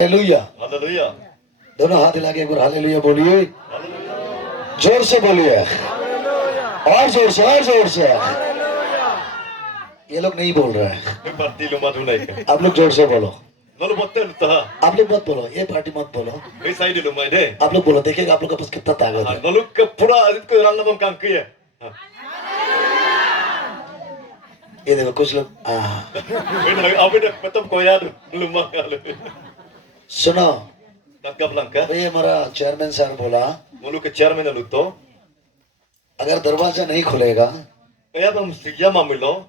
Hallelujah. Hallelujah. दोनों हाथ हिला के एक बार हालेलुया बोलिए, जोर से बोलिए, और जोर से, और जोर से। ये लोग नहीं बोल रहे हैं, Parti lumad hunay ka. आप लोग जोर से बोलो। Nalo botel ta. आप लोग मत बोलो, ये पार्टी मत बोलो, May side di lumay de. आप लोग बोलो। देखिएगा आप लोग के पास कितना ताकत है। Nalo ka pura adit ko ran lamang kang kiya. ये देखो कुछ लोग May nag abid na patam ko yad lumang ka. सुनो, Tatgap lang ka. ये हमारा चेयरमैन सर बोला Mulu ka chairman na luto. अगर दरवाजा नहीं खुलेगा Kaya bang sigya mamilo.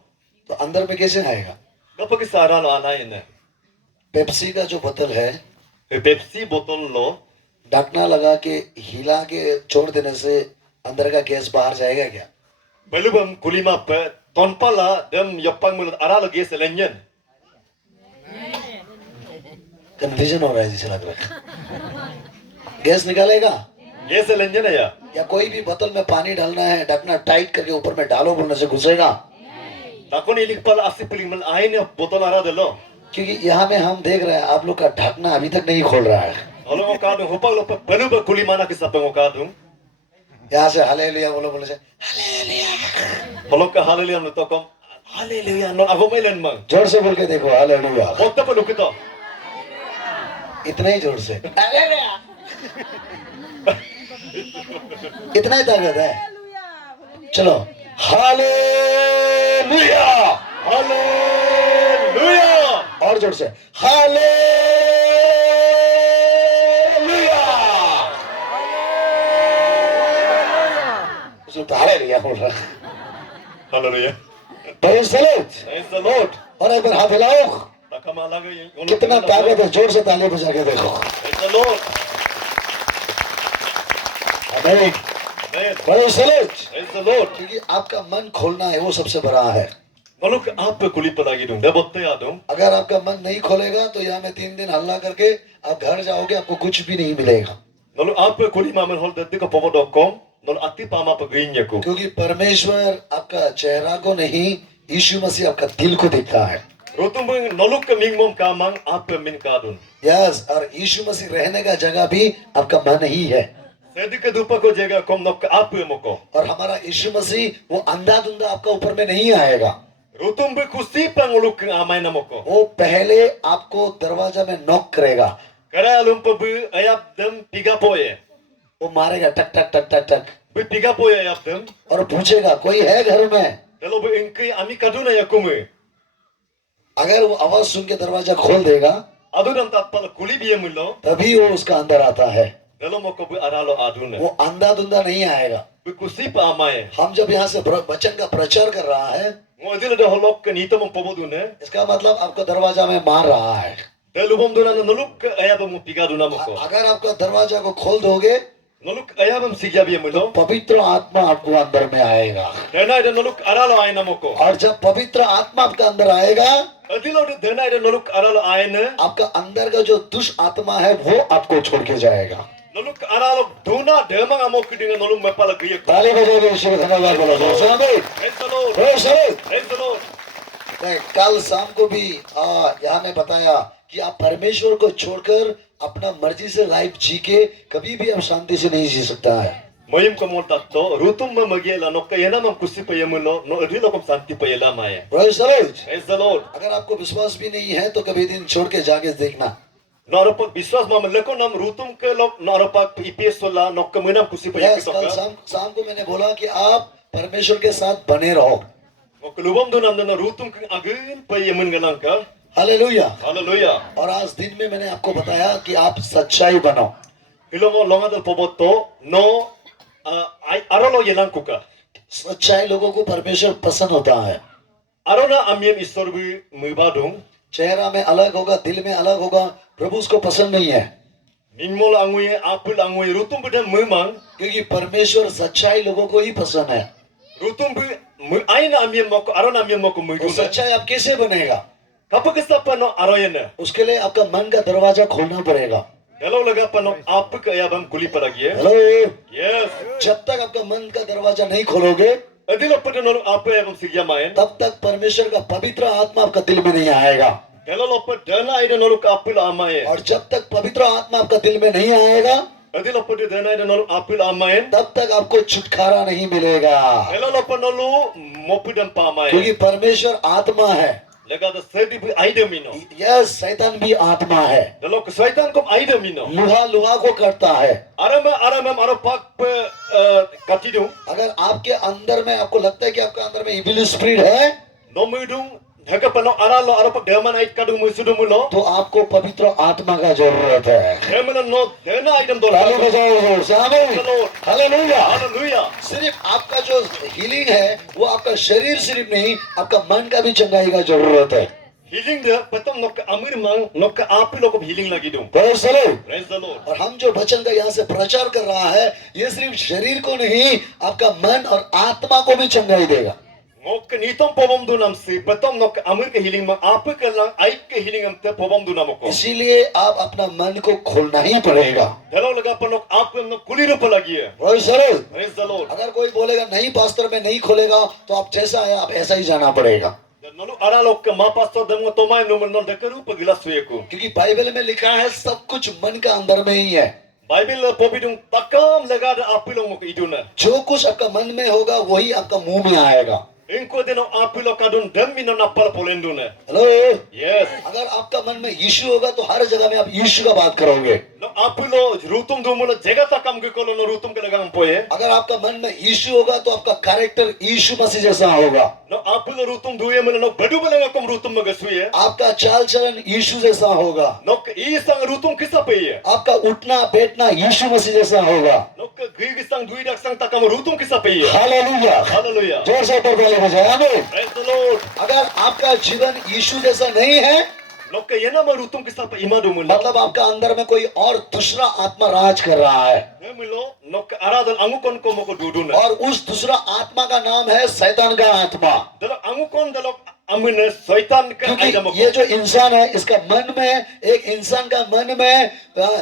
तो अंदर में कैसे आएगा। Kapag isara no anayin na. Pepsi का जो बोतल है, Pepsi botol lo. ढकना लगा के हिला के छोड़ देने से अंदर का गैस बाहर जाएगा क्या। Balu bang kulima pa. Tonpa la dem yapang mulut ara lagi selenyen. Confusion हो रहा है जैसे लग रहा है। गैस निकालेगा Ye selenyen na ya. या कोई भी बोतल में पानी डालना है, ढकना टाइट करके ऊपर में डालो, बोलने से घुसेगा। Takon ilik pala asip piling mal ayin ya botol ara de lo. क्योंकि यहाँ में हम देख रहे हैं आप लोग का ढकना अभी तक नहीं खोल रहा है। Olo mo kadung hupag lo pa balu ba kulima na kisa pa mo kadung. यहाँ से हालेलुया बोलो, बोले से hallelujah. Olo ka hallelujah no to kom. Hallelujah no ako may len mang. जोर से बोल के देखो हालेलुया, Botta pa lukito. इतना ही जोर से इतना ही ताकत है। चलो हालेलुया, Hallelujah. और जोर से हालेलुया। उसमें तो हालेलुया बोल रहा है। Hallelujah. Praise the Lord. Praise the Lord. और एक बार हाथ हिलाओ, Nakamalaga yung कितना ताकत है, जोर से ताली बजा के देखो। Praise the Lord. आमीन। Amen. Praise the Lord. Praise the Lord. क्योंकि आपका मन खोलना है, वो सबसे बड़ा है। Maluk आप पे कुली palagi dung. Dabotte ya dung. अगर आपका मन नहीं खोलेगा तो यहाँ में 3 दिन हल्ला करके आप घर जाओगे, आपको कुछ भी नहीं मिलेगा। Nalu आप पे कुली mamen hol dati ko povo.com. Nalu ati pama pa green ya ko. क्योंकि परमेश्वर आपका चेहरा को नहीं, यीशु मसीह आपका दिल को देखता है। Rotum bang naluk ka mingmom kamang आप पे min kadun. यस, और यीशु मसीह रहने का जगह भी आपका मन ही है। Sedi ka dupa ko jega kom nok आप पे moko. और हमारा यीशु मसीह वो अंधाधुंधा आपका ऊपर में नहीं आएगा। Rotum be kusi pang uluk amay na moko. वो पहले आपको दरवाजा में नॉक करेगा, Kara alum pa bu ayap dem piga poye. वो मारेगा टक टक टक टक टक, Bu piga poye ayap dem. और पूछेगा कोई है घर में। Dalo bu ingki ami kaduna ya kumu. अगर वो आवाज सुन के दरवाजा खोल देगा Adu dam tatpal kuli biye mulo. तभी वो उसका अंदर आता है। Dalo mo ko bu aralo aduna. वो अंधाधुंधा नहीं आएगा। Bu kusi pa amay. हम जब यहाँ से वचन का प्रचार कर रहा है, Mo adil da holok ka nito mo pobodune. इसका मतलब आपको दरवाजा में मार रहा है। Dalo bom duna na naluk ayap mo piga duna mo ko. अगर आपका दरवाजा को खोल दोगे, Naluk ayap mo sigya biye mulo. पवित्र आत्मा आपको अंदर में आएगा। Dana ida naluk aralo ay na mo ko. और जब पवित्र आत्मा आपका अंदर आएगा, Adilo de dana ida naluk aralo ay na. आपका अंदर का जो दुष्ट आत्मा है वो आपको छोड़ के जाएगा। Naluk aralo duna demang amo kidinga naluk mapala griya ko. ताली बजाओगे, ईश्वर को धन्यवाद बोलो। आमीन। Praise the Lord. Praise the Lord. Praise the Lord. कल शाम को भी यहाँ में बताया कि आप परमेश्वर को छोड़कर अपना मर्जी से लाइफ जी के कभी भी आप शांति से नहीं जी सकता है। Mayim ko mo tatto, rutum ma magyela no kaya namang kusi pa yamulo, no adilo kom santi pa yela maya. Praise the Lord. Praise the Lord. अगर आपको विश्वास भी नहीं है तो कभी दिन छोड़ के जाके देखना। Naropag biswas ma malako nam rutum ke lok naropag IPS wala no kamunam kusi pa yes, yakito कल ka. शाम को मैंने बोला कि आप परमेश्वर के साथ बने रहो। O kalubam do nam na rutum ke agin pa yamun ganang ka. Hallelujah. Hallelujah. और आज दिन में मैंने आपको बताया कि आप सच्चाई बनो। Hilo mo longa del poboto no ay arolo yelang kuka. सच्चाई लोगों को परमेश्वर पसंद होता है। Arona amiem istorbi mubadung. चेहरा में अलग होगा, दिल में अलग होगा, प्रभु उसको पसंद नहीं है। Ninmol angui apul angui rutum bedan mumang. क्योंकि परमेश्वर सच्चाई लोगों को ही पसंद है। Rutum bu aina amiem moko arona amiem moko वो mudun. सच्चाई आप कैसे बनेगा? Kapag isa pa no aroyen. उसके लिए आपका मन का दरवाजा खोलना पड़ेगा। Hello laga pa no आप kaya bam kuli paragi. Hello, Yes. जब तक आपका मन का दरवाजा नहीं खोलोगे Adilo pa no आप एवं sigya mayen. तब तक परमेश्वर का पवित्र आत्मा आपका दिल में नहीं आएगा। Kalau lopa dana ida noluk apil amain. और जब तक पवित्र आत्मा आपका दिल में नहीं आएगा Adi lopa di dana ida noluk apil amain. तब तक आपको छुटकारा नहीं मिलेगा, Kalau lopa nolu mopi dan pamain. क्योंकि परमेश्वर आत्मा है। Lega da sedi bi aida mino. यह शैतान भी आत्मा है, Kalau kesaitan kom aida mino. लुहा लुहा को करता है। Aram pak pe katidung. अगर आपके अंदर में आपको लगता है कि आपके अंदर में इविल स्पिरिट है No mudung. Haka pano aralo arapak daman ait kadung musudu mulo. तो आपको पवित्र आत्मा का जरूरत है। Hemana no dana aidam dol. ताली बजाओ जोर से, आमीन, हालेलुया। Hallelujah. सिर्फ आपका जो हीलिंग है वो आपका शरीर सिर्फ नहीं, आपका मन का भी चंगाई का जरूरत है। Healing dia, betul nok amir mang, nok api lokop healing lagi dong. Praise the Lord। Praise the Lord. और हम जो वचन का यहाँ से प्रचार कर रहा है ये सिर्फ शरीर को नहीं, आपका मन और आत्मा को भी चंगाई देगा। Ngok nitom pobom du nam si, betul nok amir ke healing mang, api ke lang, aik ke healing am te pobom du nam ko. इसीलिए आप अपना मन को खोलना ही पड़ेगा। Dalam lega panok api am nok kulir pa lagi hai. Praise the Lord। Praise the Lord. अगर कोई बोलेगा नहीं पास्टर में नहीं खोलेगा तो आप जैसा है आप ऐसा ही जाना पड़ेगा, Dan nalu ara lok ke ma pastor dan ngo tomai no men dekaru pa gilas suyeku. क्योंकि बाइबल में लिखा है सब कुछ मन का अंदर में ही है। Bible pobidung takam lega da api long mo ke iduna. जो कुछ आपका मन में होगा वही आपका मुंह में आएगा। Engko deno api lo kadun dem mino napal polendune. Hello, Yes. अगर आपका मन में यीशु होगा तो हर जगह में आप यीशु का बात करोगे। No api lo rutum du mulo jega takam ke kolo no rutum ke legang poye. अगर आपका मन में यीशु होगा तो आपका कैरेक्टर यीशु मसीह जैसा होगा। No api lo rutum duye mulo no badu belenga kom rutum magasuye. आपका चाल चलन यीशु जैसा होगा। No isang rutum kisa peye. आपका उठना बैठना यीशु मसीह जैसा होगा। No gigisang duidak sang takam rutum kisa peye. Hallelujah. Hallelujah. जोर से ऊपर बोले बजाय, आमीन। Praise the Lord. अगर आपका जीवन यीशु जैसा नहीं है No ke yena ma rutum kisa pa imadu mulo. मतलब आपका अंदर में कोई और दूसरा आत्मा राज कर रहा है, Ne mulo no ke aradal angukon ko mo ko duduna. और उस दूसरा आत्मा का नाम है शैतान का आत्मा। Dalok angukon dalok amune shaitan ke aida mo. क्योंकि ये जो इंसान है इसका मन में, एक इंसान का मन में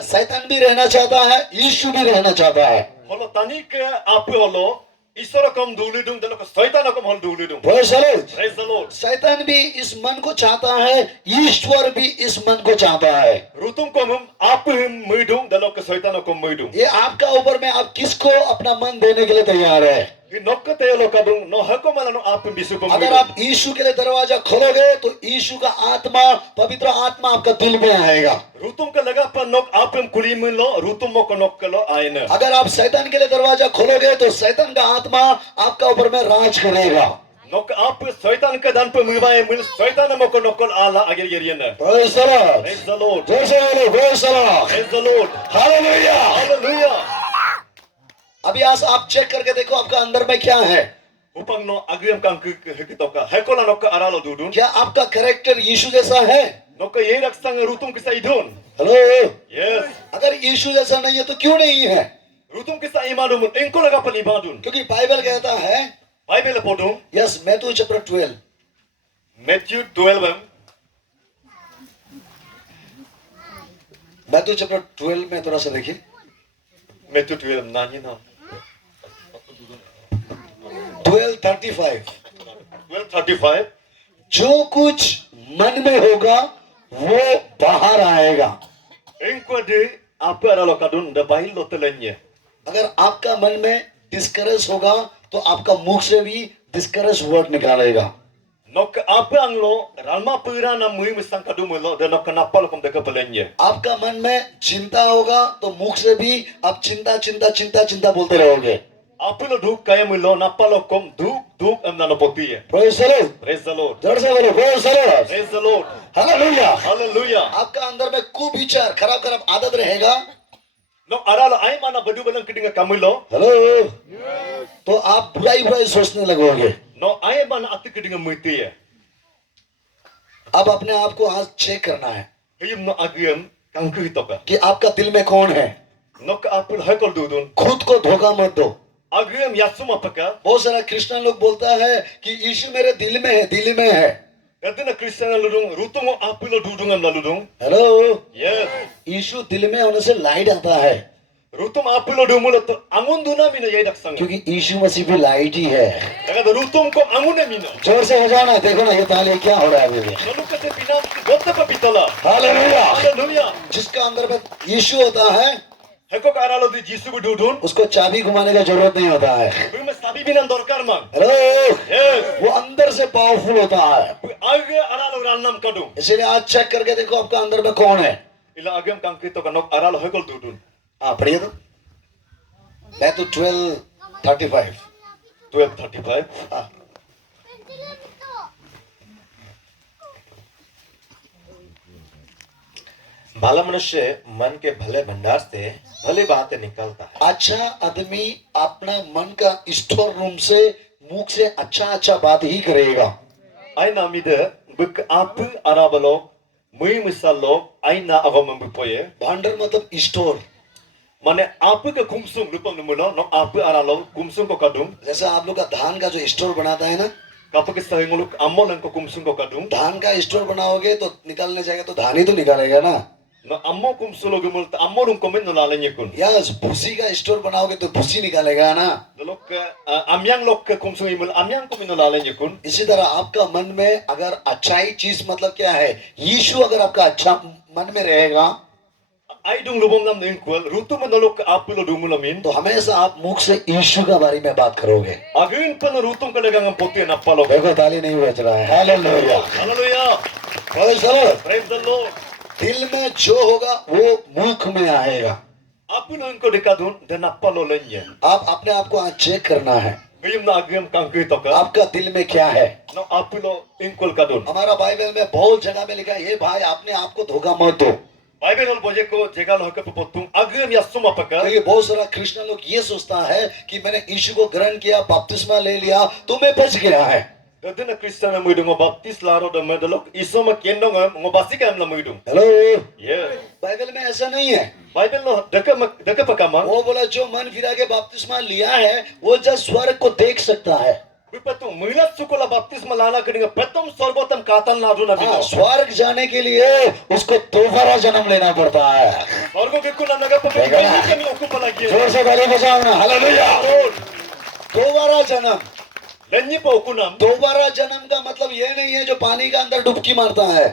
शैतान भी रहना चाहता है, यीशु भी रहना चाहता है। Holo tani ke api holo isora kom dulidung dalok shaitan kom hol dulidung. Praise the Lord। Praise the Lord. शैतान भी इस मन को चाहता है, ईश्वर भी इस मन को चाहता है। Rutum kom hum api hum muidung dalok ke shaitan kom muidung. ये आपका ऊपर में आप किसको अपना मन देने के लिए तैयार है। Ki nokka te lo kadung no hako mala no api bisu kom अगर muidung. आप यीशु के लिए दरवाजा खोलोगे तो यीशु का आत्मा, पवित्र आत्मा आपका दिल में आएगा। Rutum ke lega pa nok apim kulimin lo, rutum mo ko nok ke lo aina. अगर आप शैतान के लिए दरवाजा खोलोगे तो शैतान का आत्मा आपका ऊपर में राज करेगा। Nok api shaitan ke dan pemibay mil shaitan mo ko nokol ala agir giriana. Praise the Lord। Praise the Lord. जोर से बोलो, praise the Lord। Praise the Lord. Hallelujah. Hallelujah. अभी आज आप चेक करके देखो आपका अंदर में क्या है। Upang no agriam kang kitoka. Hekola nokka aralo dudun. क्या आपका कैरेक्टर यीशु जैसा है? Nokka yerak sang rutum kisa idun. Hello, Yes. अगर यीशु जैसा नहीं है तो क्यों नहीं है? Rutum kisa imadun. Engko lega pa ibadun. क्योंकि बाइबल कहता है, Bible podung. Yes Matthew chapter 12, Matthew 12. Matthew chapter 12 में थोड़ा सा देखिए, Matthew 12 nani na. 12:35। 12:35. जो कुछ मन में होगा वो बाहर आएगा। Engko de apa aralo kadun da bahil lo telenya. अगर आपका मन में डिस्करेज होगा तो आपका मुख से भी डिस्करेज वर्ड निकालेगा। Nokka apa ang lo ralma pira na mui misang kadum lo da nokka napal kom deka pelenya. आपका मन में चिंता होगा तो मुख से भी आप चिंता चिंता चिंता चिंता बोलते रहोगे। Apa lo duk kaya mui lo napal lo kom duk am na poti ye. Praise the Lord। Praise the Lord. जोर से बोलो, praise the Lord। Praise the Lord. Hallelujah. Hallelujah. आपका अंदर में कुविचार, खराब खराब आदत रहेगा। No aralo ay mana badu balang kidinga kamui lo. Hello, तो आप बुराई बुराई सोचने लगोगे। No ay mana ati kidinga muiti ye. अब अपने आप को आज चेक करना है Hiyum no agiam kang kitoka. कि आपका दिल में कौन है। Nokka apul hakol dudun. खुद को धोखा मत दो। Agiam yasuma paka. बहुत सारा क्रिश्चियन लोग बोलता है कि यीशु मेरे दिल में है, दिल में है। Kadina Christian ludung rutungo apul lo dudung am la ludung. Hello, Yes. यीशु दिल में होने से लाइट आता है। Rutum apulo dumula to angun duna mina yai daksang. क्योंकि यीशु मसीह भी लाइट ही है। Daga rutum ko angun mina. जोर से हो जाना, देखो ना ये ताली क्या हो रहा है अभी भी। Lalu kata pinam gotta pa pitala. Hallelujah. Hallelujah. जिसका अंदर में यीशु होता है Heko ka aralo di Jisu bududun. उसको चाबी घुमाने का जरूरत नहीं होता है। Bima sabi binam dorkar mang. Hello, Yes. वो अंदर से पावरफुल होता है। Age aralo ranam kadung. इसीलिए आज चेक करके देखो आपका अंदर में कौन है। Ila agam kangkito kanok aralo hekol dudun. हाँ पढ़िए तो। मैं तो 12:35। 12:35. हाँ। भला मनुष्य मन के भले भंडार से भली बातें निकलता है। अच्छा आदमी अपना मन का स्टोर रूम से मुख से अच्छा बात ही करेगा। Aina mida buk apu arabalo mui misalo aina agam bupoye. भांडर मतलब store. Mane apu ka kumsum lupang numuno no apu aralo kumsum ko kadung. जैसा आप लोग का धान का जो स्टोर बनाता है ना, Kapag sahinguluk amol ang ko kumsum ko kadung. धान का स्टोर बनाओगे तो निकालने जाएगा तो धान ही तो निकालेगा ना। No ammo kumsulo gumul ammo rum komen no lalanya kun. या भूसी का स्टोर बनाओगे तो भूसी निकालेगा ना। Lok amyang lok ka kumsum imul amyang komen no lalanya kun. इसी तरह आपका मन में अगर अच्छाई चीज मतलब क्या है, यीशु अगर आपका अच्छा मन में रहेगा Ay dung lubom nam ningkwal rutu manalok apu lo dumulamin. तो हमेशा आप मुख से यीशु के बारे में बात करोगे। Agin pa no rutum ka dagang poti na palo. देखो ताली नहीं बज रहा है। Hallelujah. Hallelujah. Praise the Lord. Praise the Lord. दिल में जो होगा वो मुख में आएगा। Apu no ko dekadun de na palo lenya. आप अपने आप को आज चेक करना है, Gayum na agam kangkito ka. आपका दिल में क्या है। No apu lo ingkol kadun. हमारा बाइबल में बहुत जगह में लिखा है, ये भाई आपने आपको धोखा मत दो। Bible ol boje ko jegal ho ka potung agam yasuma paka. क्योंकि बहुत सारा क्रिश्चियन लोग ये सोचता है कि मैंने यीशु को ग्रहण किया, बपतिस्मा ले लिया तो मैं बच गया है। Dadena Kristana muidung ngo baptis laro da medalok isoma kendong ngo basika am la muidung. Hello, Yeah. Bible में ऐसा नहीं है। Bible no deka pakamang. वो बोला जो मन फिरा के बपतिस्मा लिया है वो जस्ट स्वर्ग को देख सकता है। Bipatung muilat sukola baptis malala kedinga pratom sorbotam katan laro na हाँ, bino. स्वर्ग जाने के लिए उसको दोबारा जन्म लेना पड़ता है। Sorgo ke kuna naga pa Teka na. kami okupa lagi. जोर से ताली बजाओ ना, हालेलुया। दोबारा जन्म। Lenyi pa okunam. दोबारा जन्म का मतलब ये नहीं है जो पानी का अंदर डुबकी मारता है।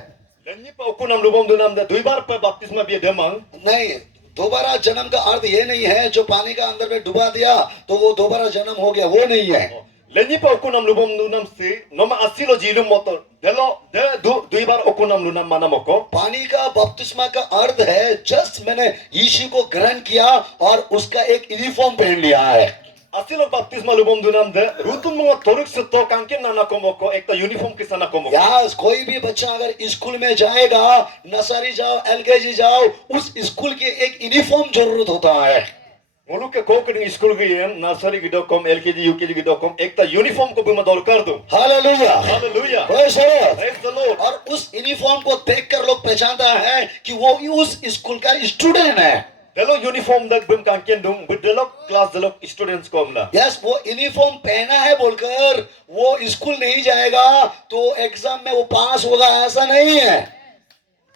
Lenyi pa okunam lubom dunam da duibar pa baptisma bi demang. नहीं, दोबारा जन्म का अर्थ ये नहीं है जो पानी का अंदर में डुबा दिया तो वो दोबारा जन्म हो गया, वो नहीं है। Lenyi pa okunam lubom dunam si noma asilo jilum motor. Delo de duibar okunam lunam manamoko. पानी का बपतिस्मा का अर्थ है जस्ट मैंने यीशु को ग्रहण किया और उसका एक यूनिफॉर्म पहन लिया है। Asilo baptisma lubom dunam de rutum mga toruk suto kankin nana komoko ekta uniform kisana komoko. यार कोई भी बच्चा अगर स्कूल में जाएगा, नर्सरी जाओ, एलकेजी जाओ, उस स्कूल के एक यूनिफॉर्म जरूरत होता है। Ngulu ke ko keding school ge yem nursery gidokom LKG UKG gidokom ekta uniform ko bima dorkar dum. Hallelujah. Hallelujah. Praise the Lord। Praise the Lord. और उस यूनिफॉर्म को देखकर लोग पहचानता है कि वो उस स्कूल का स्टूडेंट है। Delo uniform dak bim kankin dum bidelo class delo students ko amna. Yes, वो यूनिफॉर्म पहना है बोलकर वो स्कूल नहीं जाएगा तो एग्जाम में वो पास होगा, ऐसा नहीं है।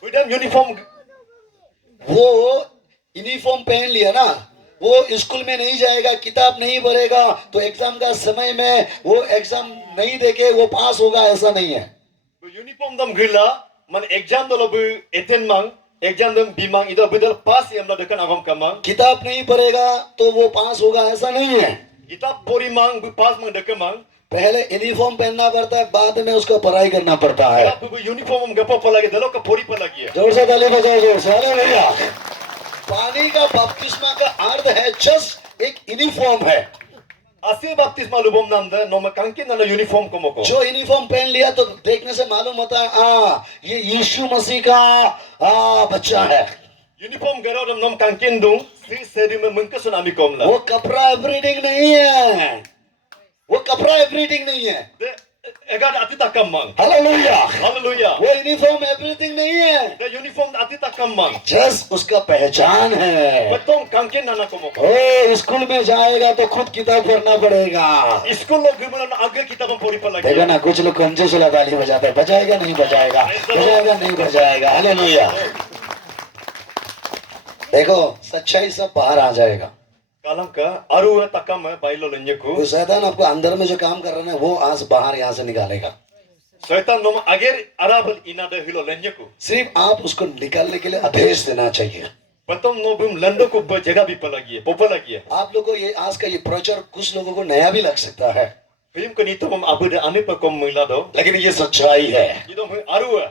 Bidam uniform वो यूनिफॉर्म पहन लिया ना, वो स्कूल में नहीं जाएगा, किताब नहीं भरेगा तो एग्जाम का समय में वो एग्जाम नहीं देके वो पास होगा, ऐसा नहीं है। uniform dam gila man exam delo bu eten mang exam dam bimang ida bidel pass yamla dekan agam kamang. किताब नहीं पढ़ेगा तो वो पास होगा, ऐसा नहीं है। Kitab pori mang bu pass mang dekamang. पहले यूनिफॉर्म पहनना पड़ता है, बाद में उसका पढ़ाई करना पड़ता है। Bu uniform gapo palagi delo ka pori palagi. जोर से ताली बजाओ, जोर से हालेलुया। पानी का बपतिस्मा का अर्थ है जस्ट एक यूनिफॉर्म है। Asil baptisma lubom nam da no kankin nana uniform komoko. जो यूनिफॉर्म पहन लिया तो देखने से मालूम होता है ये यीशु मसीह का बच्चा है। Uniform garo dam nom kankin dung si sedi me mengkesun ami komla. वो कपड़ा एवरीथिंग नहीं है, वो कपड़ा एवरीथिंग नहीं है। De egad atita kamang. Hallelujah. Hallelujah. वो यूनिफॉर्म एवरीथिंग नहीं है, De uniform atita kamang. Just उसका पहचान है। Betong kankin nana komoko. ओ स्कूल में जाएगा तो खुद किताब पढ़ना पड़ेगा। School lo gimana agak kita pori palagi. देखो ना, कुछ लोग कंजूस वाला ताली बजाते हैं, बजाएगा नहीं बजाएगा, बजाएगा नहीं बजाएगा। हालेलुया। देखो सच्चाई सब बाहर आ जाएगा। Kalang ka aru takam bailo lenyeku. वो शैतान आपको अंदर में जो काम कर रहे हैं वो आज बाहर यहाँ से निकालेगा। Syaitan nom ager arabel inada hilo lenyeku. सिर्फ आप उसको निकालने के लिए आदेश देना चाहिए। Patom no bum lando ko jagah bi palagi popa lagi. आप लोगों को ये आज का ये प्रचार कुछ लोगों को नया भी लग सकता है, Film ko nito mom abuda ane pa kom milado. लेकिन ये सच्चाई है। Ido mo aru.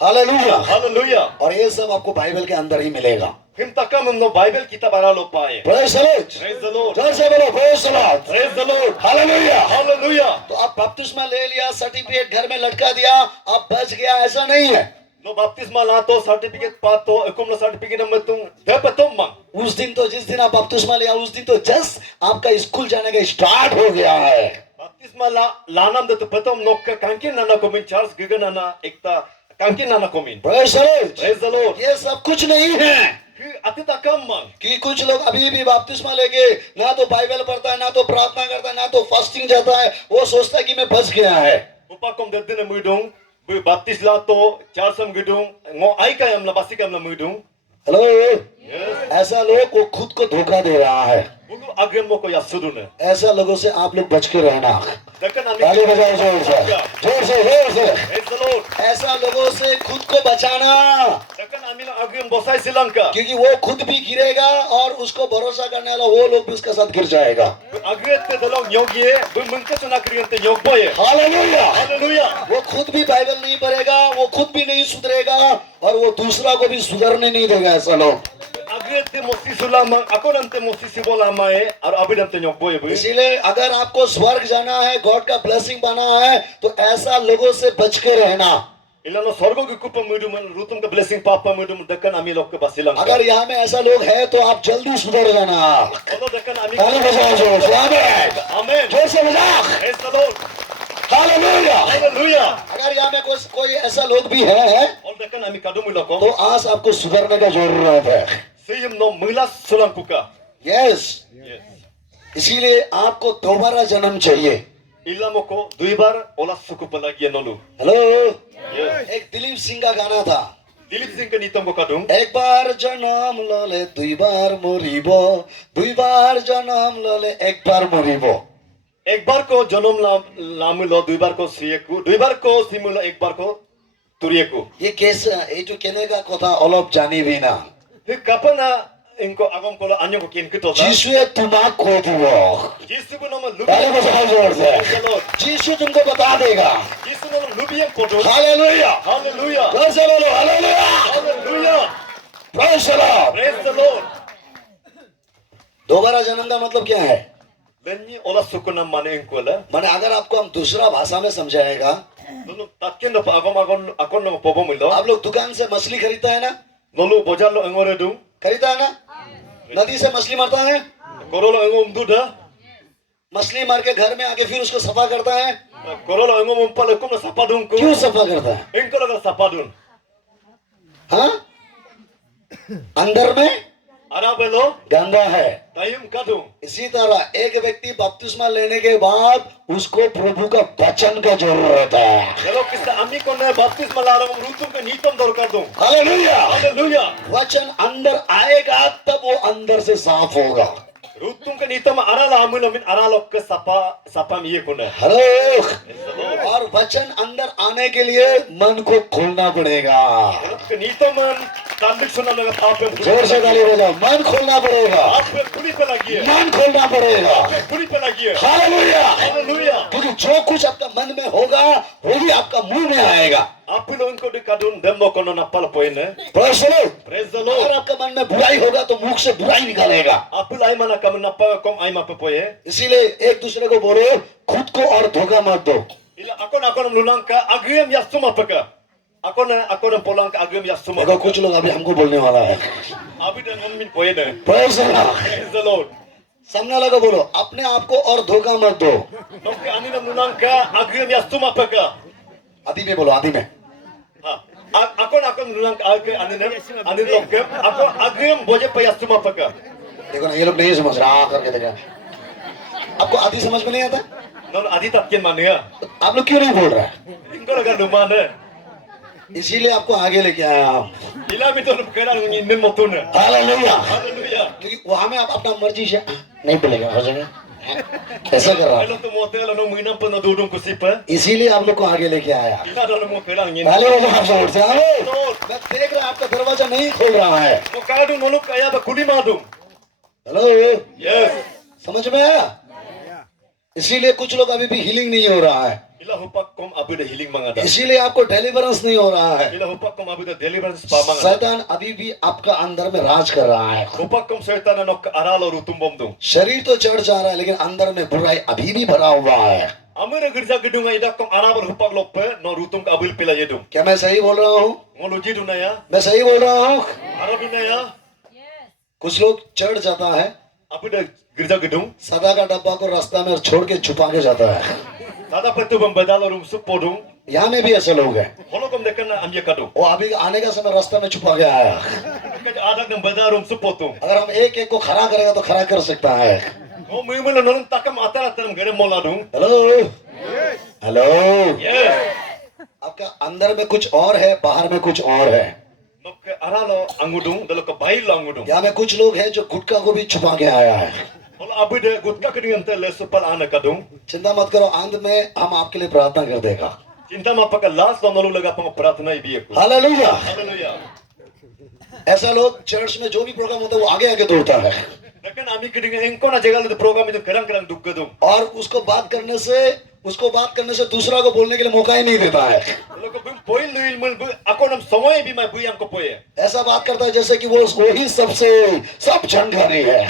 Hallelujah. Hallelujah. और ये सब आपको बाइबल के अंदर ही मिलेगा। Film takam no Bible kitab aralo pae. Praise the Lord. Praise the Lord. जोर से बोलो praise the Lord. Praise the Lord. Hallelujah. Hallelujah. तो आप बपतिस्मा ले लिया, सर्टिफिकेट घर में लटका दिया, आप बच गया, ऐसा नहीं है। No baptisma lato certificate pato ekumno certificate matung de patom mang. उस दिन तो जिस दिन आप बपतिस्मा लिया उस दिन तो जस्ट आपका स्कूल जाने का स्टार्ट हो गया है। Baptisma lanam de patom nokka kankin nana komin Charles Guggenana ekta kankin nana komin. Praise the Lord. Praise the Lord. ये सब कुछ नहीं है Fi ati takam mang. कि कुछ लोग अभी भी बपतिस्मा लेके ना तो बाइबल पढ़ता है, ना तो प्रार्थना करता है, ना तो फास्टिंग जाता है, वो सोचता है कि मैं बच गया है। Upa kom de dina muidung bu baptis lato Charles Gudung ngo ai kayam la basikam la muidung. Hello, Yes. ऐसा लोग को खुद को धोखा दे रहा है। Bugu agem mo ko yasudune. ऐसा लोगों से आप लोग बच के रहना। Dekan ताली ami. बजाओ जोर से, जोर से, जोर से। Praise the Lord. ऐसा लोगों से खुद को बचाना, Dekan ami la agem bosai Sri-Lanka. क्योंकि वो खुद भी गिरेगा और उसको भरोसा करने वाला वो लोग भी उसके साथ गिर जाएगा। Agret te dalong nyogie bu mungke suna kriyan te nyogboye. Hallelujah. Hallelujah. वो खुद भी बाइबल नहीं पढ़ेगा, वो खुद भी नहीं सुधरेगा और वो दूसरा को भी सुधरने नहीं देगा। ऐसा लोग, Agret te mosi sulama ako nante mosi sibolama e ar abidam te nyogboye bu. इसीलिए अगर आपको स्वर्ग जाना है, गॉड का ब्लेसिंग पाना है, तो ऐसा लोगों से बच के रहना। Ilano sorgo ki kupa muidum rutum ka blessing papa muidum dekan ami lok ke basilang. अगर यहाँ में ऐसा लोग है तो आप जल्दी सुधर जाना। Kalau dekan ami. ताली बजाओ जोर से, आमीन। Amen. जोर से बजाओ। Praise the Lord. Hallelujah. Hallelujah. अगर यहाँ में कोई ऐसा लोग भी है Ol dekan ami kadum iloko. तो आज आपको सुधरने का जरूरत है। Siyum no muilas sulang puka. Yes, Yes. इसीलिए आपको दोबारा जन्म चाहिए। Ilamo ko duibar olas suku palagi nolu. Hello, Yes. एक दिलीप सिंह का गाना था, Dilip Singh ke nitom ko kadung. एक बार जन्म लले दुई बार मरिबो, दुई बार जन्म लले एक बार मरिबो। एक बार को जनम लामुलो दुई बार को सियेku, दुई बार को सिमुलो एक बार को तुरियेku. ये कैसे, ये जो कहने का कथा अलग जानी भी ना। Fi kapana inko agam ko anyo ko kin kito da. जीसुए तुम्हारा खो दियो। Jisu ko nama lubi. ताली बजाओ जोर से। Praise the Lord. जीसु तुमको बता देगा। Jisu nama lubi yang kodo. Hallelujah. Hallelujah. जोर से बोलो hallelujah. Hallelujah. Praise the Lord. Praise the Lord. दोबारा जन्म का मतलब क्या है? Lenyi olas suku nam mane inko la. माने अगर आपको हम दूसरा भाषा में समझाएगा, Nolu tatken do agam akon no pobo milo. आप लोग दुकान से मछली खरीदता है ना, Nolu bojar lo engore dung. खरीदता है ना, नदी से मछली मारता है, Korolo engom duda. मछली मार के घर में आके फिर उसको सफा करता है। Korolo engom umpal ekum na sapadung ko. क्यों सफा करता है? Inko la sapadun. हाँ, अंदर में Arabelo गंदा है। tayum kadung. इसी तरह एक व्यक्ति बपतिस्मा लेने के बाद उसको प्रभु का वचन का जरूरत है। Kalau kita ami ko na baptisma larang rutum ke nitom dorkar dung. Hallelujah. Hallelujah. वचन अंदर आएगा तब वो अंदर से साफ होगा। Rutum ke nitom arala amun amin aralok ke sapa miye ko na. Hello, और वचन अंदर आने के लिए मन को खोलना पड़ेगा। Ke nitom tandik sunan na tape. जोर से ताली बजाओ, मन खोलना पड़ेगा, Aap puri pe lagi hai. मन खोलना पड़ेगा। Aap puri pe lagi hai. Hallelujah. Hallelujah. क्योंकि जो कुछ आपका मन में होगा वो भी आपका मुंह में आएगा। Aap lo inko de kadun demmo kono na pal poin hai. Praise the Lord. Praise the अगर Lord. आपका मन में बुराई होगा तो मुख से बुराई निकलेगा। Aap lo ay mana kam na pa kom ay ma pa poy hai. इसीलिए एक दूसरे को बोलो, खुद को और धोखा मत दो। Ila akon lulang ka agriam yasuma peka. Akon polang ka agriam yasuma. देखो कुछ लोग अभी हमको बोलने वाला है। Abi dan on min poy hai. Praise the Lord. Praise the Lord. सामने वाला को बोलो, अपने आप को और धोखा मत दो। Nokka anina lulang ka agriam yasuma peka. आदि में बोलो, आदि में। Akon lulang ka anin lokkem. Ako agriam boje pa yasuma peka. देखो ना, ये लोग नहीं समझ रहा, करके देखा। आपको आदि समझ में नहीं आता? Non adi tapken mania. आप लोग क्यों नहीं बोल रहे हैं? Inko laga luman hai. इसीलिए आपको आगे लेके आया हम। Ila mi tolong kena nginin motuna. Hallelujah. Haleluya. क्योंकि वहां में आप अपना मर्जी से नहीं बोलेगा, हो जाएगा ऐसा कर रहा है। Kalau tu motel lo menginam pun dudung ku sipa. इसीलिए आप लोग को आगे लेके आया। Ila dalam mo kena ngin. Hallelujah. आप जोर से आमीन। मैं देख रहा आपका दरवाजा नहीं खोल रहा है। Mo kadung nolok kaya ba kuli madung. Hello, Yes. समझ में आया? इसीलिए कुछ लोग अभी भी हीलिंग नहीं हो रहा है, Ila hupak kom abu da healing mangada. इसीलिए आपको डिलीवरेंस नहीं हो रहा है। Ila hupak kom abu da deliverance pa mangada. शैतान अभी भी आपका अंदर में राज कर रहा है। Hupak kom setan nok aralo rutum bomdung. शरीर तो चढ़ जा रहा है, लेकिन अंदर में बुराई अभी भी भरा हुआ है। Amira gerja gedung ida kom arabal hupak loppe no rutum abil pila jedung. क्या मैं सही बोल रहा हूँ? Ngoloji dunaya. मैं सही बोल रहा हूँ? Arab dunaya. कुछ लोग चढ़ जाता है, Abu da gerja gedung. सदा का डब्बा को रास्ता में छोड़ के छुपा के जाता है। Tada petu bambadal rum supodung. यहाँ में भी ऐसे लोग हैं। Holo kom dekan amya kadung. वो अभी आने का समय रास्ता में छुपा के आया। Kaj adak ng badarum supotung. अगर हम एक एक को खड़ा करेगा तो खड़ा कर सकता है। Oh, mimul nolong takam atara taram gere moladung. Hello, hello. Yes. आपका अंदर में कुछ और है, बाहर में कुछ और है। Nok aralo angudung dalo ka bail angudung. यहाँ में कुछ लोग हैं जो गुटखा को भी छुपा के आया है। Holo abu de gutka kedingan te le supal ana kadung. चिंता मत करो, अंत में हम आपके लिए प्रार्थना कर देगा। Cinta mapaka last lo nolu laga pang pratna ibiyeku. Hallelujah. Hallelujah. ऐसा लोग चर्च में जो भी प्रोग्राम होता है वो आगे आगे दौड़ता है, Dekan ami kedingan engko na jagal de program itu kerang-kerang duggadung. और उसको बात करने से दूसरा को बोलने के लिए मौका ही नहीं देता है। Lo ko bing poil luil mul bu ako nam somoy bi mai bu yang ko poye. ऐसा बात करता है जैसे कि वो ही सब जानकारी है।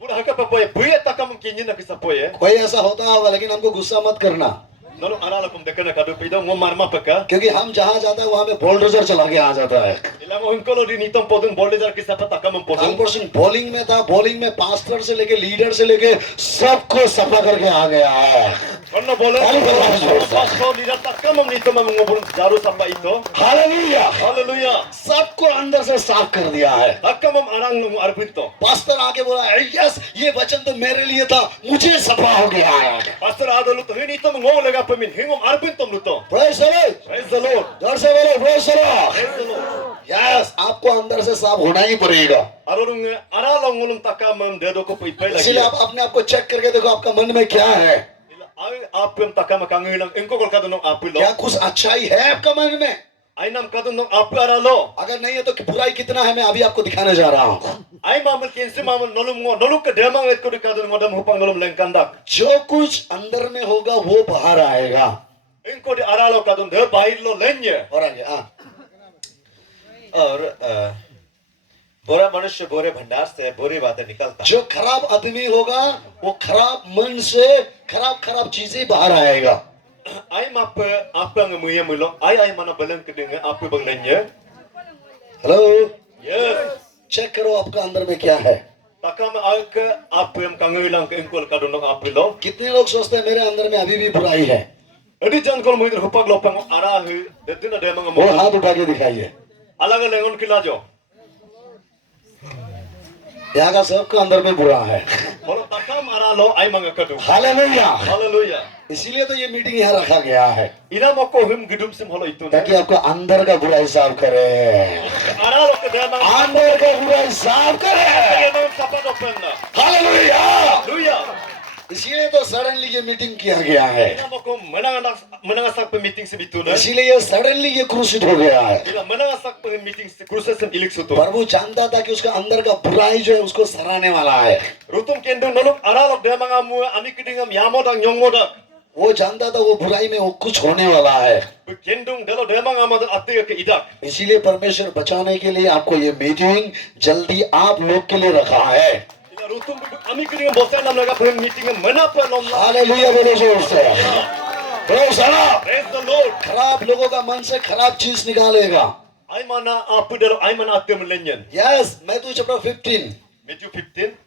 Pura haka pa poye. Bu ya takam kinyin na kisa poye. कोई ऐसा होता होगा, लेकिन हमको गुस्सा मत करना, Nolu aralo kom dekan na kadu pido mo marma paka. क्योंकि हम जहाँ जाता है वहाँ पे बोल्डोजर चला के आ जाता है। Ila mo engko lo di nitom podung bolde jar kisa pa takam podung. 1% bowling में था, बॉलिंग में पास्टर से लेके लीडर से लेके सबको सफा करके आ गया है। Karena boleh pastor tidak takam nitom ngobul jaru sampai itu. Hallelujah. Haleluya. सबको अंदर से साफ कर दिया है। Takam arang lu arbito. Pastor आके बोला, यस ये वचन तो मेरे लिए था, मुझे सफा हो गया है। Pastor ada lu tuh nitom ngolega pemin hingom arbito lu to. Praise the Lord. Praise the Lord. जोर से बोलो praise the Lord. Praise the Lord. Yes, आपको अंदर से साफ होना ही पड़ेगा। Arulung aralong ngulum takam dedo ko ipai lagi. इसलिए आप अपने आप को चेक करके देखो आपका मन में क्या है। Ay apem takam kangilang engko kol kadunong apilo. क्या कुछ अच्छाई है आपका मन में? Ay nam kadunong apu aralo. अगर नहीं है तो बुराई कितना है मैं अभी आपको दिखाने जा रहा हूँ। Ay mamul kinsi mamul nolum ke demang et ko di kadun ngodam hupang nolum lengkandak. जो कुछ अंदर में होगा वो बाहर आएगा। Engko di aralo kadun de bahir lo lenye. और आगे हाँ, और बुरा मनुष्य बुरे भंडार से बुरी बातें निकलता। जो खराब आदमी होगा वो खराब मन से खराब चीजें बाहर आएगा। Ay apa ngemuye mulong ay mana beleng kedenge apu bang lenye. Hello, Yes. Check करो आपका अंदर में क्या है। Takam ay ke apem kangilang ke engko kadunong apilo. कितने लोग सोचते हैं मेरे अंदर में अभी भी बुराई है? Edi jan kol muidir hupag lopang arahu dedina demang वो mo. हाथ उठा के दिखाइए। Alaga lengon kilajo. यहाँ का सबका अंदर में बुरा है। Holo takam aralo ay mga kadu. Hallelujah. Hallelujah. इसीलिए तो ये मीटिंग यहाँ रखा गया है, Ina mo ko hum gidum sim holo itu. ताकि आपको अंदर का बुराई साफ करे। Aralo ke demang अंदर का बुराई साफ करे। demang sapat openna. Hallelujah. Hallelujah. इसीलिए तो सडनली ये मीटिंग किया गया है, Ina mo ko menangasak pe meeting si bituna. इसीलिए ये सडनली ये क्रूसिड हो गया है। Ila menangasak pe meeting si kursus sem ilik suto. प्रभु जानता था कि उसका अंदर का बुराई जो है उसको सराहने वाला है। Rutum kendung noluk aralo demang amu ami kidingam yamodang nyongmodang. वो जानता था वो बुराई में वो कुछ होने वाला है, Kendung dalo demang amadang ate ke idak. इसीलिए परमेश्वर बचाने के लिए आपको ये मीटिंग जल्दी आप लोग के लिए रखा है। Ila rutum ami kidingam bosan nam laga pe meeting menapa lom. Hallelujah बोलो जोर से। Praise the Lord. Praise the Lord. खराब लोगों का मन से खराब चीज निकालेगा। Ay mana apu dalo ay mana ate melenyen. Yes, Matthew chapter 15, Matthew 15.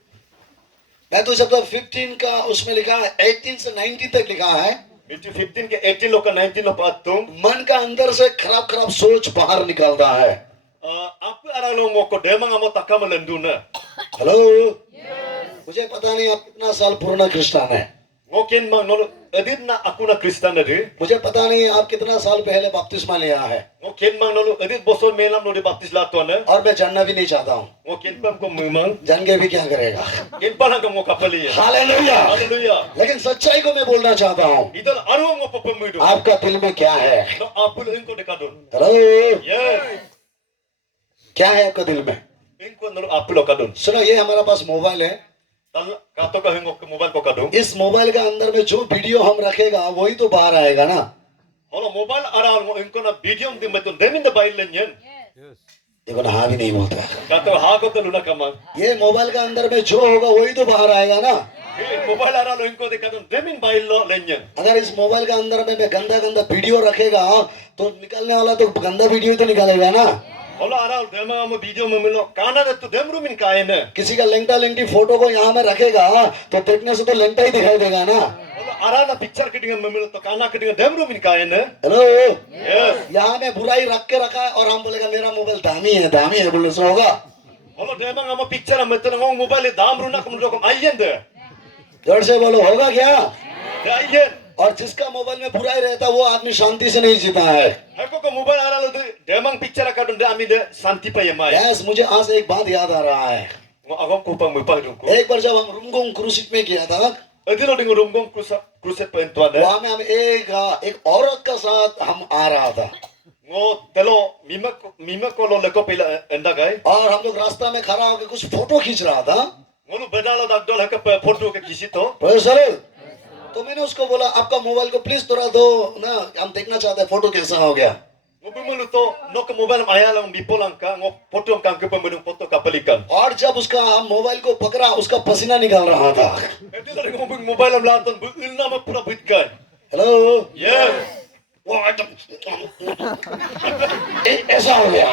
Matthew chapter 15 का उसमें लिखा है 18 से 19 तक लिखा है, Matthew 15 ke 18 lo ka 19 lo pa atung. मन का अंदर से खराब सोच बाहर निकलता है। Apu aralo mo ko demang amo takam melenduna. Hello, मुझे पता नहीं आप कितना साल पुराना क्रिस्टियन है, Ngokin mang nolo edit na aku na Kristen ade. मुझे पता नहीं आप कितना साल पहले बपतिस्मा लिया है, Ngokin mang nolo edit boson melam no de baptis laton ne. और मैं जानना भी नहीं चाहता हूँ। Ngokin pam ko memang. जान के भी क्या करेगा? Kin pa lang ko kapali ya. Hallelujah. Hallelujah. लेकिन सच्चाई को मैं बोलना चाहता हूँ, Idol aro ngo papamudo. आपका दिल में क्या है? No apul engko de kadon. Hello, Yes. क्या है आपका दिल में? Engko nolo apul kadon. सुनो, ये हमारा पास मोबाइल है, Tal kato ka hengo mobile ko kadon. इस मोबाइल के अंदर में जो वीडियो हम रखेगा वही तो बाहर आएगा ना। Holo mobile aral ngo engko na video de meton demin de bail lenyen. देखो ना, हाँ भी नहीं बोलता। Kato ha ko taluna kamang. ये मोबाइल के अंदर में जो होगा वही तो बाहर आएगा ना। Mobile aral engko de kadon demin bail lo lenyen. अगर इस मोबाइल के अंदर में मैं गंदा गंदा वीडियो रखेगा तो निकलने वाला तो गंदा वीडियो ही तो निकालेगा ना। Holo aral dema mo video mo milo kana de to demru min kaene. किसी का लेंटा लेंटी फोटो को यहाँ में रखेगा तो देखने से तो लेंटा ही दिखाई देगा ना। Holo aral na picture kitinga mo milo to kana kitinga demru min kaene. Hello, Yes. यहाँ में बुराई रख के रखा है और हम बोलेगा मेरा मोबाइल दामी है बोलने से होगा? Holo dema ngamo picture meton ngong mobile dam runa kum jokom ayende. जोर से बोलो, होगा क्या? Ayen. और जिसका मोबाइल में बुराई रहता है वो आदमी शांति से नहीं जीता है। Heko ko mobile aral de demang picture kadon de ami de santi pa yemai. Yes, मुझे आज एक बात याद आ रहा है। Ngo agom ko pang mo pa dun ko. एक बार जब हम रुमगोंग क्रूसिट में गया था, Adilo ding rumgong cruset pa entwa de. वहां में हम एक औरत का साथ हम आ रहा था Ngo telo mima ko lo leko pila endagai. और हम लोग रास्ता में खड़ा होकर कुछ फोटो खींच रहा था। Ngo lu bedalo dak dol heka photo ke kisito. Professor, तो मैंने उसको बोला आपका मोबाइल को प्लीज थोड़ा दो ना, हम देखना चाहते हैं फोटो कैसा हो गया। Ngo bimulu to no ke mobile maya lang bipolang ka ngo photo kang ke pemudung foto kapalikan. और जब उसका हम मोबाइल को पकड़ा उसका पसीना निकल रहा था। Adilo ding ngo mobile am laton bu ilna ma pura bitkai. Hello, Yes. वो एकदम ऐसा हो गया।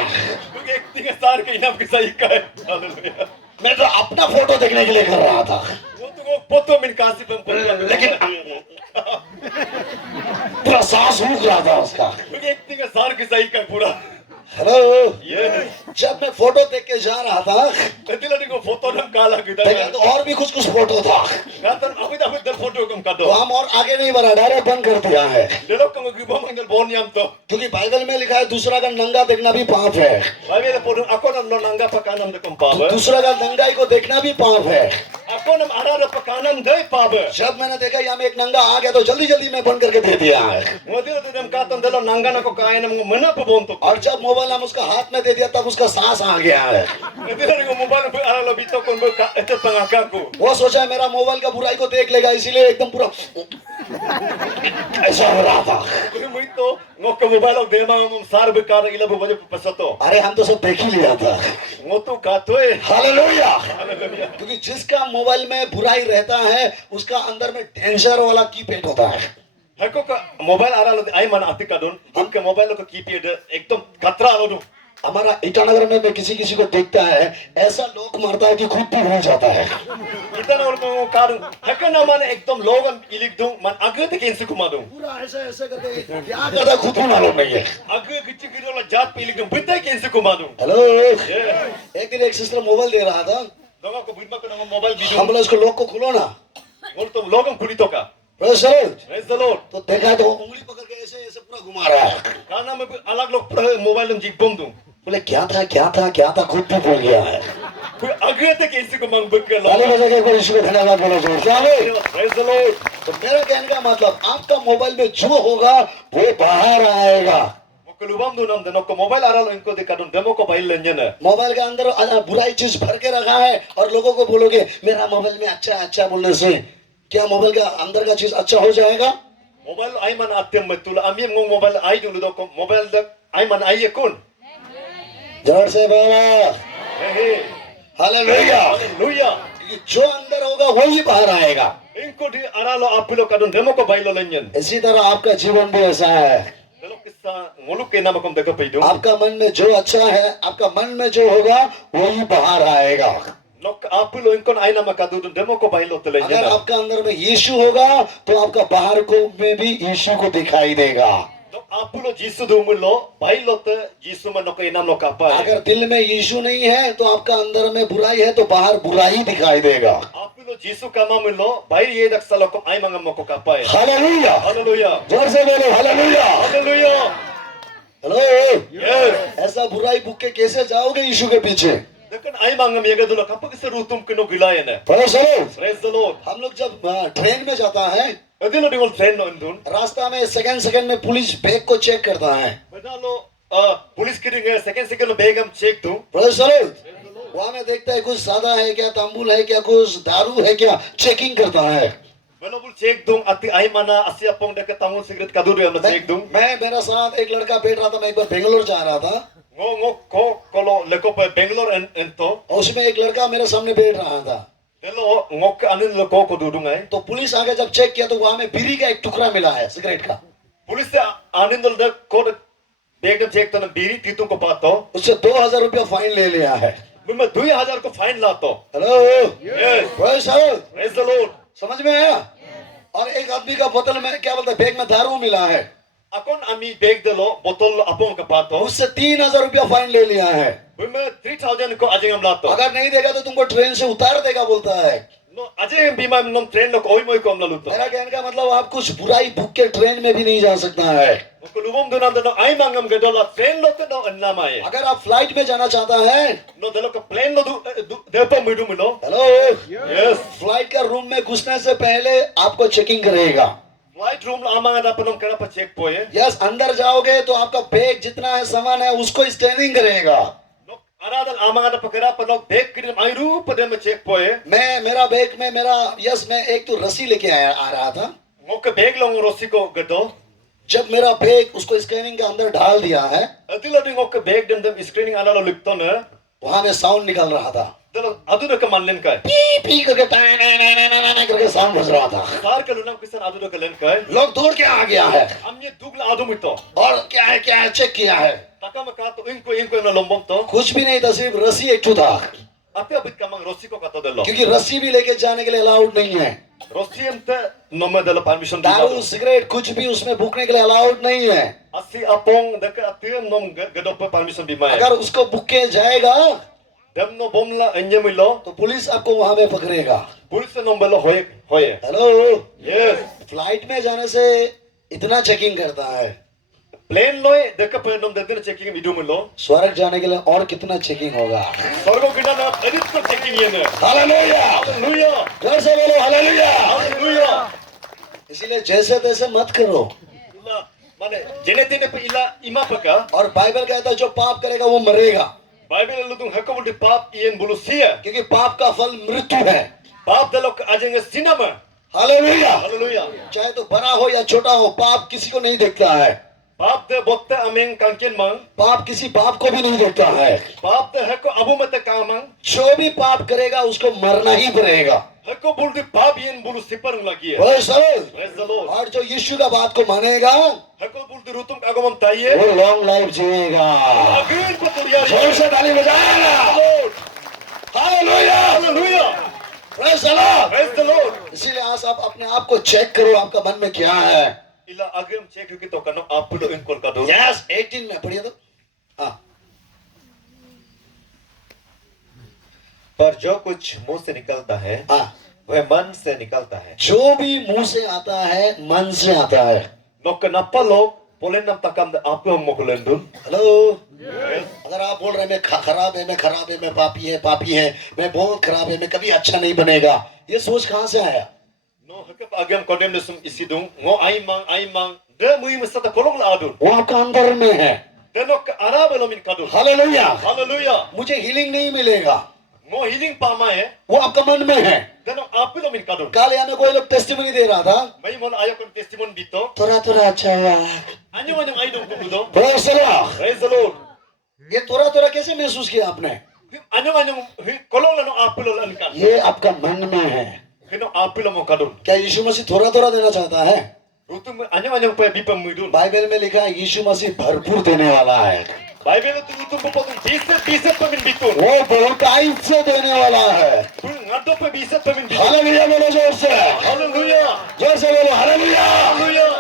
Bu acting star ke inam ke sahi kai. Hallelujah. मैं तो अपना फोटो देखने के लिए कर रहा था, Ngo tu ngo foto min kasi pem photo. लेकिन पूरा सांस रुक रहा था उसका। Bu acting star ke sahi kai pura. Hello, Yes. जब मैं फोटो देख के जा रहा था Adilo ding ngo photo nam kala kita. देखा तो और भी कुछ फोटो था, Katan aku dah betul photo kam तो kado. हम और आगे नहीं बढ़ा, डायरेक्ट बंद कर दिया है। Lelo kang gibo mangal bon yam to. क्योंकि बाइबल में लिखा है दूसरा का नंगा देखना भी पाप है, Babe le podung ako nam lo nangga pakanam de kam pabe. दूसरा का नंगाई को देखना भी पाप है। Ako nam ara de pakanam de pabe. जब मैंने देखा यहाँ में एक नंगा आ गया तो जल्दी जल्दी मैं बंद करके दे दिया है। Ngodi de dem katan de lo nangga na ko kain nam mena pa bon to. और जब मोबाइल हम उसका हाथ में दे दिया तब उसका सांस आ गया है। Ngodi de ngo mobile pe ara lo bito kon ka etet pangaka ko. वो सोचा है मेरा मोबाइल का बुराई को देख लेगा, इसीलिए एकदम पूरा ऐसा हो रहा था। Kuni mo ito ngo ka mobile og de mga sar be kara ila bo baje pasato. अरे हम तो सब देख ही लिया था। Ngo tu ka to e. Hallelujah. Hallelujah. क्योंकि जिसका मोबाइल में बुराई रहता है उसका अंदर में डेंजर वाला कीपैड होता है। Hako ka mobile ara lo de ay man ati kadon. Am ka mobile lo ka keypad de ekdom khatra lo do. हमारा ईटानगर में किसी किसी को देखता है ऐसा लोग मारता है कि खुद भी भूल जाता है। Kita na ko karung. Haka naman ekdom logan ilig dong man agad ke insu kumadong. पूरा ऐसे ऐसे करके क्या करता है खुद भी मालूम नहीं है। Agad kichi kiro la jat pe ilig dong bitay ke insu kumadong. Hello, Yeah. एक दिन एक सिस्टर मोबाइल दे रहा था, Donga ko bitma ko ng mobile हम video. बोला उसको लोग को खोलो ना। Ngol to logan kulito ka. Professor, Praise the Lord. तो देखा तो उंगली पकड़ के ऐसे ऐसे पूरा घुमा रहा है। Kana me alag lok pra mobile ng jigbom dong. बोले क्या था खुद भी भूल गया है। Ku agad ke insu kumang bukka ताली lo. बजा के एक बार ईश्वर को धन्यवाद बोलो जोर से। आमीन। Praise the Lord. तो मेरा कहने का मतलब आपका मोबाइल में जो होगा वो बाहर आएगा। Mokulubam do nam de no ko mobile aral inko de kadon demo ko bail lenyen. Mobile के अंदर बुराई चीज भर के रखा है और लोगों को बोलोगे मेरा मोबाइल में अच्छा बोलने से क्या मोबाइल का अंदर का चीज अच्छा हो जाएगा? Mobile ay man atem betul amiem ngong mobile ay dulu do ko mobile de ay man ay kun. जोर से बोलो Hey. हालेलुया। Hallelujah. जो अंदर होगा वही बाहर आएगा। Inko di aralo apulo kadon demo ko bailo lenyen. इसी तरह आपका जीवन भी ऐसा है। Delo kisa ngoluk ke nama kom deko peido. आपका मन में जो अच्छा है, आपका मन में जो होगा वही बाहर आएगा। Nok apulo inkon ay nama kadudun demo ko bailo अगर telenyen. आपका अंदर में यीशु होगा तो आपका बाहर को में भी यीशु को दिखाई देगा। Nok apulo Jisu dumulo bailo te Jisu man no ko inam no kapa. अगर दिल में यीशु नहीं है तो आपका अंदर में बुराई है तो बाहर बुराई दिखाई देगा। Apulo Jisu kama milo, bayi ye dak salokom ay mga moko kapay. Hallelujah, Hallelujah. जोर से बोलो हालेलुया। Hallelujah. Hello, Yes. ऐसा बुराई बुक के कैसे जाओगे यीशु के पीछे? Dakan ay mga miyega dula kapag sa rutum kino gilayan na. Praise the Lord। Praise the Lord. हम लोग जब ट्रेन में जाता है, Adilo dingol train no indun. रास्ता में सेकंड में पुलिस बैग को चेक करता है। Padalo police kidding second no begam check tu. Praise the Lord। वहाँ में देखता है कुछ सादा है क्या, तंबूल है क्या, कुछ दारू है क्या, चेकिंग करता है। Manobul check dung ati ay mana asya pong dekat tamul cigarette kaduri am check dung. मैं मेरा साथ एक लड़का बैठ रहा था, मैं एक बार बेंगलोर जा रहा था Ngo ko kolo leko pa Bangalore ento. और उसमें एक लड़का मेरे सामने बैठ रहा था। Delo ngok anin leko ko dudung ay. तो पुलिस आके जब चेक किया तो वहाँ में बीड़ी का एक टुकड़ा मिला है, सिगरेट का। Police anin dol de ko begam check tan biri titung ko pato. उससे 2000 रुपया फाइन ले लिया है। Bima 2000 ko fine lato. Hello, Yes. Praise the Lord। Praise the Lord. समझ में आया? और एक आदमी का बोतल में क्या बोलते हैं, बैग में दारू मिला है, Akon ami bag delo botol apong ka pato. उससे 3000 रुपया फाइन ले लिया है। Bima 3000 ko ajeng am lato. अगर नहीं देगा तो तुमको ट्रेन से उतार देगा बोलता है। No ajeng bima nom train no ko oy moy ko am laluto. मेरा कहने का मतलब आप कुछ बुराई भूख के ट्रेन में भी नहीं जा सकता है। Ko lubom dunam no ay mangam gadola train lo te no annamay. अगर आप फ्लाइट में जाना चाहता है, No delo ko plane no depo mudu muno. Hello, Yes. Flight का रूम में घुसने से पहले आपको चेकिंग करेगा। Flight room amang ada panom kana pa check po eh. Yes, अंदर जाओगे तो आपका बैग जितना है सामान है उसको स्कैनिंग करेगा। No aradal amang ada pakara panom bag kirim ay ru padem check po eh. मेरा बैग में मैं एक तो रस्सी लेके आ रहा था। Ngok bag long rosi ko gado. जब मेरा बैग उसको स्कैनिंग के अंदर डाल दिया है, Adilo ding ngok bag dem screening ala lo lipton eh. वहां में साउंड निकल रहा था, Delo adu na kamanlen kai. P P करके टाइम करके साउंड बज रहा था। Sar ka lunam kisan adu na kalen kai. लोग दौड़ के आ गया है Amye dugla adu mito. और क्या है चेक किया है, Taka maka to inko na lombom to. कुछ भी नहीं था, सिर्फ रस्सी एक ठो था, Ape abit kamang rosi ko kato delo. क्योंकि रस्सी भी लेके जाने के लिए अलाउड नहीं है। Rosi ente nome delo permission दारू dilo. सिगरेट कुछ भी उसमें भूखने के लिए अलाउड नहीं है। Asi apong deka atiyan nom gado pa permission bimay. अगर उसको बुक के जाएगा Dem no bomla enyemilo. तो पुलिस आपको वहां में पकड़ेगा। Police nom belo hoye. Hello, Yes. Flight में जाने से इतना चेकिंग करता है, Plane loy deka pa nom dedin checking idumulo. स्वर्ग जाने के लिए और कितना चेकिंग होगा। Sorgo kita na edit ko checking yene. Hallelujah, Hallelujah. जोर से बोलो हालेलुया। Hallelujah. इसीलिए जैसे तैसे मत करो। Ila mane jene tene pa ila ima pa ka. और बाइबल कहता है जो पाप करेगा वो मरेगा, Bible lu tung hakko di pap ien bulu sia. क्योंकि पाप का फल मृत्यु है। Pap dalok ajeng sinama. Hallelujah. Hallelujah. चाहे तो बड़ा हो या छोटा हो, पाप किसी को नहीं देखता है। Pap de botte ameng kanken mang. पाप किसी बाप को भी नहीं देखता है। Pap de hakko abu mate kamang. जो भी पाप करेगा उसको मरना ही पड़ेगा। Hakko bulu di pap ien bulu siparang lagi. Praise the Lord। Praise the Lord. और जो यीशु का बात को मानेगा Hakko bulu di rutum agomam taye. वो लॉन्ग लाइफ जिएगा। Agin paturiya. जोर से ताली बजाएगा। Lord. Hallelujah. Hallelujah. Praise the Lord. Praise the Lord. इसीलिए आज आप अपने आप को चेक करो, आपका मन में क्या है। Ila agam check yu kito kano apulo inkol kado. Yes, 18 में पढ़िए तो। हाँ, पर जो कुछ मुंह से निकलता है हाँ, वह मन से निकलता है। जो भी मुंह से आता है मन से आता है। No kenapa lo polen nam takam de apu mokulendun? Hello, Yes. अगर आप बोल रहे हैं मैं खराब है, मैं खराब है, मैं पापी है, मैं बहुत खराब है, मैं कभी अच्छा नहीं बनेगा, ये सोच कहाँ से आया? No hakap agam condemnation isidung ngo aimang de mui mesata kolong la adun. वो आपका अंदर में है। De no arabelo min kadun. Hallelujah. Hallelujah. मुझे हीलिंग नहीं मिलेगा, Ngo healing pa ma hai. वो आपका मन में है। De no apulo min kadun. कल यहाँ में कोई लोग टेस्टिमनी दे रहा था, May mon ayo kon testimony dito. थोड़ा थोड़ा अच्छा हुआ। Anyong aidong kumudo. Praise the Lord। Praise the Lord. ये थोड़ा कैसे महसूस किया आपने? Anyong kolong la no apulo la kan. ये आपका मन में है। Kino apulo mo kadun. क्या यीशु मसीह थोड़ा देना चाहता है? Rutum anyong pa bipam muidun. Bible में लिखा है यीशु मसीह भरपूर देने वाला है, Bible tu rutum po potong biset pa min bitun. वो बहुतायत से देने वाला है। Ngado pa biset pa min bitun. Hallelujah बोलो जोर से, Hallelujah. जोर से बोलो हालेलुया। Hallelujah.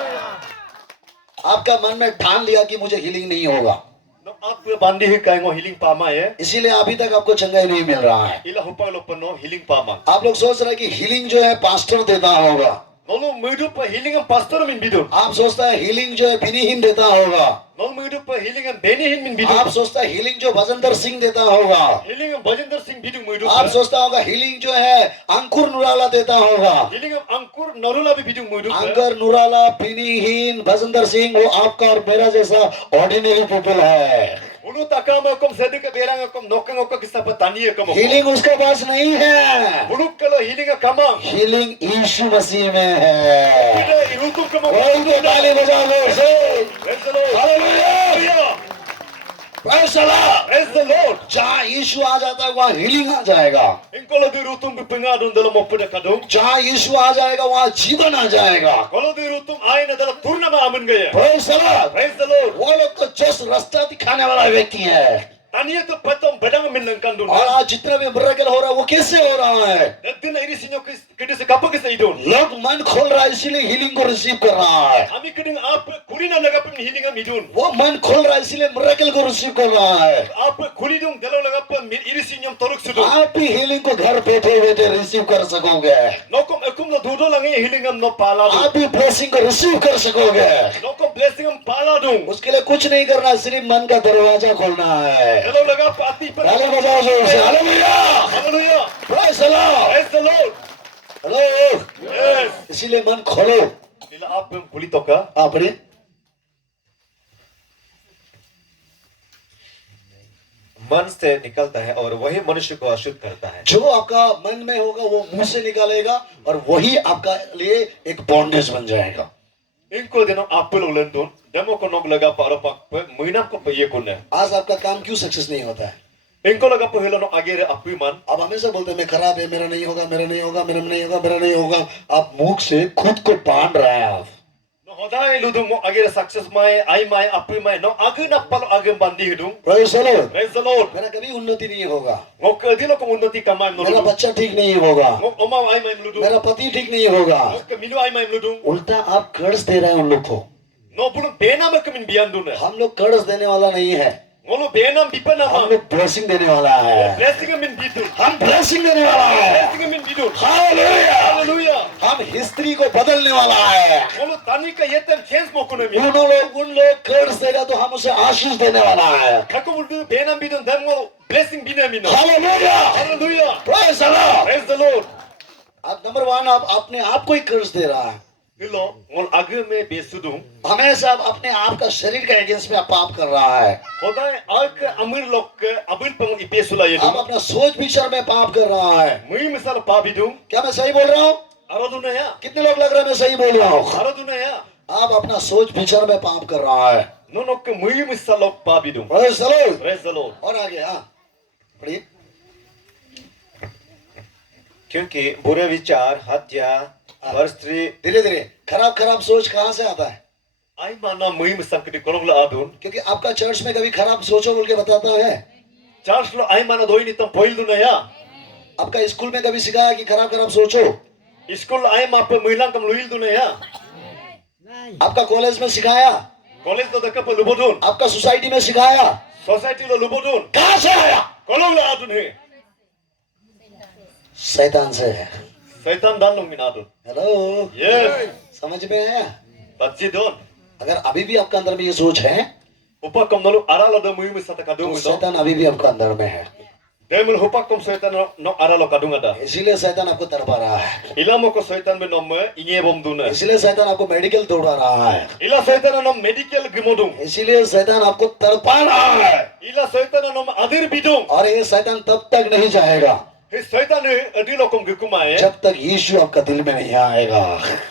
आपका मन में ठान लिया कि मुझे हीलिंग नहीं होगा, No apa bandi hi kai ngo healing pama ye. इसीलिए अभी तक आपको चंगाई नहीं मिल रहा है। Ila hupang lo pano healing pama. आप लोग सोच रहे हैं कि हीलिंग जो है पास्टर देता होगा, Nolo muidu pa healing am pastor min bidun. आप सोचता है हीलिंग जो है बिनीहीन देता होगा, Nolo muidu pa healing am beni hin min bidun. आप सोचता है हीलिंग जो भजनदर सिंह देता होगा, Healing am Bajinder Singh bidun muidu. आप सोचता होगा हीलिंग जो है अंकुर नुराला देता होगा। Healing am Ankur Narula bi bidun muidu. अंकुर नुराला, बिनीहीन, भजनदर सिंह वो आपका और मेरा जैसा ऑर्डिनरी पीपल है। Ulu takama kom sedek berang kom nokang ok kisah patani kom. Healing उसके पास नहीं है, Ulu kalau healing am kamang. Healing Yeshu Masih में है। Tidak irutum kamang. कोई तो ताली बजा लो से। Praise the Lord. Hallelujah, praise the Lord. Praise the Lord. जहाँ यीशु आ जाता है वहाँ हीलिंग आ जाएगा, Kalau dirutum pengadun dalam opeda kadung. जहाँ यीशु आ जाएगा वहाँ जीवन आ जाएगा। Kalau dirutum ain adalah turnama aman gaya. Praise the Lord. Praise the Lord. वो लोग तो जस्ट रास्ता दिखाने वाला व्यक्ति है। Tania tu patom bedang minlangkan dun. और आज जितना भी मिरेकल हो रहा है वो कैसे हो रहा है? Dadin iri sinyo kede se kapag sa idon. लोग मन खोल रहा है इसीलिए हीलिंग को रिसीव कर रहा है। Ami keding ap kuli na lagapin healing am idon. वो मन खोल रहा है इसीलिए मिरेकल को रिसीव कर रहा है। Ap kuli dong dalaw lagapin iri sinyo tolok sudon. आप भी हीलिंग को घर बैठे बैठे रिसीव कर सकोगे, Nokom akum na dudo lang eh healing am no pala dong. आप भी ब्लेसिंग को रिसीव कर सकोगे। Nokom blessing am pala dong. उसके लिए कुछ नहीं करना, सिर्फ मन का दरवाजा खोलना है। Dalaw lagap ati pa. ताली बजाओ जोर से, hallelujah, Hallelujah. Praise the Lord. Praise the Lord. Hello, Yes. इसीलिए मन खोलो। Ila ap kuli toka. आपने मन से निकलता है और वही मनुष्य को अशुद्ध करता है। जो आपका मन में होगा वो मुंह से निकालेगा और वही आपका लिए एक बॉन्डेज बन जाएगा। Ingkol dinong apel ulen dun. Demo ko nog laga para pak muinam ko paye ko na. आज आपका काम क्यों सक्सेस नहीं होता है? Ingkol laga po hila no agere api man. आप हमेशा बोलते हैं मैं खराब है, मेरा नहीं होगा, मेरा नहीं होगा, मेरा नहीं होगा, मेरा नहीं होगा। आप मुख से खुद को बांध रहे हैं आप। No hodai ludung mo agere success mai ai mai api mai no age na palo age bandi hidung. Praise the Lord. Praise the Lord. मेरा कभी उन्नति नहीं होगा, Ngo kadilo ko unnati kamay no मेरा ludung. बच्चा ठीक नहीं होगा, Ngo oma ai mai ludung. मेरा पति ठीक नहीं होगा। Ngo milu ai mai ludung. उल्टा आप कर्ज दे रहे हैं उन लोग को। No bulung benam ko min biyan dun. हम लोग कर्ज देने वाला नहीं है, Ngolo benam bipan हम ama. लोग ब्लेसिंग देने वाला है। Blessing min bidun. हम ब्लेसिंग देने वाला है। Blessing min bidun. Hallelujah, Hallelujah. हम हिस्ट्री को बदलने वाला है। Ngolo tani ka yetem chance mo ko na mi. उन लोग कर्ज देगा तो हम उसे आशीष देने वाला है। Kako buldu benam bidun dem ngolo blessing binamino. Hallelujah, Hallelujah. Praise the Lord. Praise the Lord. आप नंबर वन, आप अपने आप को ही कर्ज दे रहा है। Dilo ngol age me besudung. हमेशा आप अपने आप का शरीर का अगेंस्ट में आप पाप कर रहा है। Hodai ak amir lok abin pang ipesula आप yedung. अपना सोच विचार में पाप कर रहा है। Mui misal pa bidung. क्या मैं सही बोल रहा हूँ? Araduna ya. कितने लोग लग रहा है मैं सही बोल रहा हूँ? Araduna ya. आप अपना सोच विचार में पाप कर रहा है। No no ke mui misal lok pa bidung. Praise the Lord. Praise the Lord. और आगे, हाँ पढ़िए। क्योंकि बुरे विचार, हत्या, पर स्त्री, धीरे धीरे खराब खराब सोच कहाँ से आता है? Ai mana mui misal ke kolong la adun. क्योंकि आपका चर्च में कभी खराब सोचो बोल के बताता है। Charles lo ai mana doi ni tam poil duna ya. आपका स्कूल में कभी सिखाया कि खराब खराब सोचो? School ai ma pe muilang kam luil duna ya. आपका कॉलेज में सिखाया? College lo daka pe lubodun. आपका सोसाइटी में सिखाया? Society lo lubodun. कहाँ से आया? Kolong la adun he. शैतान से है। Satan dan long min adun. Hello, Yes. समझ में आया? Tatsi don. अगर अभी भी आपका अंदर में ये सोच है Upa kam nalu aralo da mui misal ta तो kadung do. शैतान अभी भी आपका अंदर में है। Demul hupak kom Satan no aralo kadung ada. इसीलिए शैतान आपको तड़पा रहा है, Ilamo ko Satan be nom inye bom duna. इसीलिए शैतान आपको मेडिकल तोड़वा रहा है, Ila Satan nom medical gimodung. इसीलिए शैतान आपको तड़पा रहा है। Ila Satan nom adir bidung. और ये शैतान तब तक नहीं जाएगा He Satan adilo kom gikumae. जब तक यीशु आपका दिल में नहीं आएगा।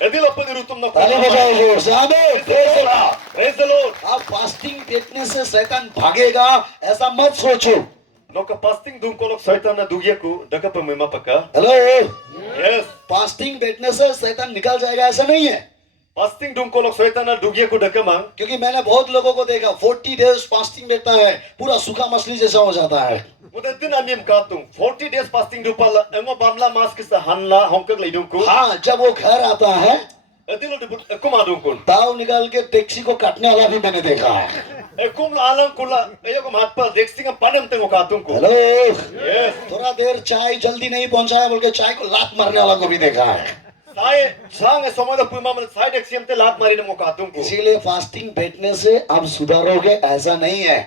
Adilo pa dirutum no. ताली बजाओ जोर से, आमीन। Praise the Lord. Praise the Lord. आप फास्टिंग देखने से शैतान भागेगा ऐसा मत सोचो। No ka fasting dung kolok Satan na dugya ku daka pa mema paka. Hello, Yes. Fasting बैठने से शैतान निकल जाएगा ऐसा नहीं है, Fasting dung kolok Satan na dugya ku daka mang. क्योंकि मैंने बहुत लोगों को देखा 40 डेज फास्टिंग बैठता है, पूरा सूखा मछली जैसा हो जाता है। Muda din amim katung 40 days fasting dupal engo bamla mas kisa hanla hongkak leidung ku. हाँ, जब वो घर आता है Adilo debut ekum adung kun. ताव निकाल के टैक्सी को काटने वाला भी मैंने देखा है। Ekum alang kula ayo kum hat pa dexting ang panam tengo katung ko. Hello, Yes. थोड़ा देर चाय जल्दी नहीं पहुंचाया बोल के चाय को लात मारने वाला को भी देखा है। Sai sang somoi da puma man sai dexing te lat mari mo katung ko. इसीलिए फास्टिंग बैठने से आप सुधारोगे ऐसा नहीं है।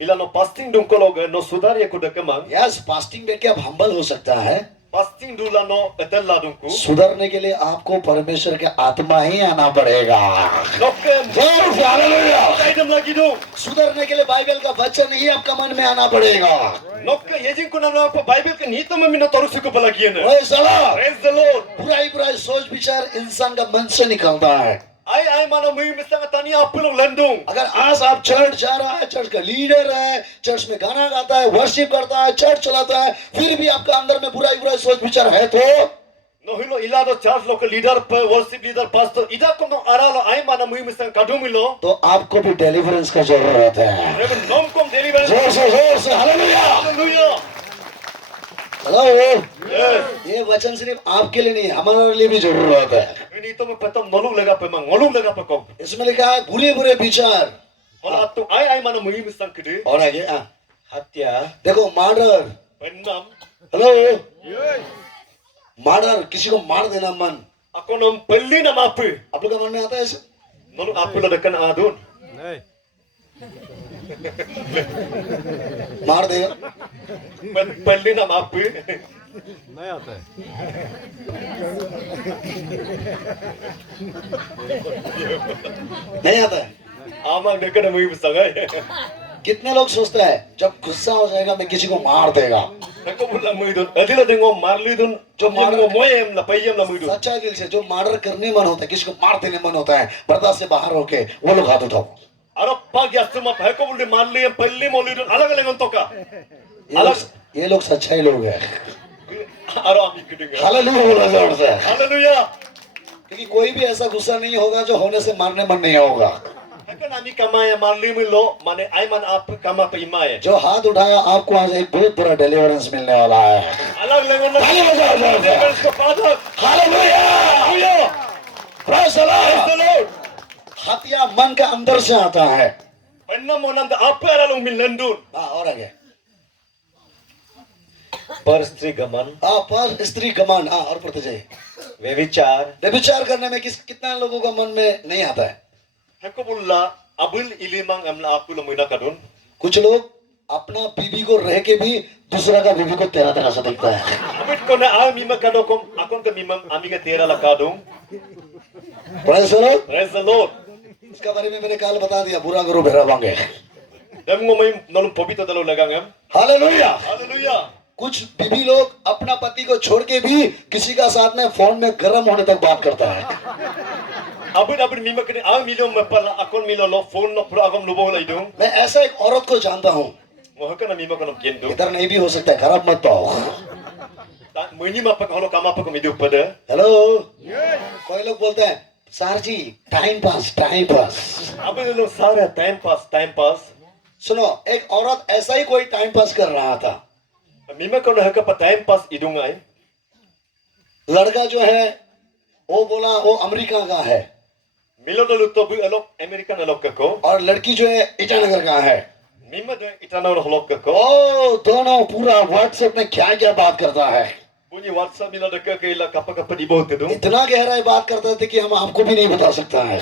Ila no fasting dung ko log no sudar ye ko dekamang. Yes, fasting बैठ के आप हम्बल हो सकता है। Fasting dula no etel ladung ko. सुधरने के लिए आपको परमेश्वर के आत्मा ही आना पड़ेगा। Nokem जोर से हालेलुया। item lagi do. सुधरने के लिए बाइबल का वचन ही आपका मन में आना पड़ेगा। Nokke yejing ko na no pa Bible ke ni to mami no torusu ko palagi na. Praise the Lord। Praise the Lord. बुराई बुराई सोच विचार इंसान का मन से निकलता है। Ay mana mui misang tani apulong landung. अगर आज आप चर्च जा रहा है, चर्च का लीडर है, चर्च में गाना गाता है, वर्शिप करता है, चर्च चलाता है, फिर भी आपका अंदर में बुराई बुराई सोच विचार है तो No hilo ila do church local leader pa worship leader pastor ida ko no aralo ay mana mui misang kadumilo. तो आपको भी डिलीवरेंस का जरूरत है। Even nom kom deliverance. जोर से हालेलुया। Hallelujah. Hello, Yes. ये वचन सिर्फ आपके लिए नहीं, हमारे लिए भी जरूरत है। Ini to patom nolung lega pa mang ngolung lega pa kom. इसमें लिखा है बुरे बुरे विचार। Hola tu ay mana mui misang kede. और आगे हत्या, देखो, मर्डर। Pennam हेलो, मर्डर, किसी को मार देना मन, ako nom pelli na mapu. आप लोग का मन में आता है ऐसे? Nolung apula dekan adun. मार देगा। Pelli na mapu. नहीं आता है। Amang dekan mui misang ay. कितने लोग सोचते हैं जब गुस्सा हो जाएगा मैं किसी को मार देगा। Ako mula mui dun. Adila dingo marli dun. Jo marlo moyem la payem la mui dun. सच्चा दिल से जो मर्डर करने मन होता है, किसी को मार देने मन होता है, पर्दा से बाहर होके वो लोग हाथ उठाओ। Aro pag yastuma ako muli marli yang pelli moli dun. Alag alang ontoka. ये लोग सच्चाई लोग हैं। Aro ami kidinga. हालेलुया बोला जोर से। Hallelujah. क्योंकि कोई भी ऐसा गुस्सा नहीं होगा जो होने से मारने मन नहीं होगा। Hakan ami kamaya marli milo mane ayman ap kama pa imaya. जो हाथ उठाया आपको आज एक बहुत बड़ा डिलीवरेंस मिलने वाला है। Alag lang na. Hallelujah. Ko father. Hallelujah. Hallelujah. Praise the Praise the Lord। Lord. हत्या मन के अंदर से आता है। Pennam mo nanda apa aralong milandun. हाँ, और आगे। पर स्त्री गमन, पर स्त्री गमन। हाँ, और पढ़ते जाइए। व्यभिचार, व्यभिचार करने में कितना लोगों का मन में नहीं आता है। Hako bulla abul ilimang amla apula muina kadun. कुछ लोग अपना बीवी को रह के भी दूसरा का बीवी को तेरा तेरा से देखता है। Abit ko na ay mima kadokom akon ka mimam ami ka tera la kadung. Praise the Lord। Praise the Lord. इसका बारे में मैंने कल बता दिया, बुरा करो भैरा मांगे। Dem ngomay nolung pobito dalo lagangam. Hallelujah. Hallelujah. कुछ बीवी लोग अपना पति को छोड़ के भी किसी का साथ में फोन में गर्म होने तक बात करता है। Abit mima kini ay milo mapala akon milo lo phone no pro agam lubo la idung. मैं ऐसा एक औरत को जानता हूँ, Mo haka na mima kono kendo. इधर नहीं भी हो सकता है, खराब मत पाओ। Muni mapak holo kama pa ko midu pada. Hello, कोई लोग बोलते हैं sir ji time pass time pass. Abit lo sara time pass. सुनो, एक औरत ऐसा ही कोई टाइम पास कर रहा था। Mima kono haka pa time pass idung ay. लड़का जो है वो बोला वो अमेरिका का है Milo dalo to bu alok American alok kako. और लड़की जो है ईटानगर का है। Mima do itana holok kako. ओ दोनों पूरा व्हाट्सएप में क्या क्या बात करता है। Bunyi WhatsApp milo deka kaila kapa di bote dum. इतना गहराई बात करते थे कि हम आपको भी नहीं बता सकता है।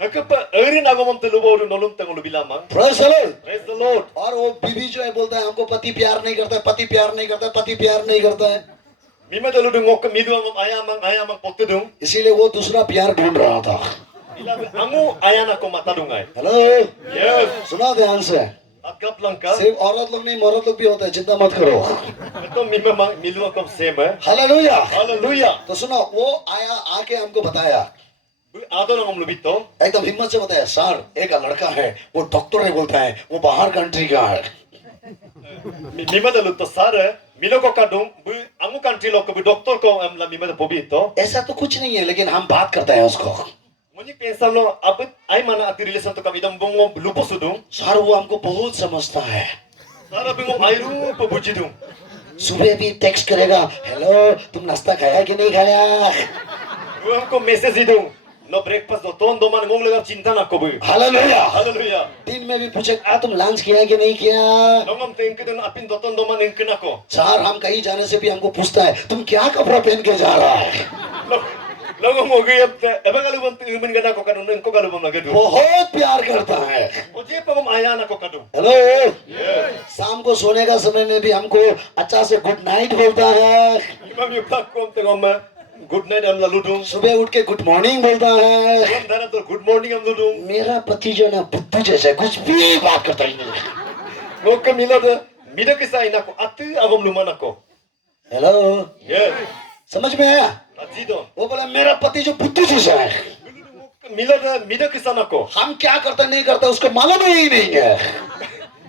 Haka pa erin agam te lubo ru nolum tengol bilamang. Praise the Lord। Praise the Lord. और वो बीवी जो है बोलता है हमको पति प्यार नहीं करता है, पति प्यार नहीं करता है, पति प्यार नहीं करता है। Mima dalo dung ngok midu amang ayamang pote dung. इसीलिए वो दूसरा प्यार ढूंढ रहा था। Ila angu ayana ko mata dung ay. Hello, Yes. सुना ध्यान से, Agap lang ka. सिर्फ औरत लोग नहीं मर्द लोग भी होते हैं, चिंता मत करो। Ito mima mang milu akom same eh. Hallelujah. Hallelujah. तो सुनो, वो आया आके हमको बताया, Ado nang lumito. एकदम हिम्मत से बताया, सर एक लड़का है वो डॉक्टर है, बोलता है वो बाहर कंट्री का है। Mima dalo to sara milo ko kadung bu angu country lo ko bu doctor ko amla mima da pobito. ऐसा तो कुछ नहीं है, लेकिन हम बात करते हैं उसको। Muni pensa lo abit ay mana ati relation to kami dam bongo lupo sudung. Sir वो हमको बहुत समझता है। Sara bingong ayru po bujidung. सुबह भी टेक्स्ट करेगा, हेलो तुम नाश्ता खाया कि नहीं खाया। Bu ko message idung. No breakfast do ton do man ngong lega cinta na ko bu. Hallelujah. Hallelujah. दिन में भी पूछे तुम लंच किया कि नहीं किया। Nongam te ingke don apin do ton do man ingke na ko. Sir हम कहीं जाने से भी हमको पूछता है तुम क्या कपड़ा पहन के जा रहा है। Nongam mo ge yap eba galu bam te umin gana ko kanu neng ko galu bam lage du. बहुत प्यार करता है। Oje pa bam aya na ko kadu. Hello, Yes. शाम को सोने का समय में भी हमको अच्छा से गुड नाइट बोलता है। Imam yu tak kom te ngom good night am lalu dung. सुबह उठ के गुड मॉर्निंग बोलता है। Ngom dana to good morning am lalu dung. मेरा पति जो ना बुद्धू जैसा है, कुछ भी बात करता ही नहीं। Ngom ke mila de mida ke sa ina ko atu agom lumana ko. Hello, Yes. समझ में आया? Aji do. वो बोला मेरा पति जो बुद्धू जैसा है, Mila de mida ke sana ko. हम क्या करता नहीं करता उसको मालूम ही नहीं है।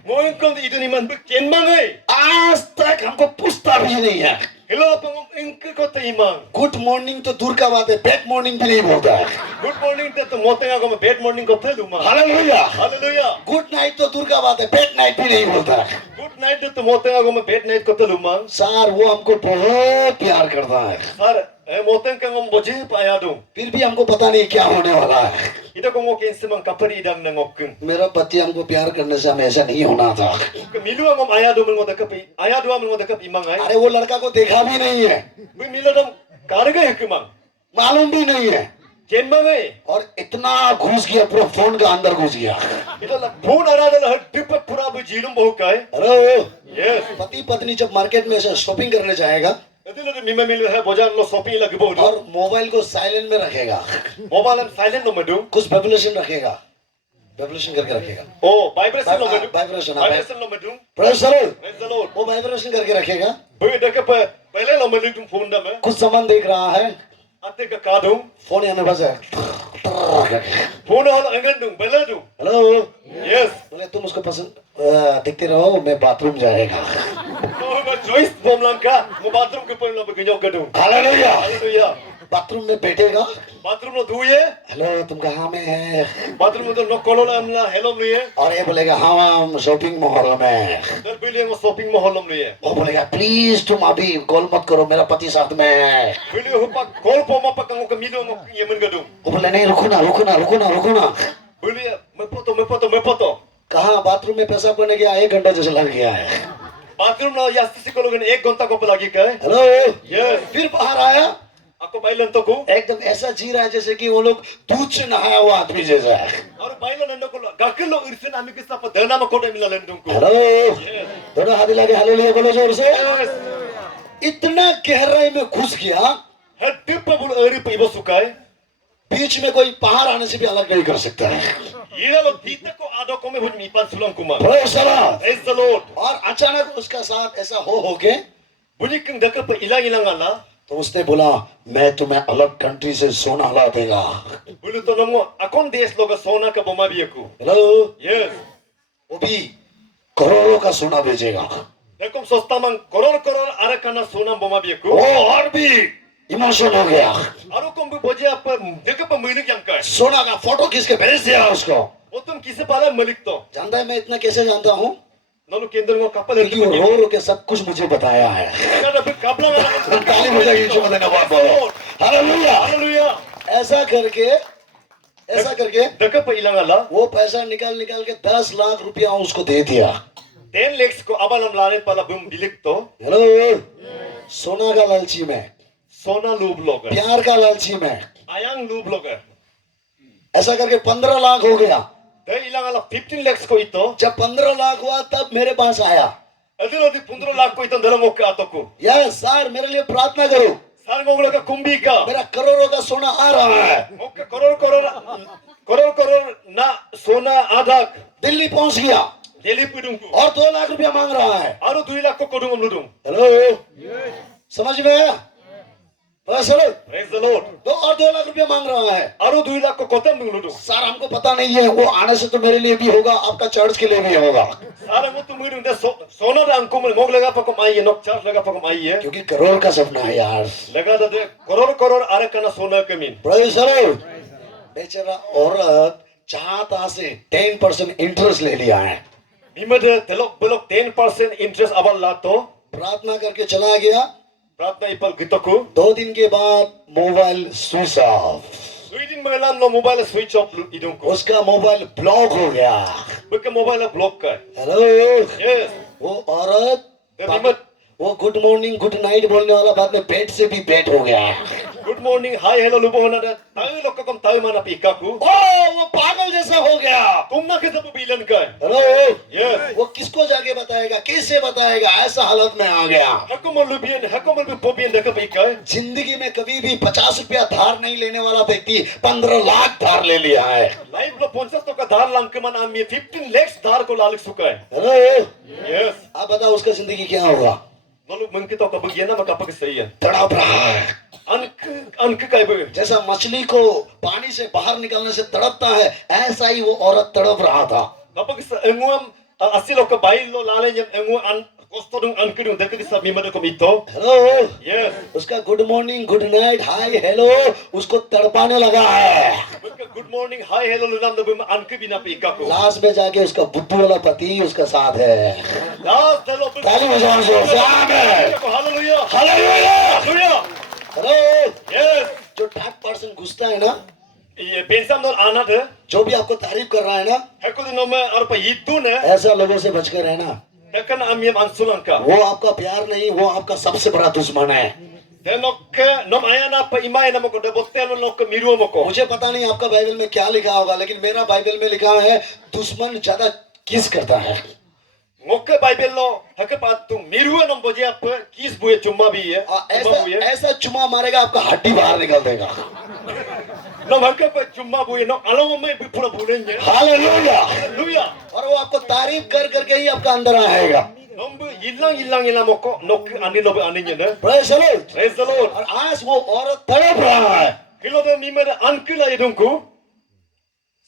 Mo ingkom itu ni man ken man hai. आज तक हमको पूछता भी नहीं है। Hello pangom ingke ko te imang. Good morning तो दूर का बात है, बैड मॉर्निंग भी नहीं बोलता है। Good morning te to moteng agom bad morning ko te luma. Hallelujah. Hallelujah. Good night तो दूर का बात है, बैड नाइट भी नहीं बोलता है। Good night te to moteng agom bad night ko te luma. Sir वो हमको बहुत प्यार करता है, Sar moteng ka ngom boje pa ya dung. फिर भी हमको पता नहीं क्या होने वाला है। Ida ko mo ken semang kapari idang na ngokun. मेरा पति हमको प्यार करने से हमें ऐसा नहीं होना था। Ke milu angom aya do mel ngoda kapi. Aya do mel ngoda kapi imang ai. अरे वो लड़का को देखा भी नहीं है, Bu mila dam karga hekmang. मालूम भी नहीं है, Ken mang ai. और इतना घुस गया, पूरा फोन का अंदर घुस गया। Ida la phone arada la trip pura bu jilum bohu kai. अरे Yes. पति पत्नी जब मार्केट में ऐसे शॉपिंग करने जाएगा Adil le mima milu hai bojan lo shopping lagi bohu. और मोबाइल को साइलेंट में रखेगा, Mobile am silent no madu. कुछ वाइब्रेशन रखेगा, वाइब्रेशन करके रखेगा। Oh, vibration no madu. Vibration, Vibration no madu. Praise the Lord. Praise the Lord. वो vibration करके रखेगा। Bu ida ke pele no madu tum phone da me. कुछ सामान देख रहा है, Ate ka kadung. फोन यहाँ में बजा है। Phone hol angan dung bela dung. Hello, Yes. बोले तुम उसको पसंद देखते रहो, मैं बाथरूम जाएगा। Oh, ma choice bom lang ka. Mo bathroom ke pon la beginyok ka dung. Hallelujah. Hallelujah. Bathroom में बैठेगा। Bathroom no duye. हेलो, तुम कहाँ में है? Bathroom no no kolon am la hello nuye. और ये बोलेगा हाँ हम शॉपिंग मॉल में। Dar bili mo shopping mo holom nuye. वो बोलेगा प्लीज तुम अभी कॉल मत करो, मेरा पति साथ में है। Bili ho pa call po ma pa kang ka mido mo yemen ka dung. वो बोले नहीं रुको ना रुको ना रुको ना रुको ना। Bili me poto. कहाँ बाथरूम में पेशाब करने गया, 1 घंटा जैसे लग गया है। Bathroom na yasti psikologan 1 gonta ko pa lagi ka. Hello, Yes. फिर बाहर आया, Ako bailan to ko. एकदम ऐसा जी रहा है जैसे कि वो लोग दूध से नहाया हुआ आदमी जैसा है। Aru bailan nando ko gakilo irsen ami ke sa pa dana ma ko da mila lendung ko. Hello, Yes. दोनों हाथ लगे हालेलुया बोलो जोर से। Yes. इतना गहराई में घुस गया, Hat tippa bul eri pa ibo sukai. बीच में कोई पहाड़ आने से भी अलग नहीं कर सकता है। Ira lo dita ko ado ko me hun mi pan sulang kuma. Praise the Lord। Praise the Lord. और अचानक उसका साथ ऐसा हो के Bunyi kang daka pa ilang ala. तो उसने बोला मैं तुम्हें अलग कंट्री से सोना ला देगा। Bulu to namo akon des loga sona ka bomabi aku. Hello, Yes. वो भी करोड़ों का सोना बेचेगा। Dakom sosta mang koror ara kana sona bomabi aku. वो और भी इमोशनल हो गया, Aru kom bu boje apa deka pa milik yang kai. सोना का फोटो खींच के भेज दिया उसको। Otum kise pala malik to. जानता है मैं इतना कैसे जानता हूँ? Nalu kendra ngo kapal क्योंकि वो रो रो के सब कुछ मुझे बताया है। Kada bu kapla na. ताली बजाइए यीशु मसीह का नाम बोलो। हालेलुया। Hallelujah. ऐसा करके Daka pa ilang ala. वो पैसा निकाल निकाल के 10 लाख रुपया उसको दे दिया। 10 lakhs ko abalam lanet pala bum bilik to. Hello, सोना का लालची में, Sona loob loga. प्यार का लालची में, Ayang loob loga. ऐसा करके 15 लाख हो गया। Dai ilang ala 15 lakhs ko ito. जब 15 लाख हुआ तब मेरे पास आया, Adilo di 15 lakh ko ito dalang mo ka atoko. Yes sir मेरे लिए प्रार्थना करो, Saan ngong ka kumbi ka. मेरा करोड़ों का सोना आ रहा है। Okay, koror na sona adak. Delhi पहुंच गया Deli pudung ko. और 2 लाख रुपया मांग रहा है। Aru 2 lakh ko kodung omludung. Hello, समझ में आया? बस चलो, Praise the Lord. तो और 2 लाख रुपया मांग रहा है। Aru 2 lakh ko kotam dunguludung. Sir हमको पता नहीं है, वो आने से तो मेरे लिए भी होगा, आपका चर्च के लिए भी होगा, Sara mo tumudung de sona da angkum ngog lega pa ko mai nok charge lega pa ko mai ye. क्योंकि करोड़ का सपना है यार। Lega da de koror ara kana sona kamin. Praise the Lord. बेचारा औरत चाहता से 10% इंटरेस्ट ले लिया है। Bimade telok belok 10% interest abal lato. प्रार्थना करके चला गया, Pratna ipal gitoku. 2 दिन के बाद mobile switch off. Suidin mengelam lo mobile switch off idung ko. उसका मोबाइल ब्लॉक हो गया। Bukan mobile block ka. Hello, Yes. वो औरत The remote. वो गुड मॉर्निंग गुड नाइट बोलने वाला बाद में बेड से भी बेड हो गया। Good morning, hi, hello, lubo na da. Tahu lo kam tahu mana pika ku. ओ वो पागल जैसा हो गया। Tum na kita bilan ka. Hello, Yes. वो किसको जाके बताएगा, कैसे बताएगा, ऐसा हालत में आ गया। Hako mo lubian, hako mo pobian da ka pika. जिंदगी में कभी भी 50 रुपया धार नहीं लेने वाला व्यक्ति 15 लाख धार ले लिया है। Live lo 50 to ka dar lang ka man ami 15 lakhs dar ko lalik suka. Hello, Yes. आप बताओ उसका जिंदगी क्या होगा। Nolu mengkita ka bagian na makapag sayan. तड़प रहा है Anke kay ba. जैसा मछली को पानी से बाहर निकलने से तड़पता है, ऐसा ही वो औरत तड़प रहा था। Kapag sa enguam asilo ka bail lo lalay yan engu an kosto dung anke dung deka sa mimada ko ito. Hello, Yes. उसका good morning good night hi hello उसको तड़पाने लगा है। Good morning, hi, hello lunam da bum anke bina pika ko. Last में जाके उसका बुद्धू वाला पति उसका साथ है। Last hello. ताली बजाओ जोर से, आमीन। Hallelujah. Hallelujah. Hallelujah. Hello, Yes. जो ठग पर्सन घुसता है ना, Iya pensam non anak de. जो भी आपको तारीफ कर रहा है ना, Heko di nome arpa itu ne. ऐसा लोगों से बचकर रहना। Hekan amiem ansulan ka. वो आपका प्यार नहीं, वो आपका सबसे बड़ा दुश्मन है। Denok nom ayana pa imay na mo ko dabotel no ko miru mo ko. मुझे पता नहीं आपका बाइबल में क्या लिखा होगा, लेकिन मेरा बाइबल में लिखा है दुश्मन ज्यादा किस करता है। Ngoke Bible lo heke patung miru nom boje apa kis buye cuma bi ye. ऐसा ऐसा चुमा मारेगा आपका हड्डी बाहर निकल देगा। Nom heke pa cuma buye nom along me bi pura bulen ye. Hallelujah. Hallelujah. और वो आपको तारीफ कर करके ही आपका अंदर आएगा। Nom bu ilang mo ko nok ani lo ani ye ne. Praise the Lord। Praise the Lord. और आज वो औरत तड़प रहा है। Kilo de mimada ankila idungku.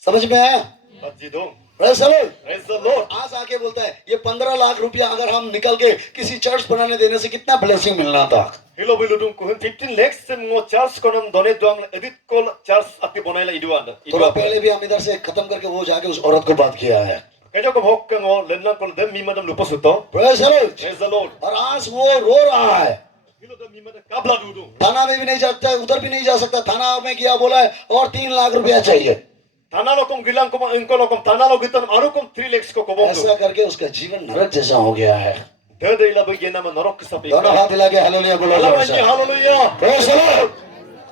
समझ में आया। Bajidong. Praise the Lord। Praise the Lord. आज आके बोलता है ये 15 लाख रुपया अगर हम निकल के किसी चर्च बनाने देने से कितना ब्लेसिंग मिलना था। Hilo biludungku 15 lakhs sen ngo charge konam done doang edit call charge ati bonaila iduan. थोड़ा पहले भी हम इधर से खत्म करके वो जाके उस औरत को बात किया है। Kajo ko hok ngo lenna kol dem mimadam lupa suto. Praise the Lord। Praise the Lord. और आज वो रो रहा है। Hilo de mimada kabla dudu. थाना में भी नहीं जाता, उधर भी नहीं जा सकता। थाना में गया, बोला है और 3 लाख रुपया चाहिए। Tana lokom gilang ko inko lokom tana lo gitan arukom 3 lakhs ko kobom ऐसा do. करके उसका जीवन नरक जैसा हो गया है। De de ila bagena ma norok sa दोनों pika. हाथ हिला के हालेलुया बोलो जोर से। Hallelujah. Praise the Lord।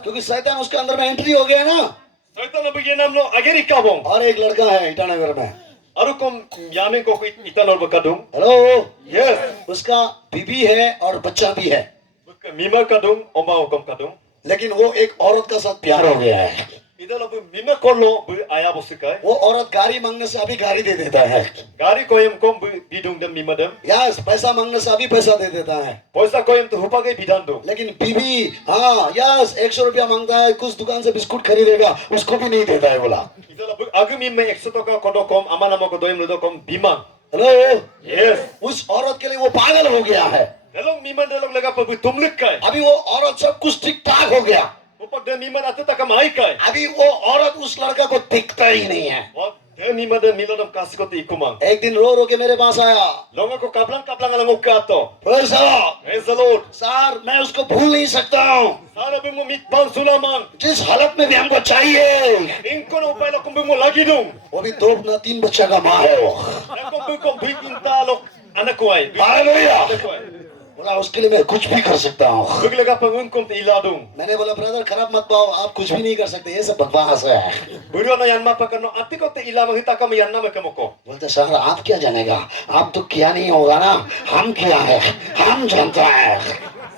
क्योंकि शैतान उसके अंदर में एंट्री हो गया ना। Saitan bagena lo ageri kabong. और एक लड़का है ईटानगर में। Arukom yamin ko itanor bakadum. Hello, Yes. उसका बीबी है और बच्चा भी है, Mima kadum oma okom kadum. लेकिन वो एक औरत का साथ प्यार हो गया है। Ida lo mima kollo bu aya bosikai. वो औरत गाड़ी मांगने से अभी गाड़ी दे देता है, Gari koyem kom bu bidung dem mimadam. Yes पैसा मांगने से अभी पैसा दे देता है। Poisa koyem to hupagai bidando. लेकिन बीबी हाँ यस 100 रुपया मांगता है, कुछ दुकान से बिस्कुट खरीदेगा उसको भी नहीं देता है बोला। Ida lo agumi me 100 toka kodokom amana mo kodoyem lodokom bimang. Hello, Yes. उस औरत के लिए वो पागल हो गया है। Dalong miman dalong laga pa bu tumlik kai. अभी वो औरत सब कुछ ठीक ठाक हो गया, Upag de miman ato taka mai kai. अभी वो औरत उस लड़का को दिखता ही नहीं है। Wa de miman de milodam kasiko ti ikumang. एक दिन रो रो के मेरे पास आया। Longa ko kablang alang ukato. Praise the Lord। Praise the Lord. Sir मैं उसको भूल नहीं सकता हूँ, Sana bu mo mitbang sulaman. जिस हालत में भी हमको चाहिए। Inko no upay lokom bu mo lagi dum. वो भी 2 ना 3 बच्चा का माँ है वो। Nakom bu kom bikinta lok anak ko ay. Hallelujah. Anak ko ay. बोला उसके लिए मैं कुछ भी कर सकता हूँ। Buglaga pa unkom ti iladum. मैंने बोला ब्रदर खराब मत पाओ, आप कुछ भी नहीं कर सकते, ये सब बकवास है। Buro na yan mapakano ati ko ti ilamang hita kami yan na makamoko. बोलते सर आप क्या जानेगा, आप तो किया नहीं होगा ना, हम किया है, हम जानता है।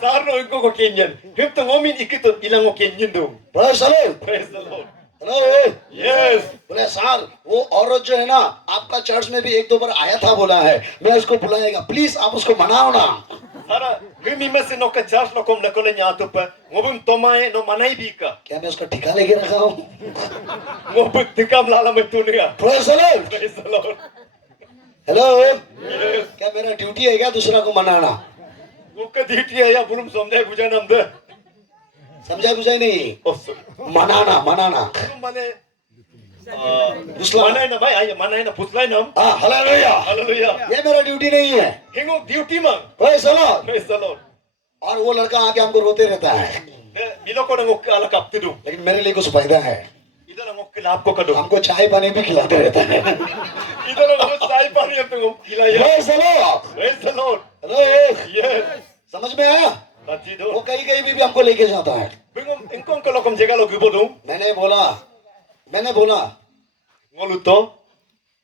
Sarno inko ko kenyan. Himto ngomin ikito ilang ko kenyan dum. Praise the Lord। Praise the Lord. Hello, Yes. बोले सर वो औरत जो है ना आपका चर्च में भी 1-2 बार आया था, बोला है मैं उसको बुलाएगा, प्लीज आप उसको मनाओ ना। Sara, kami masi no ka charge no kom na ko nya ato pa. Ngobum tomae no manay bika. क्या मैं उसका ठिका लेके रखा हूँ? Ngobut tikam lala me tunia. Praise the Lord। Praise the Lord. Hello, Yes. क्या मेरा duty है क्या दूसरा को मनाना? Uka diti ya bulum somday bujanam de. समझा बुझा नहीं, Oso. मनाना मनाना। Mane दूसरा manay na bay ay manay na puslay nam. हाँ हालेलुया, Hallelujah. ये मेरा ड्यूटी नहीं है। Hingok duty man. Praise the Lord। Praise the Lord. और वो लड़का आके हमको रोते रहता है। Ilo ko nang ok ala kap tidung. लेकिन मेरे लिए कुछ फायदा है, Ida lang ok lap ko kadung. हमको चाय पानी भी खिलाते रहता है। Ida lang ok sai pa niya pengom ilaya. Praise the Lord. Praise the Lord. Hello, Yes. समझ में आया? Tati वो do. कहीं कहीं भी हमको लेके जाता है। Pengom engkong ko lokom jega lo gibodung. मैंने बोला Ngoluto.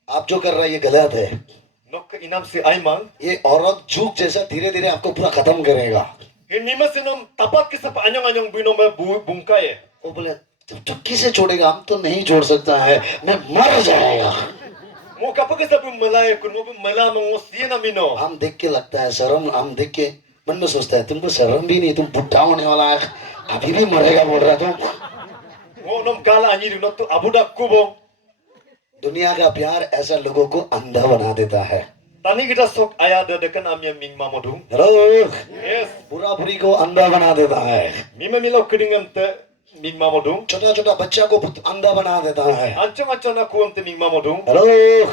आप जो कर रहे हैं ये गलत है। Nok inam si Aimang. ये औरत झूठ जैसा धीरे धीरे आपको पूरा खत्म करेगा। Hinima sinom tapat ke sa anyong-anyong binom bungkay. वो बोले चुटकी से छोड़ेगा, हम तो नहीं छोड़ सकता है, मैं मर जाएगा। Mo kapag ke sa malay kun mo malamang mo siya na mino. हम देख के लगता है शर्म, हम देख के मन में सोचता है तुमको शर्म भी नहीं, तुम बुढ़ा होने वाला है, अभी भी मरेगा बोल रहा तुम। Mo nom kala anyi no to abudak kubong. दुनिया का प्यार ऐसा लोगों को अंधा बना देता है। Tani kita sok aya da dekan amya ming mamodung. Hello, Yes. बुरा बुरी को अंधा बना देता है, Mima milo kedingam te ming mamodung. छोटा छोटा बच्चा को अंधा बना देता है। Ancang-ancang aku am te ming mamodung. Hello,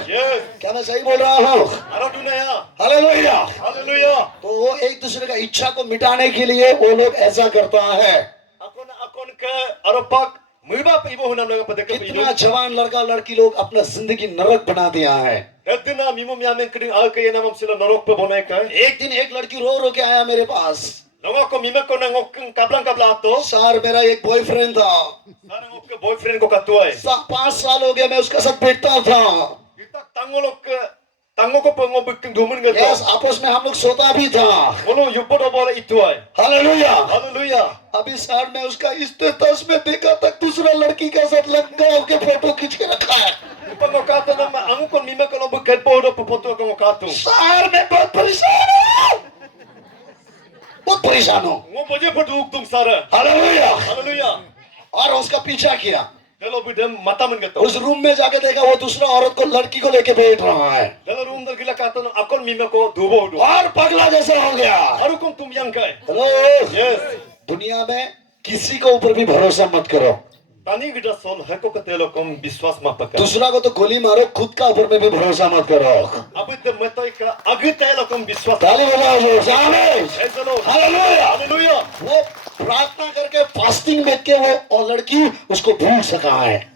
Yes. क्या मैं सही बोल रहा हूँ? Ara dunaya. हालेलुया। Hallelujah. तो वो एक दूसरे का इच्छा को मिटाने के लिए वो लोग ऐसा करता है। Akon ke aropak muiba pa ibo hunam naga padaka कितना जवान लड़का लड़की लोग अपना जिंदगी नरक बना दिया है। Edna mimo miamen keding al ke namam sila norok pa bonai ka. एक दिन एक लड़की रो रो के आया मेरे पास, Longa ko mima ko nangok kablang ato. Sir मेरा एक बॉयफ्रेंड था, Sarang ok boyfriend ko katuay. 5 साल हो गया मैं उसके साथ बैठता था, Kita tango ko pa ngobik dumun nga yes to. आपस में हम लोग सोता भी था। Molo yupod obora ituay. Hallelujah. Hallelujah. अभी सर मैं उसका स्टेटस में देखा तक दूसरा लड़की के साथ लगा होके फोटो खींच के रखा है। Pangokato na ang kon mima ko lo bukad po do pupoto ko ngokato. Sir मैं बहुत परेशान हूँ, बहुत परेशान हूँ। Ngo boje pa duugtung sara. Hallelujah. Hallelujah. और उसका पीछा किया, Dalo bidam mata man gato. उस रूम में जाके देखा वो दूसरा औरत को लड़की को लेके बैठ रहा है Dalo room dal gila kato na akon mima ko dubo do. और पगला जैसा हो गया। Aru kong tumyang kay. Hello, Yes. दुनिया में किसी को ऊपर भी भरोसा मत करो, Tani vida sol hako katelo kom biswas mapaka. दूसरा को तो गोली मारो, खुद का ऊपर में भी भरोसा मत करो। Abu de matoy ka agutelo kom biswas. ताली बजाओ जोर से, आमीन। Praise the Lord. Hallelujah. Hallelujah. वो प्रार्थना करके फास्टिंग में के वो और लड़की उसको भूल सका है।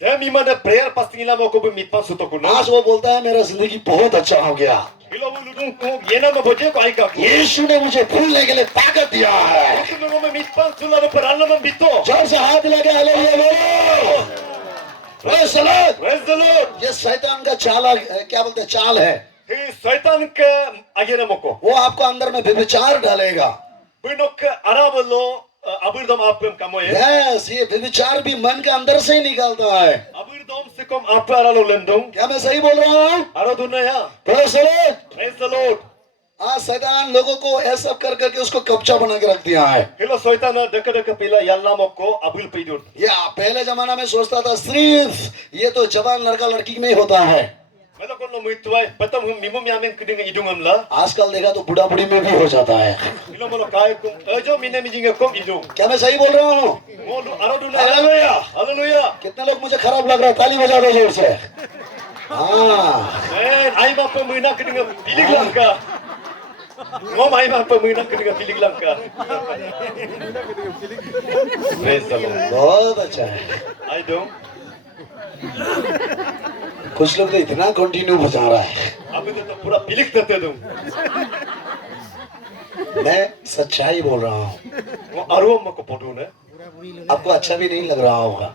De mima de prayer pasting ila mo ko mitpan suto ko na. आज वो बोलता है मेरा जिंदगी बहुत अच्छा हो गया, Ilo buludung ko yena mo boje ko ay ka ko. यीशु ने मुझे भूलने के लिए ताकत दिया है। Kung mo mitpan sula no paral naman bito. जोर से हाथ लगा, हालेलुया बोलो। Praise the Lord। Praise the Lord. ये शैतान का क्या बोलते हैं, चाल है। He Satan ke agena mo ko. वो आपको अंदर में व्यभिचार डालेगा। Binok arabalo abirdom apem kamoye. Yes, ये व्यभिचार भी मन के अंदर से ही निकलता है। Abirdom se kom aparalo lendong. क्या मैं सही बोल रहा हूँ? Aro dunaya. Praise the Lord। Praise the Lord. आज शैतान लोगों को ऐसा कर करके उसको कब्जा बना के रख दिया है। Hilo Satan na deka pila yalla mo ko abil pidut. या पहले जमाना में सोचता था सिर्फ ये तो जवान लड़का लड़की में ही होता है, Melo ko no muitway patam hum mimum yamen kiding idungam la. आजकल देखा तो बुढ़ा बुढ़ी में भी हो जाता है। Hilo mo lo kay kum ejo mine mijinga kom idung. क्या मैं सही बोल रहा हूँ? Mo aro dunaya. Hallelujah. Hallelujah. कितने लोग मुझे खराब लग रहा है, ताली बजा दो जोर से। हाँ, Man, ay ba pa muna kiding pilig lang ka. Mo may ba pa muna kiding pilig lang ka. Praise the Lord. बहुत अच्छा है। I don't. कुछ लोग तो इतना कंटिन्यू बजा रहा है। Abi to pura pilig tate dum. मैं सच्चाई बोल रहा हूँ, Mo aro mo ko podu ne. आपको अच्छा भी नहीं लग रहा होगा,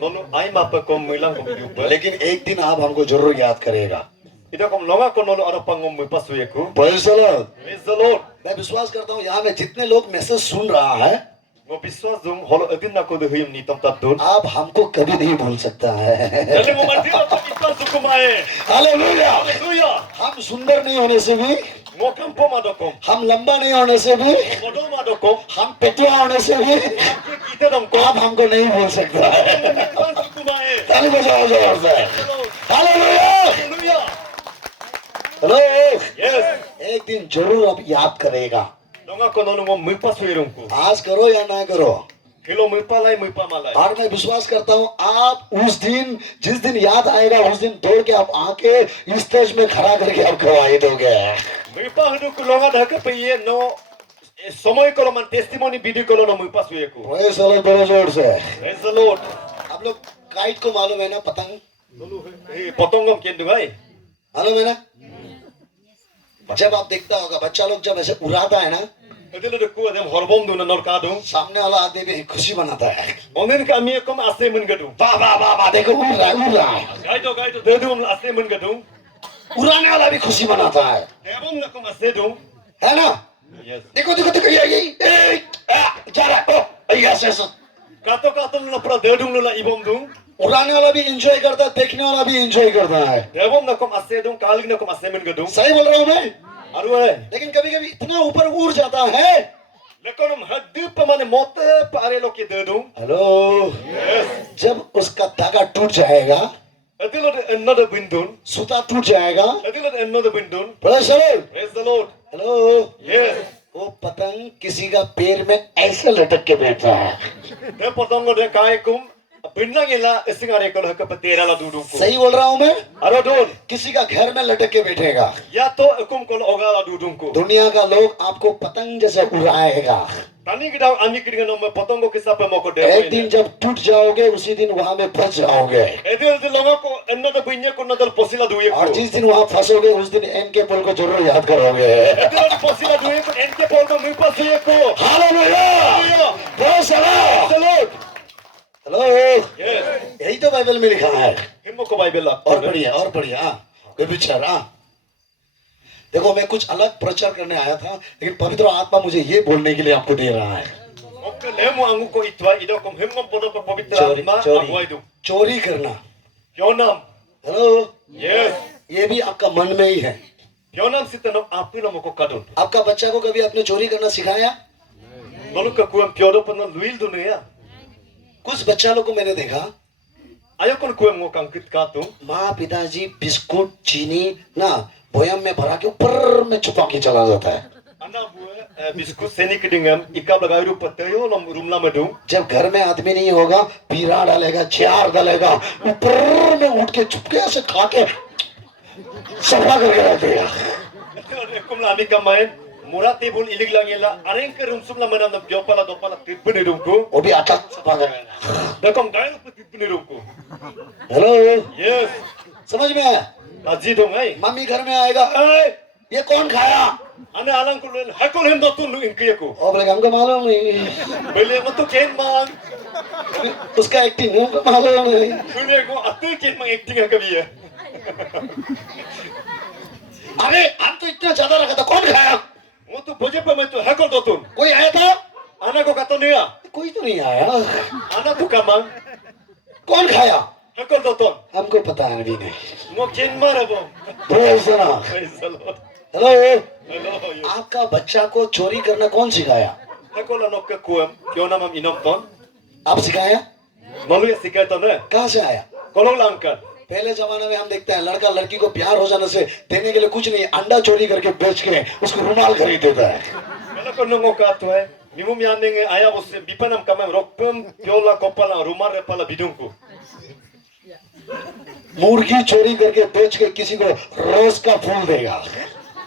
Nono ay mapa ko milang ko yupa. लेकिन एक दिन आप हमको जरूर याद करेगा। Ito kom longa ko nono aro pangom mo pasuye ko. Praise the Lord। Praise the Lord. मैं विश्वास करता हूँ यहाँ में जितने लोग मैसेज सुन रहा है, Mo biswas dum holo edin na ko de huyum ni tam tat dun. आप हमको कभी नहीं भूल सकता है। Dali mo matira ko ipan sukumae. Hallelujah. Hallelujah. हम सुंदर नहीं होने से भी, Mo kampo madokom. हम लंबा नहीं होने से भी, Modo madokom. हम पेटिया होने से भी Ite dom ko. आप हमको नहीं भूल सकता है। Ipan sukumae. ताली बजाओ जोर से। Hello. Hallelujah. Hallelujah. Hello, Yes. एक दिन जरूर आप याद करेगा। Longa ko nono mo mo pasuye rum ko. आज करो या ना करो, Hilo mo palay mo pamalay. और मैं विश्वास करता हूँ आप उस दिन, जिस दिन याद आएगा उस दिन दौड़ के आप आके इस स्टेज में खड़ा करके आप गवाही दोगे। Mo pa hadu ko longa da ka paye no Somoi kalau man testimoni video kalau namu pas aku. Praise the Lord, बड़े जोर से। Praise the Lord. आप लोग काइट को मालूम है ना, पतंग Potong kian dungai. मालूम है ना? जब आप देखता होगा बच्चा लोग जब ऐसे उड़ाता है ना, Itu lo deku ada horbom dun nor kadung. सामने वाला आदमी भी खुशी मनाता है। Onen kami kom ase men gadung. वाह वाह वाह वाह, देखो उड़ रहा है, उड़ रहा है। Gaito dedum ase men gadung. उड़ाने वाला भी खुशी मनाता है, Ebom na kom ase dung. है ना? Yes. देखो देखो देखो, ये जा रहा है, ओ yes yes. Kato na pra dedum lo la ibom dung. उड़ाने वाला भी एंजॉय करता है, देखने वाला भी एंजॉय करता है। Ebom na kom ase dung, kalig na kom ase men gadung. सही बोल रहा हूँ मैं? Aru hai. लेकिन कभी कभी इतना ऊपर उड़ जाता है। Lekonom hadup pamane mote pare lo ki dedung. Hello, Yes. जब उसका धागा टूट जाएगा, Itu lo another bindun. सूता टूट जाएगा, Itu lo another bindun. Praise the Lord। Praise the Lord. Hello, Yes. वो पतंग किसी का पैर में ऐसे लटक के बैठा है। Dia potong lo dia kai kum. Bindang ila singare kalau hak petera la dudung ku. सही बोल रहा हूँ मैं? Aro don. किसी का घर में लटक के बैठेगा। Ya to kum kalau oga la dudung ku. दुनिया का लोग आपको पतंग जैसे उड़ाएगा। Tani kita ami kiri nama potong ko kisah pemoko dia. एक दिन जब टूट जाओगे उसी दिन वहां में फंस जाओगे, Itu longa ko another binya ko nadal posila duye और ko. जिस दिन वहां फंसोगे उस दिन एनके पोल को जरूर याद करोगे। Itu posila duye ko NK pol ko mipa duye ko. Hallelujah, praise the Lord. Salud. Hello, Yes. यही तो बाइबल में लिखा है। Himmo ko Bible la. और बढ़िया और बढ़िया, कोई विचार। देखो मैं कुछ अलग प्रचार करने आया था, लेकिन पवित्र आत्मा मुझे ये बोलने के लिए आपको दे रहा है। Oke lemu angu ko itwa ido kom himmo podo ko pavitra Chori, atma chori. aguai du. चोरी करना, Pionam. Hello, Yes. ये भी आपका मन में ही है। Pionam sitano api namo ko kadun. आपका बच्चा को कभी आपने चोरी करना सिखाया? Lalu ka kuam piodo pano luil dunia. कुछ बच्चा लोग को मैंने देखा, Ayo kon kuam ngo kang kit katung. माँ पिताजी बिस्कुट चीनी ना बोयम में भरा के ऊपर में छुपा के चला जाता है। Ana bue biskut seni kedingam ikab lagai ru patayo lam rumla madung. जब घर में आदमी नहीं होगा, पीरा डालेगा, चार डालेगा, ऊपर में उठ के चुपके से खा के सफा करके रहते हैं। Kum la ami kamain murat tebul ilig lang yela areng ke rumsum la manam jopala dopala tipne dungku. वो भी अच्छा सफा करेगा। Da kom gail pe tipne dungku. Hello, Yes. समझ में आया? Aji dong ai. मम्मी घर में आएगा, "ए, ये कौन खाया?" Ana alang ko len hakol hem dotun lu inkiya ko. और बोलेगा हमको मालूम नहीं, Bele matu ken mang. उसका एक्टिंग हमको मालूम नहीं। Kune ko atu ken mang acting ka biya. अरे हम तो इतना ज्यादा रखा था, कौन खाया? Mo tu boje pa me tu hakol dotun. कोई आया था? Ana ko kato niya. कोई तो नहीं आया। Ana tu kamang कौन खाया? hakol dotun. हमको पता है अभी नहीं। Mo ken marabo. Praise the Lord। Praise the Lord. Hello, Hello. आपका बच्चा को चोरी करना कौन सिखाया? Hakol anok ka kuam. Kyo namam inom ton. आप सिखाया? Malu ya sikay ton eh. कहाँ से आया? Kolong langkan. पहले जमाने में हम देखते हैं लड़का लड़की को प्यार हो जाने से देने के लिए कुछ नहीं, अंडा चोरी करके बेच के उसको रुमाल खरीद देता है। Kala ko nungo ka to eh. Mimum yaning aya bos bipanam kamam rokpum piola kopala rumar repala bidungku. मुर्गी चोरी करके बेच के किसी को रोज का फूल देगा।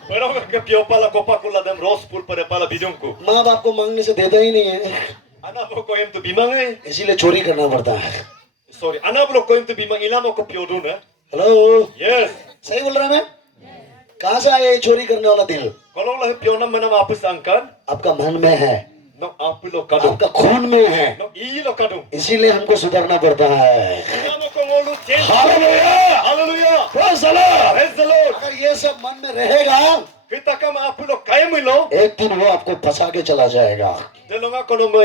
Pero ka piopala kopakula dem rose pool pare pala bidungku. माँ बाप को मांगने से देता ही नहीं है, Ana ko ko em tu bimang eh. इसीलिए चोरी करना पड़ता है। Sorry. Ana ko ko em tu bimang ilamo ko piodun eh. Hello, Yes. सही बोल रहा है मैं? कहाँ से आया ये चोरी करने वाला दिल? Kolong lah pionam manam apis angkan. आपका मन में है, No apilo kadung. आपका खून में है, No ilo kadung. इसीलिए हमको सुधरना पड़ता है। Ilamo ko ngolu change. Hallelujah, Hallelujah. Praise the Lord. Praise the Lord. अगर ये सब मन में रहेगा, Kita kam apilo kaya mo ilo. एक दिन वो आपको फंसा के चला जाएगा। Delonga kono mo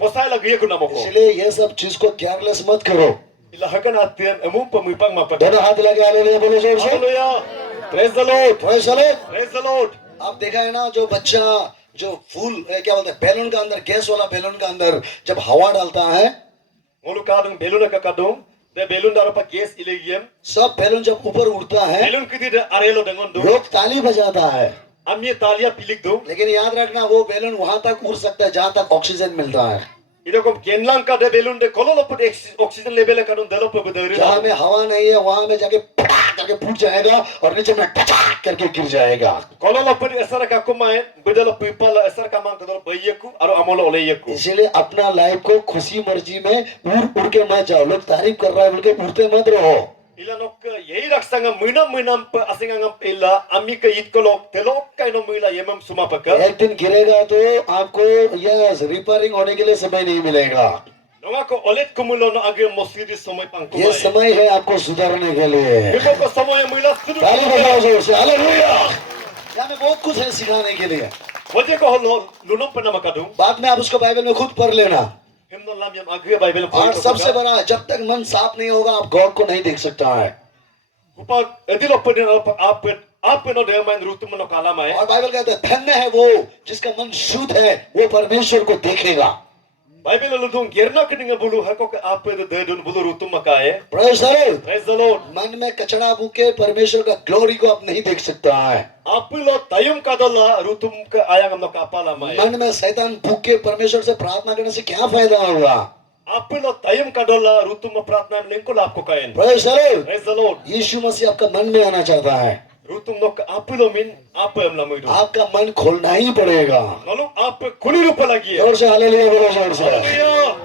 posay lagi ko namo ko. इसलिए ये सब चीज को केयरलेस मत करो। Ilahakan atin emum pamipang mapat. दोनों हाथ लगे हालेलुया बोलो जोर से। Hallelujah. Praise the Lord. Praise the Lord. Praise the Lord. आप देखा है ना, जो बच्चा जो फूल क्या बोलते हैं, बैलून का अंदर, गैस वाला बैलून का अंदर जब हवा डालता है, Ngolu kadung belun ka kadung. De belun daro pa gas ilegiem. सब बैलून जब ऊपर उड़ता है, Belun kiti de arelo dengon do. लोग ताली बजाता है। Amye talia pilik do. लेकिन याद रखना, वो बैलून वहां तक उड़ सकता है जहां तक ऑक्सीजन मिलता है। Ito kom kenlang ka de belun de kololo put oxygen level ka dun dalo pa budari. जहां में हवा नहीं है वहां में जाके फटाक जाके फूट जाएगा और नीचे में टचाक करके गिर जाएगा। Kalau lo pergi esar ka aku main, bedalo pipa lo esar ka mang kadal bayiku, aro amolo oleyeku. इसीलिए अपना लाइफ को खुशी मर्जी में उड़ के मत जाओ। लोग तारीफ कर रहा है बोल के उड़ते मत रहो। Ila nok yei raksanga minam pa asingangam ila ami ka yit kolok telok kai no mila yemam suma pa ka. एक दिन गिरेगा तो आपको यस रिपेयरिंग होने के लिए समय नहीं मिलेगा। Nonga ko olet kumulo no age mosiri somay pang ये kumay. समय है आपको सुधारने के लिए। Biko ko samay mila sudu. ताली बजाओ जोर से, हालेलुया। यहाँ में बहुत कुछ है सिखाने के लिए। Wajah ko holo lunam pa na makadung. बाद में आप उसको बाइबल में खुद पढ़ लेना। Himno lam yam age Bible और सबसे बड़ा, जब तक मन साफ नहीं होगा आप गॉड को नहीं देख सकता है। Upag edilo pa din आप no de main rutum no kala mai. और बाइबल कहता है धन्य है वो जिसका मन शुद्ध है, वो परमेश्वर को देखेगा। Bible ludung gerna kedinga bulu hako ka आप de dun bulu rutum makaye. Praise the Lord. Praise the Lord. मन में कचड़ा भूके परमेश्वर का ग्लोरी को आप नहीं देख सकता है। आप lo tayum kadala rutum ka ayang no kapala mai. मन में शैतान भूखे परमेश्वर से प्रार्थना करने से क्या फायदा होगा? आप lo tayum kadala rutum pratna lengko la आपको kain. Praise the Lord. Praise the Lord. यीशु मसीह आपका मन में आना चाहता है। Rutum no आप lo min आप em la muidu. आपका मन खोलना ही पड़ेगा। Lalu आप kuli rupa lagi ya. जोर से हालेलुया बोलो जोर से। Haleluya.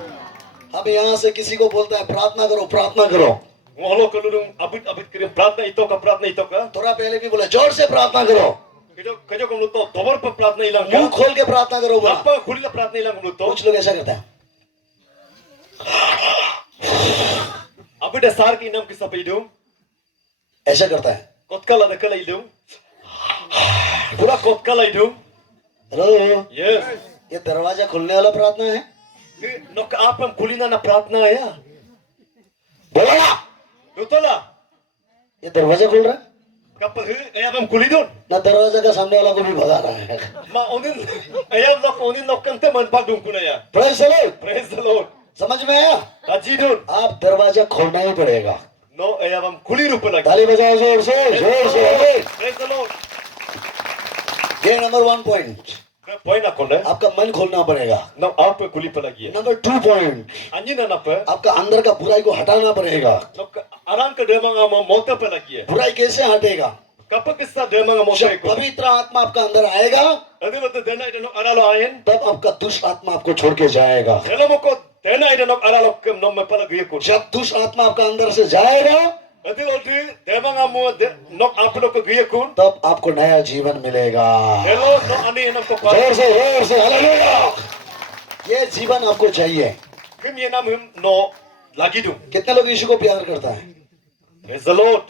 अब यहाँ से किसी को बोलता है प्रार्थना करो, प्रार्थना करो। Ngolo kaludung abit kirim pratna ito ka. थोड़ा पहले भी बोला जोर से प्रार्थना करो, Kajo kamu to tobar pa pratna ilang मुंह ka. खोल के प्रार्थना करो बोला। Apa kuli la pratna ilang kamu to. कुछ लोग ऐसा करते हैं। Abi dasar ki inam kisa paidung. ऐसा करता है। Kotkala da kala idung. Pura kotkala idung. Hello, Yes. ये दरवाजा खुलने वाला प्रार्थना है। Nok apa kulina na pratna ya. बोला ना, Lutala. ये दरवाजा खुल रहा है Kapag ayam kulidon. ना, दरवाजा का सामने वाला को भी भगा रहा है। Ma onin ayam lok kante man pagdung kunaya. Praise the Lord. Praise the Lord. समझ में आया? Ajidun. आप दरवाजा खोलना ही पड़ेगा। No ayam kuli rupa lagi. ताली बजाओ जोर से, जोर से। Praise the Lord. ये number 1 point, Point ako na. आपका मन खोलना पड़ेगा। No apa kuli pa lagi. Number 2 point, Anjin na pa. आपका अंदर का बुराई को हटाना पड़ेगा। No arang ka demang ama mota pa lagi. बुराई कैसे हटेगा? Kapag isa demang ama mota जब ko. पवित्र आत्मा आपका अंदर आएगा Adilo te dena ida no aralo ayen. तब आपका दुष्ट आत्मा आपको छोड़ के जाएगा। Hello mo ko dena ida no aralo kem no me pala giye ko. जब दुष्ट आत्मा आपका अंदर से जाएगा Adilo di demang amo no aplo ko giye ko. तब आपको नया जीवन मिलेगा। Hello no ani na ko pa. जोर से हालेलुया। ये जीवन आपको चाहिए। Kim ye nam him no lagi du. कितने लोग यीशु को प्यार करता है? Praise the Lord.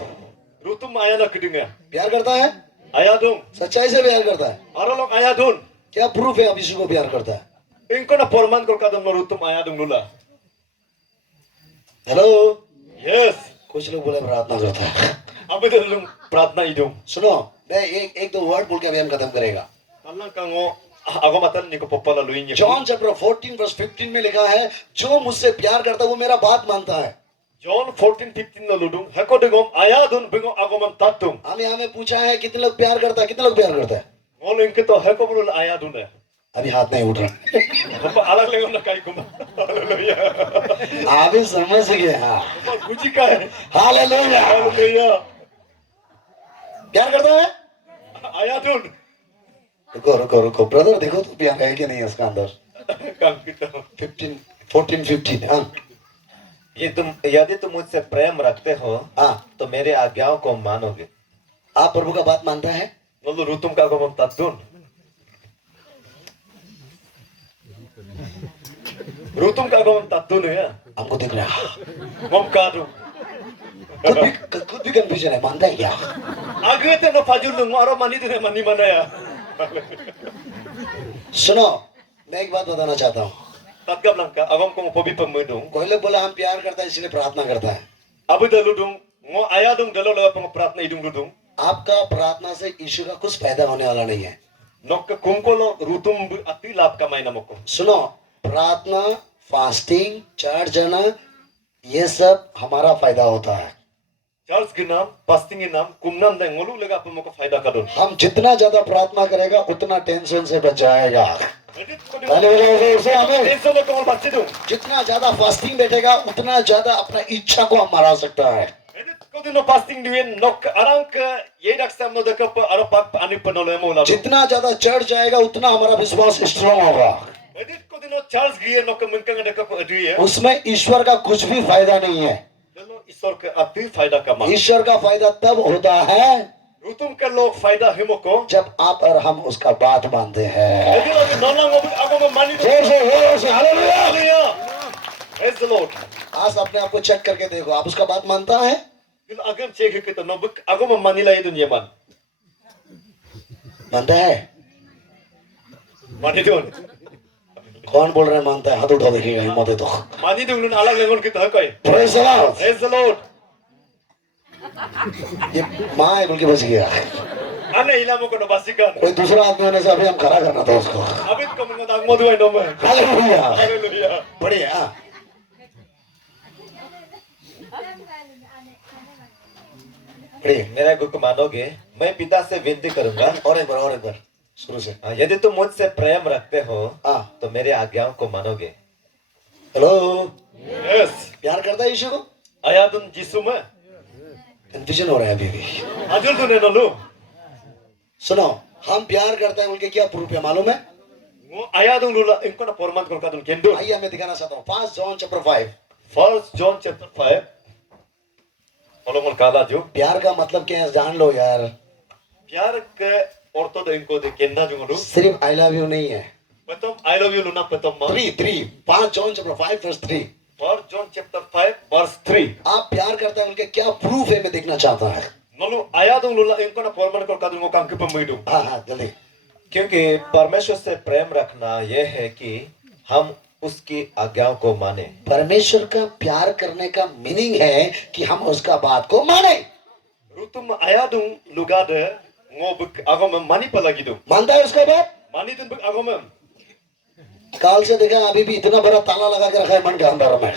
Rutum ayana kidinga. प्यार करता है, Ayadung. सच्चाई से प्यार करता है। Aralo ayadun. क्या प्रूफ है आप यीशु को प्यार करता है? Inko na porman ko kadam no rutum ayadung nula. Hello, Yes. कुछ लोग बोले प्रार्थना करता है। Abi dalung pratna idung. सुनो, मैं एक दो वर्ड बोल के अभी हम खत्म करेगा। Alang kango ako matan ni ko popala luin niya. John chapter 14 verse 15 में लिखा है, जो मुझसे प्यार करता है वो मेरा बात मानता है। John 14:15 na ludung. Hako degom ayadun bingo agomam tatum. हमें पूछा है कितने लोग प्यार करता है, कितने लोग प्यार करता है? Ngolo inke to hako bulul ayadun na. अभी हाथ नहीं उठ रहा। Papa alag lengom na kai kuma. Hallelujah. अभी समझ गया। Papa guji ka hai. Hallelujah. Hallelujah. प्यार करता है? Ayadun. रुको ब्रदर, देखो तो प्यार है कि नहीं है इसका अंदर। Kang kita. 15 हाँ यदि तुम मुझसे प्रेम रखते हो हाँ, तो मेरे आज्ञाओं को मानोगे। आप प्रभु का बात मानता है? Ngolo rutum ka agomam tatun. Rutum ka agomam tatun ya. हमको दिख रहा है। Mom kadu. खुद भी कंफ्यूजन है, मानता है क्या? Agete no fajul nung aro mani dune mani mana ya. सुनो, मैं एक बात बताना चाहता हूँ। Tatgab lang ka agom kong pobi pamudung. कोई लोग बोला हम प्यार करता है इसलिए प्रार्थना करता है। Abu daludung ngo ayadung dalo laga pang pratna idung ludung. आपका प्रार्थना से यीशु का कुछ फायदा होने वाला नहीं है। Nok kungkolo rutum ati lap kamay na mo ko. सुनो, प्रार्थना, फास्टिंग, चर्च जाना, ये सब हमारा फायदा होता है। Charles के नाम, fasting के नाम, kumnam dang ngolu laga pa mo ko फायदा ka don. हम जितना ज्यादा प्रार्थना करेगा उतना टेंशन से बच जाएगा। ताली बजाओ जोर से हमें। Tenso lo ko batti dung. जितना ज्यादा फास्टिंग बैठेगा उतना ज्यादा अपना इच्छा को हम मरा सकता है। Kau tu no fasting duit nok arang ke ye dak sam no dekap aro pak ani penoleh mo la. जितना ज्यादा चढ़ जाएगा उतना हमारा विश्वास स्ट्रांग होगा। Edit kau tu no charge giye nok mengkang dekap aduye. उसमें ईश्वर का कुछ भी फायदा नहीं है। Dalo isor ke ati faida kama. ईश्वर का फायदा तब होता है Rutum ke lok faida himoko. जब आप और हम उसका बात मानते हैं। Edit lagi nolang ago mani. जोर से जोर से hallelujah. Hallelujah. Praise the Lord. आज अपने आप को चेक करके देखो, आप उसका बात मानता है? Dil agam cek kita no ago mani la ye dunia man. मानता है? Mani don. कौन बोल रहा है मानता है? हाथ उठाओ देखिएगा, हिम्मत है तो। Mani dun alag lengon kita koi. Praise the Lord। Praise the Lord. ये माँ है बोल के बच गया। Ane ila mo ko no basikan. कोई दूसरा आदमी होने से अभी हम खड़ा करना था उसको। Abit ko mo dag mo duai no me. Hallelujah. Hallelujah. बढ़िया। बढ़िया। मेरे आज्ञा को मानोगे, मैं पिता से विनती करूंगा। और एक बार शुरू से। यदि तुम मुझसे प्रेम रखते हो हाँ। तो मेरे आज्ञाओं को मानोगे। Hello, Yes. प्यार करता है यीशु को? Ayadun Jisu me. कंफ्यूजन हो रहा है अभी भी। Adul tu ne no lu. सुनो, हम प्यार करते हैं उनके क्या प्रूफ है मालूम है? Mo ayadun lula inko na format ko kadun kendo. आइए मैं दिखाना चाहता हूँ। 5 John chapter 5। 1 John chapter 5. Olomon kala jo. प्यार का मतलब क्या है जान लो यार। Pyar ke orto de inko de kenda jo lu. सिर्फ आई लव यू नहीं है। Petom I love you luna petom ma. 3 5 John chapter 5 verse 3। 1 John chapter 5 verse 3. आप प्यार करते हैं उनके क्या प्रूफ है मैं देखना चाहता है। Nolu ayadun lula inko na format ko kadun mo kang kipamidu. हाँ हाँ जल्दी। क्योंकि परमेश्वर से प्रेम रखना यह है कि हम उसकी आज्ञाओं को माने। परमेश्वर का प्यार करने का मीनिंग है कि हम उसका बात को माने। Rutum ayadun lugade ngobuk agom mani palagidu. मानता है उसका बात? Mani dun buk agom. काल से देखा अभी भी इतना बड़ा ताला लगा के रखा है मन के अंदर में।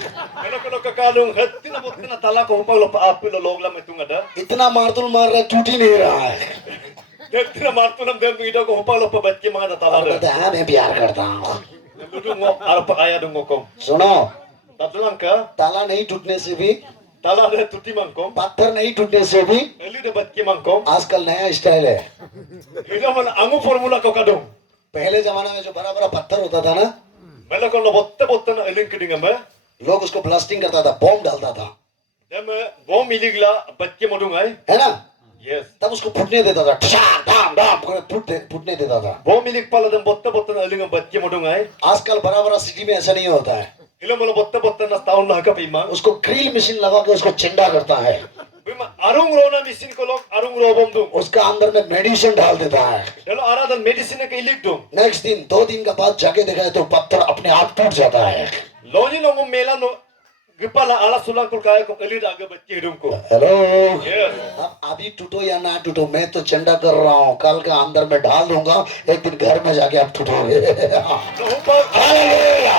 Kalo kakalung hatina botina tala ko upag lo paapil lo logla metung ada. इतना मारतुल मार रहा है, टूट ही नहीं रहा है। Tina martulam dem ida ko upag lo pabatki mga tala और da. कहता है मैं प्यार करता हूँ। Ludu ngo arpa ayadun ngokom. सुनो, Tatlang ka ताला नहीं टूटने से भी, tala de tuti mangkom. पत्थर नहीं टूटने से भी Eli de batki mangkom. आजकल नया स्टाइल है। Ida man angu formula ko kadung. पहले जमाने में जो बड़ा बड़ा पत्थर होता था ना, Mela ko lo botte na elin kidinga me. लोग उसको ब्लास्टिंग करता था, बॉम्ब डालता था, Dem bom miligla batki modung ay. है ना? Yes. तब उसको फूटने देता था, ठशाक, धाम धाम करके फूटने देता था। Bom milig pala dem botte na elin batki modung ay. आजकल बड़ा बड़ा सिटी में ऐसा नहीं होता है। Ila mo lo botte na taon la ka pima. उसको ग्रिल मशीन लगा के उसको चिंडा करता है, Bima arung ro na machine ko lok arung ro bom dung. उसका अंदर में मेडिसिन डाल देता है। Dalo aradan medicine ka ilig dung. Next दिन 2 दिन का बाद जाके देखा है तो पत्थर अपने आप टूट जाता है। Loni no mo mela no gipala ala sulang kul kaya ko elid aga batki dung ko. Hello, Yes. अब अभी टूटो या ना टूटो मैं तो चंडा कर रहा हूँ, कल का अंदर में डाल दूंगा, एक दिन घर में जाके आप टूटोगे। No upag hallelujah.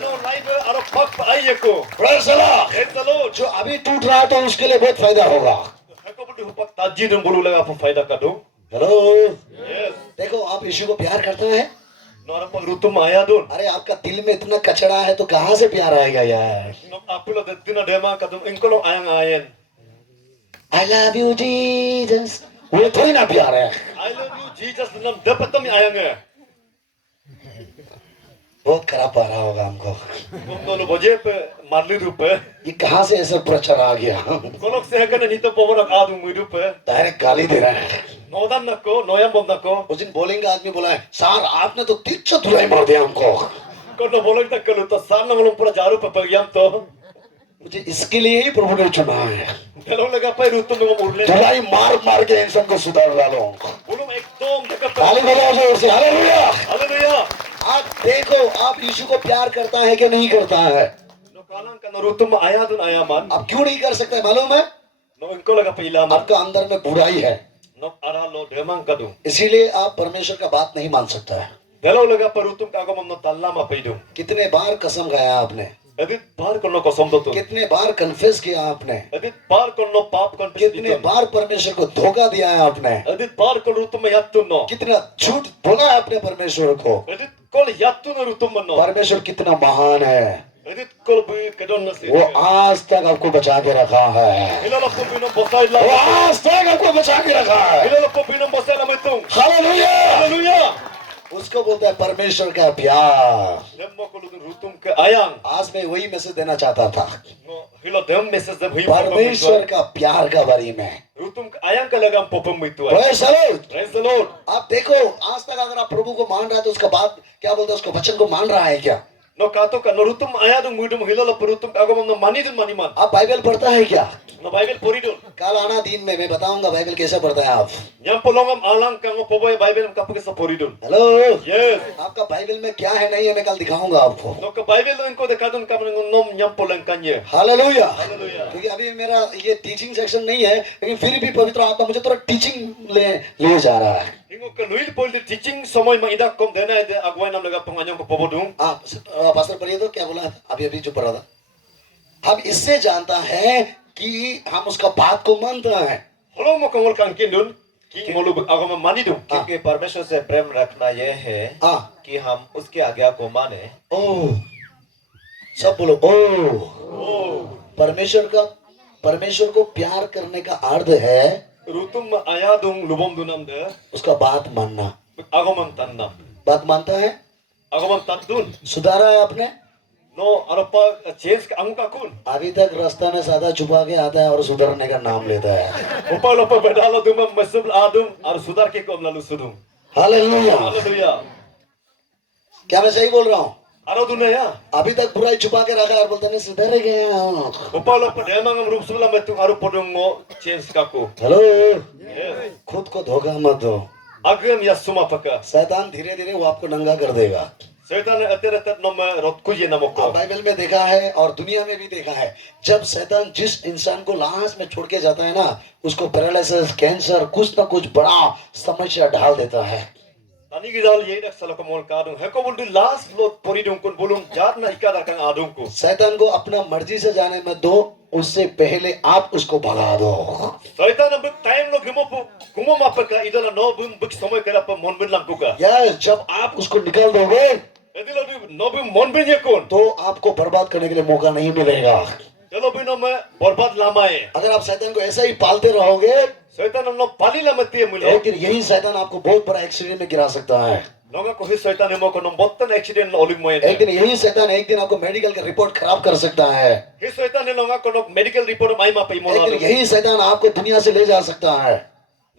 no live aro pak ay ko. Praise the Lord. Praise the Lord. जो अभी टूट रहा है तो उसके लिए बहुत फायदा होगा। Ako pudi upag taji dung bulu laga po faida ka dung. Hello, Yes. देखो आप यीशु को प्यार करते हैं? No ara pag rutum maya dun. अरे आपका दिल में इतना कचरा है तो कहाँ से प्यार आएगा यार? No apilo de tina dema ka dung inkolo ayang ayen. I love you Jesus, वो थोड़ी ना प्यार है, I love you Jesus nam dapat mi ayang eh. बहुत खराब आ रहा होगा हमको। No no boje pe marli rupe. ये कहाँ से ऐसा प्रचार आ गया? Kolok se hakana nito poborak adung mi rupe. Direct गाली दे रहा है। Nodan nako noyam bom nako. उस दिन बोलेंगे आदमी बोला है, सर आपने तो 300 धुलाई मार दिया हमको। Kono bolak tak kalu to sana ngolong pura jaru pe pagyam to. मुझे इसके लिए ही प्रभु ने चुना है, Dalo laga pa rutum mo urle. धुलाई मार मार के इंसान को सुधार डालो। Bulum ekdom dekat. ताली बजाओ जोर से, हालेलुया। Hallelujah. आप देखो आप यीशु को प्यार करता है कि नहीं करता है? No kalang ka no rutum ayadun ayaman. आप क्यों नहीं कर सकते मालूम है? No inko laga pa ilaman. आपका अंदर में बुराई है, No ara lo demang ka dung. इसीलिए आप परमेश्वर का बात नहीं मान सकता है। Dalo laga pa rutum ka agom no talla ma paidung. कितने बार कसम खाया आपने, Edit par kono kosam do to. कितने बार कन्फेस किया आपने, Edit par kono pap kon कितने बार परमेश्वर को धोखा दिया है आपने, Edit par kon rutum yatun no. कितना झूठ बोला है आपने परमेश्वर को। Edit kol yatun rutum no. परमेश्वर कितना महान है, Edit kol bu kedon nasi. वो आज तक आपको बचा के रखा है, Hilala po binom bosay la. वो आज तक आपको बचा के रखा है। Hilala po binom bosay la metung. Hallelujah. Hallelujah. उसको बोलता है परमेश्वर का प्यार। Lemmo ko ludun rutum ke ayang. आज मैं वही मैसेज देना चाहता था, No hilo dem message dem hi. परमेश्वर का प्यार का बारे में। Rutum ke ayang ka lagam popom itu. Praise the Lord। Praise the Lord. आप देखो, आज तक अगर आप प्रभु को मान रहा है तो उसका बात क्या बोलते हैं, उसको वचन को मान रहा है क्या? No kato ka no rutum ayadung mudum hilala po rutum agomam no manidun maniman. आप बाइबल पढ़ता है क्या? No Bible poridun. कल आना दिन में मैं बताऊंगा बाइबल कैसे पढ़ता है आप। Nyam polongam alang kango poboy Bible kapag sa poridun. Hello, Yes. आपका बाइबल में क्या है नहीं है मैं कल दिखाऊंगा आपको। No ka Bible lo inko dekadun kam nom nyam polang kanye. Hallelujah. Hallelujah. क्योंकि अभी मेरा ये टीचिंग सेक्शन नहीं है, लेकिन फिर भी पवित्र आत्मा मुझे थोड़ा टीचिंग ले जा रहा है। Ingo ka luil pol de teaching somoy mangidak kom dena de agway nam laga panganyong ko pobodung. आप पास्टर पढ़िए तो क्या बोला अभी अभी जो पढ़ा था, हम इससे जानता है कि हम उसका बात को मानता है। Holong mo kangol kang kindun king molu agama manidung. क्योंकि परमेश्वर से प्रेम रखना यह है हाँ, कि हम उसकी आज्ञा को माने। ओ सब बोलो ओ। Oh. परमेश्वर को प्यार करने का अर्थ है Rutum ayadung lubom dunam de उसका बात मानना। agomam tannam. बात मानता है, Agomam tandun. सुधारा है आपने। No arapa change ka angu ka kun. अभी तक रास्ता में सादा छुपा के आता है और सुधरने का नाम लेता है। Upa lopa bedala dumam masub adum ar sudar ke kom lalu sudum. Hallelujah. Hallelujah. क्या मैं सही बोल रहा हूँ? Aro dunaya. अभी तक बुराई छुपा के रखा है और बोलता है सुधर गया। Upa lopa demangam rup subla metung aru podung mo change ka ku. Hello, Yes. खुद को धोखा मत दो। Agam yasuma paka. शैतान धीरे धीरे वो आपको नंगा कर देगा। Setan ater nom rotkuji आप namoko. बाइबल में देखा है और दुनिया में भी देखा है, जब शैतान जिस इंसान को लास्ट में छोड़ के जाता है ना, उसको पैरालिसिस, कैंसर, कुछ ना कुछ बड़ा समस्या डाल देता है। Tani gidal ye dak sala komol kadung. Heko buldu last lot poridung kun bulung jat na ikadar kang adung ku. शैतान को अपना मर्जी से जाने मत दो, उससे पहले आप उसको भगा दो। Setan am time lo gumo mapaka idala no bum buk somoy kara pa mon bin lamku ka. Yes, जब आप उसको निकाल दोगे Edilo du no bum mon bin ye kun. तो आपको बर्बाद करने के लिए मौका नहीं मिलेगा। Chalo bino me borbad lamae. अगर आप शैतान को ऐसा ही पालते रहोगे, Setan am no pali lamati mulo. एक दिन यही शैतान आपको बहुत बड़ा एक्सीडेंट में गिरा सकता है। Nonga ko hi setan mo ko no bottan accident olig moy. एक दिन यही शैतान एक दिन आपको मेडिकल का रिपोर्ट खराब कर सकता है। Hi setan ne nonga ko no medical report mai ma pai mo. एक दिन यही शैतान आपको दुनिया से ले जा सकता है।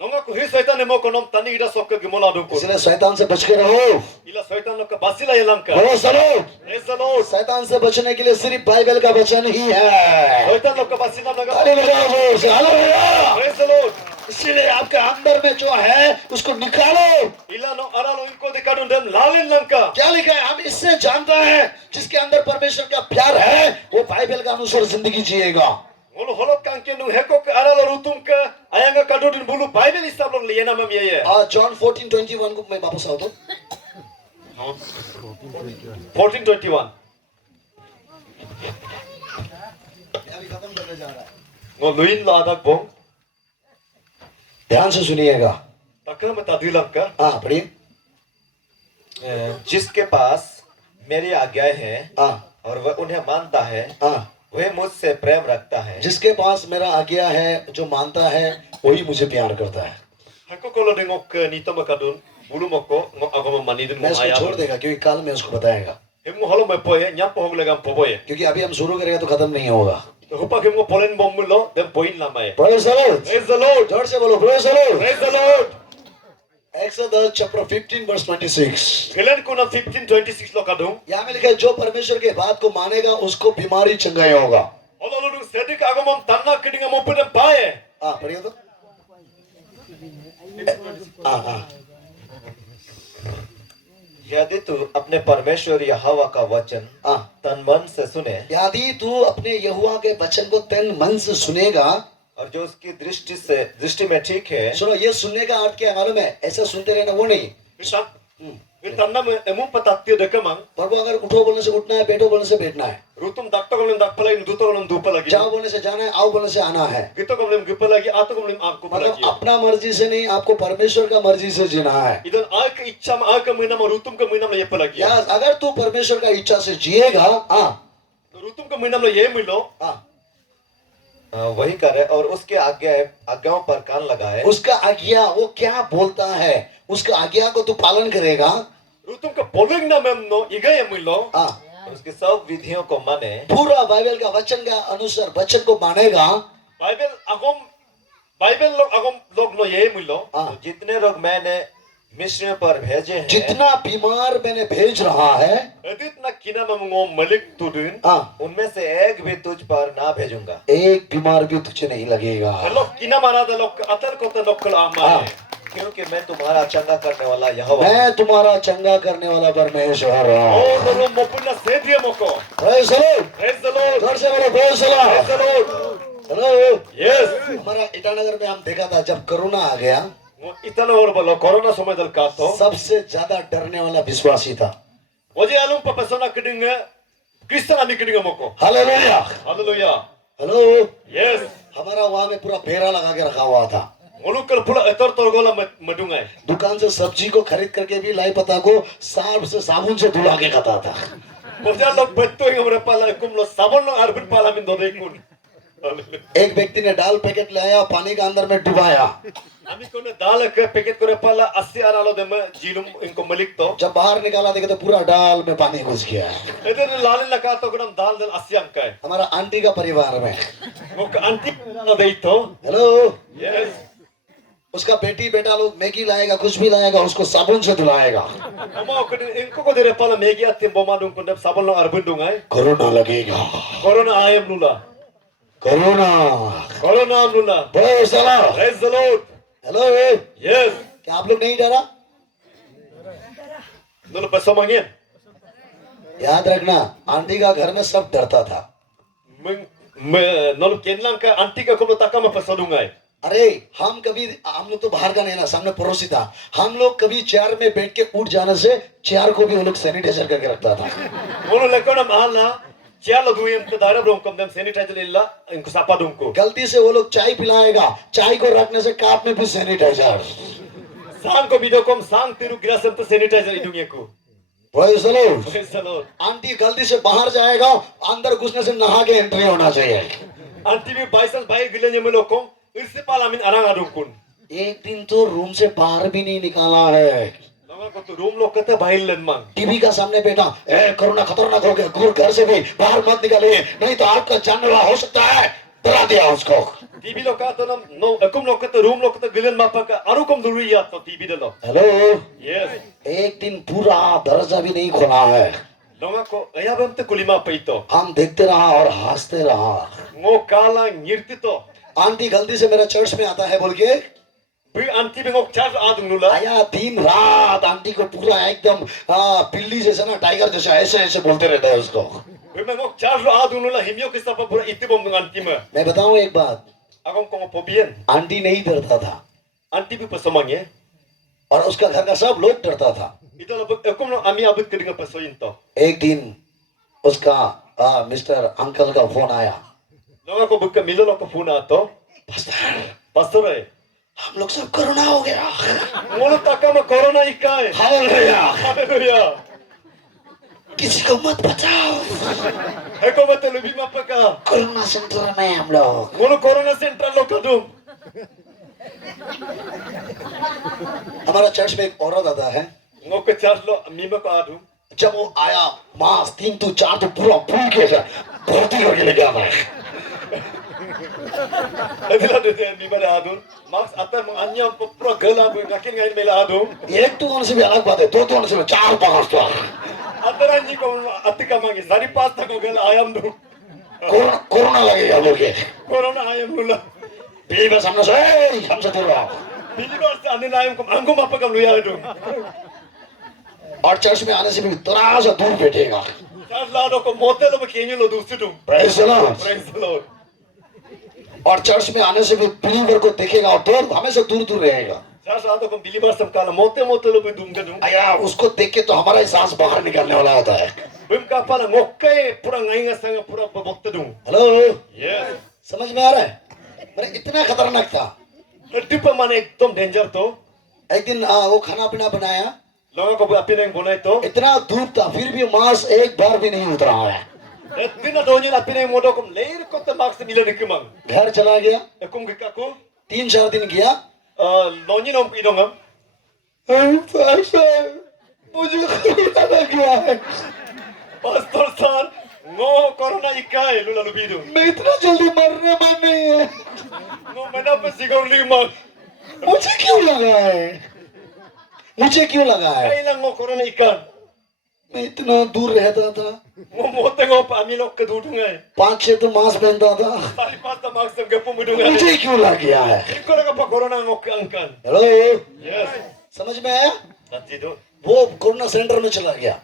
Nonga ko hi setan mo ko no tani ida sokka gimola dung ko. इसलिए शैतान से बच के रहो। Ila setan no ka basila yelanka. बोलो चलो, Praise the Lord. शैतान से बचने के लिए सिर्फ बाइबल का वचन ही है। Setan no ka basila naga. ताली बजाओ जोर से, हालेलुया। Praise the Lord. इसीलिए आपके अंदर में जो है उसको निकालो। Ila no ara no inko de kadun dem lalin lanka. क्या लिखा है? हम इससे जानता है जिसके अंदर परमेश्वर का प्यार है वो बाइबल का अनुसार जिंदगी जिएगा। Ngolo holok kang kenu heko ka ara lo rutum ka ayanga kadudin bulu Bible istab lo liyena mam ye. John 14:21 को मैं वापस आओ तो 14:21. अभी खत्म करने जा रहा है, Ngo luin la adak bong. ध्यान से सुनिएगा। Takka mata dilanka. हाँ पढ़िए। जिसके पास मेरी आज्ञाएं हैं हाँ और वह उन्हें मानता है, हाँ, वह मुझसे प्रेम रखता है। जिसके पास मेरा आज्ञा है, जो मानता है वही मुझे प्यार करता है। Heko kolo dengok nito makadun bulu moko ngo agama manidun मैं mo इसको छोड़ ayam. देगा क्योंकि कल मैं उसको बताएगा, Hemo holo me poye nyam pohog legam poboye. क्योंकि अभी हम शुरू करेंगे तो खत्म नहीं होगा। Hupa hemo polen bom mulo dem poin lamae. Praise the Lord. Praise the Lord. जोर से बोलो praise the Lord. Praise the Lord. Exodus chapter 15 verse 26। Helen kuna 15:26 lo kadung. यहाँ में लिखा है जो परमेश्वर के बात को मानेगा उसको बीमारी चंगाई होगा। Holo ludung sedik agamam tanna kidinga mo pudem pae. हाँ पढ़िए तो। हाँ हाँ यदि तू अपने परमेश्वर यहोवा का वचन हाँ, तन मन से सुने यदि तू अपने यहोवा के वचन को तन मन से सुनेगा, और जो उसकी दृष्टि में ठीक है, सुनो ये सुनने का अर्थ क्या है मालूम है? ऐसा सुनते रहना वो नहीं। Bisan tanna me emu patatio dekamang. प्रभु अगर उठो बोलने से उठना है, बैठो बोलने से बैठना है, Rutum dakto komlem dakpalagi duto komlem dupalagi. जाओ बोलने से जाना है, आओ बोलने से आना है। Gito komlem gipalagi ato komlem aku मतलब palagi. अपना मर्जी से नहीं, आपको परमेश्वर का मर्जी से जीना है। Idan aak icham aak minam rutum ka minam le palagi. या अगर तू परमेश्वर का इच्छा से जिएगा, हाँ, Rutum ka minam lo ye milo. हाँ, वही करे और उसके आज्ञाओं पर कान लगाए। उसका आज्ञा वो क्या बोलता है, उसका आज्ञा को तू पालन करेगा। Rutum ka poleng na mem no iga ye milo. हाँ, उसकी सब विधियों को माने। पूरा बाइबल का वचन का अनुसार वचन को मानेगा। Bible log agom log no ye milo. तो हाँ, जितने लोग मैंने मिस्र पर भेजे हैं, जितना बीमार मैंने भेज रहा है, Edit na kina mamungom malik tudun. हाँ, उनमें से एक भी तुझ पर ना भेजूंगा। एक बीमार भी तुझे नहीं लगेगा। Log kina marada log atar kota log kal हाँ, ama. क्योंकि मैं तुम्हारा चंगा करने वाला यहोवा हूँ। मैं तुम्हारा चंगा करने वाला परमेश्वर Oh, हूँ। no mopuna sedia moko. Praise the Lord। Praise the Lord. जोर से बोलो praise the Praise the Lord। Lord. Hello, Yes. हमारा ईटानगर में हम देखा था जब कोरोना आ गया, Itana or balo corona somay dal kato. सबसे ज्यादा डरने वाला विश्वासी था। Oje alum pa persona kedinga Kristen ami kedinga moko. Hallelujah. Hallelujah. Hello, Yes. हमारा वहां में पूरा बेरा लगा के रखा हुआ था। Molukal pula etor torgola madungai. दुकान से सब्जी को खरीद करके भी लाई पता को साफ से साबुन से धुला के खाता था। Pojja log betto ingam repala kum lo sabon lo arbin pala min dode kun. एक व्यक्ति ने दाल पैकेट लाया, पानी का अंदर में डुबाया। Ami kone dal ke paket ko repala 80 aralo de jilum inko malik to. जब बाहर निकाला देखे तो पूरा दाल में पानी घुस गया। Eder lale laka to gunam dal dal 80 angkai. हमारा आंटी का परिवार में, Mok anti na deito. Hello, Yes. उसका बेटी बेटा लोग मैगी लाएगा, कुछ भी लाएगा, उसको साबुन से धुलाएगा। Ama ko inko ko de repala megi atim bomadung kun sabon lo arbin dungai. Corona लगेगा, Corona ayam nula. Corona. Corona nula. Praise the Lord। Praise the Lord. Hello, Yes. क्या आप लोग नहीं डरा? Nulu pasomangin. याद रखना, aunty का घर में सब डरता था। Nulu kenlang ka anti ka ko takama pasodungai. अरे हम लोग तो बाहर का नहीं ना, सामने पड़ोसी था। हम लोग कभी चेयर में बैठ के उठ जाने से चेयर को भी वो लोग सैनिटाइजर करके रखता था। Mulu lekona mahala. Chia lo duim ke daira brom kom dem sanitizer illa inko sapadung ko. गलती से वो लोग चाय पिलाएगा, चाय को रखने से काप में भी sanitiser. Sang ko video kom sang tiru grasam to sanitizer idungye ko. Praise the Lord। Praise the Lord. Aunty गलती से बाहर जाएगा, अंदर घुसने से नहा के एंट्री होना चाहिए। Anti mi baisal bai gilenya melo kom irse pala min arang adung kun. एक दिन तो रूम से बाहर भी नहीं निकाला है। Lama ko to room lo kata bail len mang. TV का सामने बैठा, कोरोना खतरनाक हो गया, घर से भी बाहर मत निकालिए, नहीं तो आपका जानलेवा हो सकता है। डरा दिया उसको। TV lo ka to nam no akum lo kata room lo kata gilen mapa ka aru kom duri ya to TV de lo. Hello, Yes. एक दिन पूरा दरवाजा भी नहीं खोला है। Lama ko ayabam te kulima paito. हम देखते रहा और हंसते रहा। Ngo kala ngirti to. Aunty गलती से मेरा चर्च में आता है बोल के Bi anti bi ngok charge adung nula. आया, दिन रात आंटी को पूरा एकदम बिल्ली जैसा ना, टाइगर जैसा ऐसे ऐसे बोलते रहता है उसको। Bi ngok charge adung nula himyo ke sapa pura itibom ng anti ma. मैं बताऊं एक बात, Agam ko pobien. आंटी नहीं डरता था Anti bi pasomangye. और उसका घर का सब लोग डरता था। Ito lo akum lo ami abot kedinga pasoyin to. एक दिन उसका मिस्टर अंकल का फोन आया, Lama ko bukka milo lo ko puna to. Pastor Pastor ay. हम लोग सब कोरोना हो गया। Ngolo takama corona ikai. Hallelujah. Hallelujah. किसी को मत बचाओ, Eko ba telubi mapaka. Corona centre में हम लोग। Ngolo corona central lo kadum. हमारा चर्च में एक औरत आता है, Ngo ko charge lo mima ko adum. जब वो आया मास 3 तो 4 तो पूरा फूल के भर्ती करके लेके आता है। Adila de mima de adum. Max atar mo anyam pura gala bu ngakin ngai mela adum. एक तो होने से भी अलग बात है, दो तो होने से भी 4-5 तो Atar anji ko atika mangi. Sari pas ta ko gala ayam du. Corona लगेगा बोल के Corona ayam nula. बीवी बस हमने से हमसे दूर रहो। Bilibar sa anin ayam ko angko mapakam luya adum. और चर्च में आने से भी थोड़ा सा दूर बैठेगा। Charge la do ko motel lo kenyu lo dusidum. Praise the Lord. Praise the Lord. और चर्च में आने से भी बिलीवर को देखेगा और दूर हमेशा दूर दूर रहेगा। Charge la do ko bilibar sam kala motel lo dum gadum. आया उसको देख के तो हमारा ही सांस बाहर निकलने वाला होता है। Bim ka pala ngokai pura ngai nga sanga pura bokta dum. Hello, Yes. समझ में आ रहा है? मेरे इतना खतरनाक था। Tipa man ekdom danger to. एक दिन वो खाना पीना बनाया, Longa ko apin ang bonay to. इतना धूप था फिर भी मांस एक बार भी नहीं उतरा है। Tina donyo na pinay mo do kum leir ko ta max mila ni kumang. घर चला गया, Kum gikaku 3-4 दिन गया, donyo nom idongam. पास्टर मुझे कोरोना लग गया है, Pastor sir, ngo corona ikai lula lubido. मैं इतना जल्दी मरने मन नहीं है, Ngo mana pa sigaw limang. मुझे क्यों लगा है, मुझे क्यों लगा है? Kailang ngo corona ikan. मैं इतना दूर रहता था, Ngo mote ngo pa amilo kadudungay. 5-6 तो मास्क पहनता था, Tali pasta max sam gapu mudungay. मुझे क्यों लग गया है? Iko na ka pa corona ngo angkan. Hello, Yes. समझ में आया? That's it. वो कोरोना सेंटर में चला गया,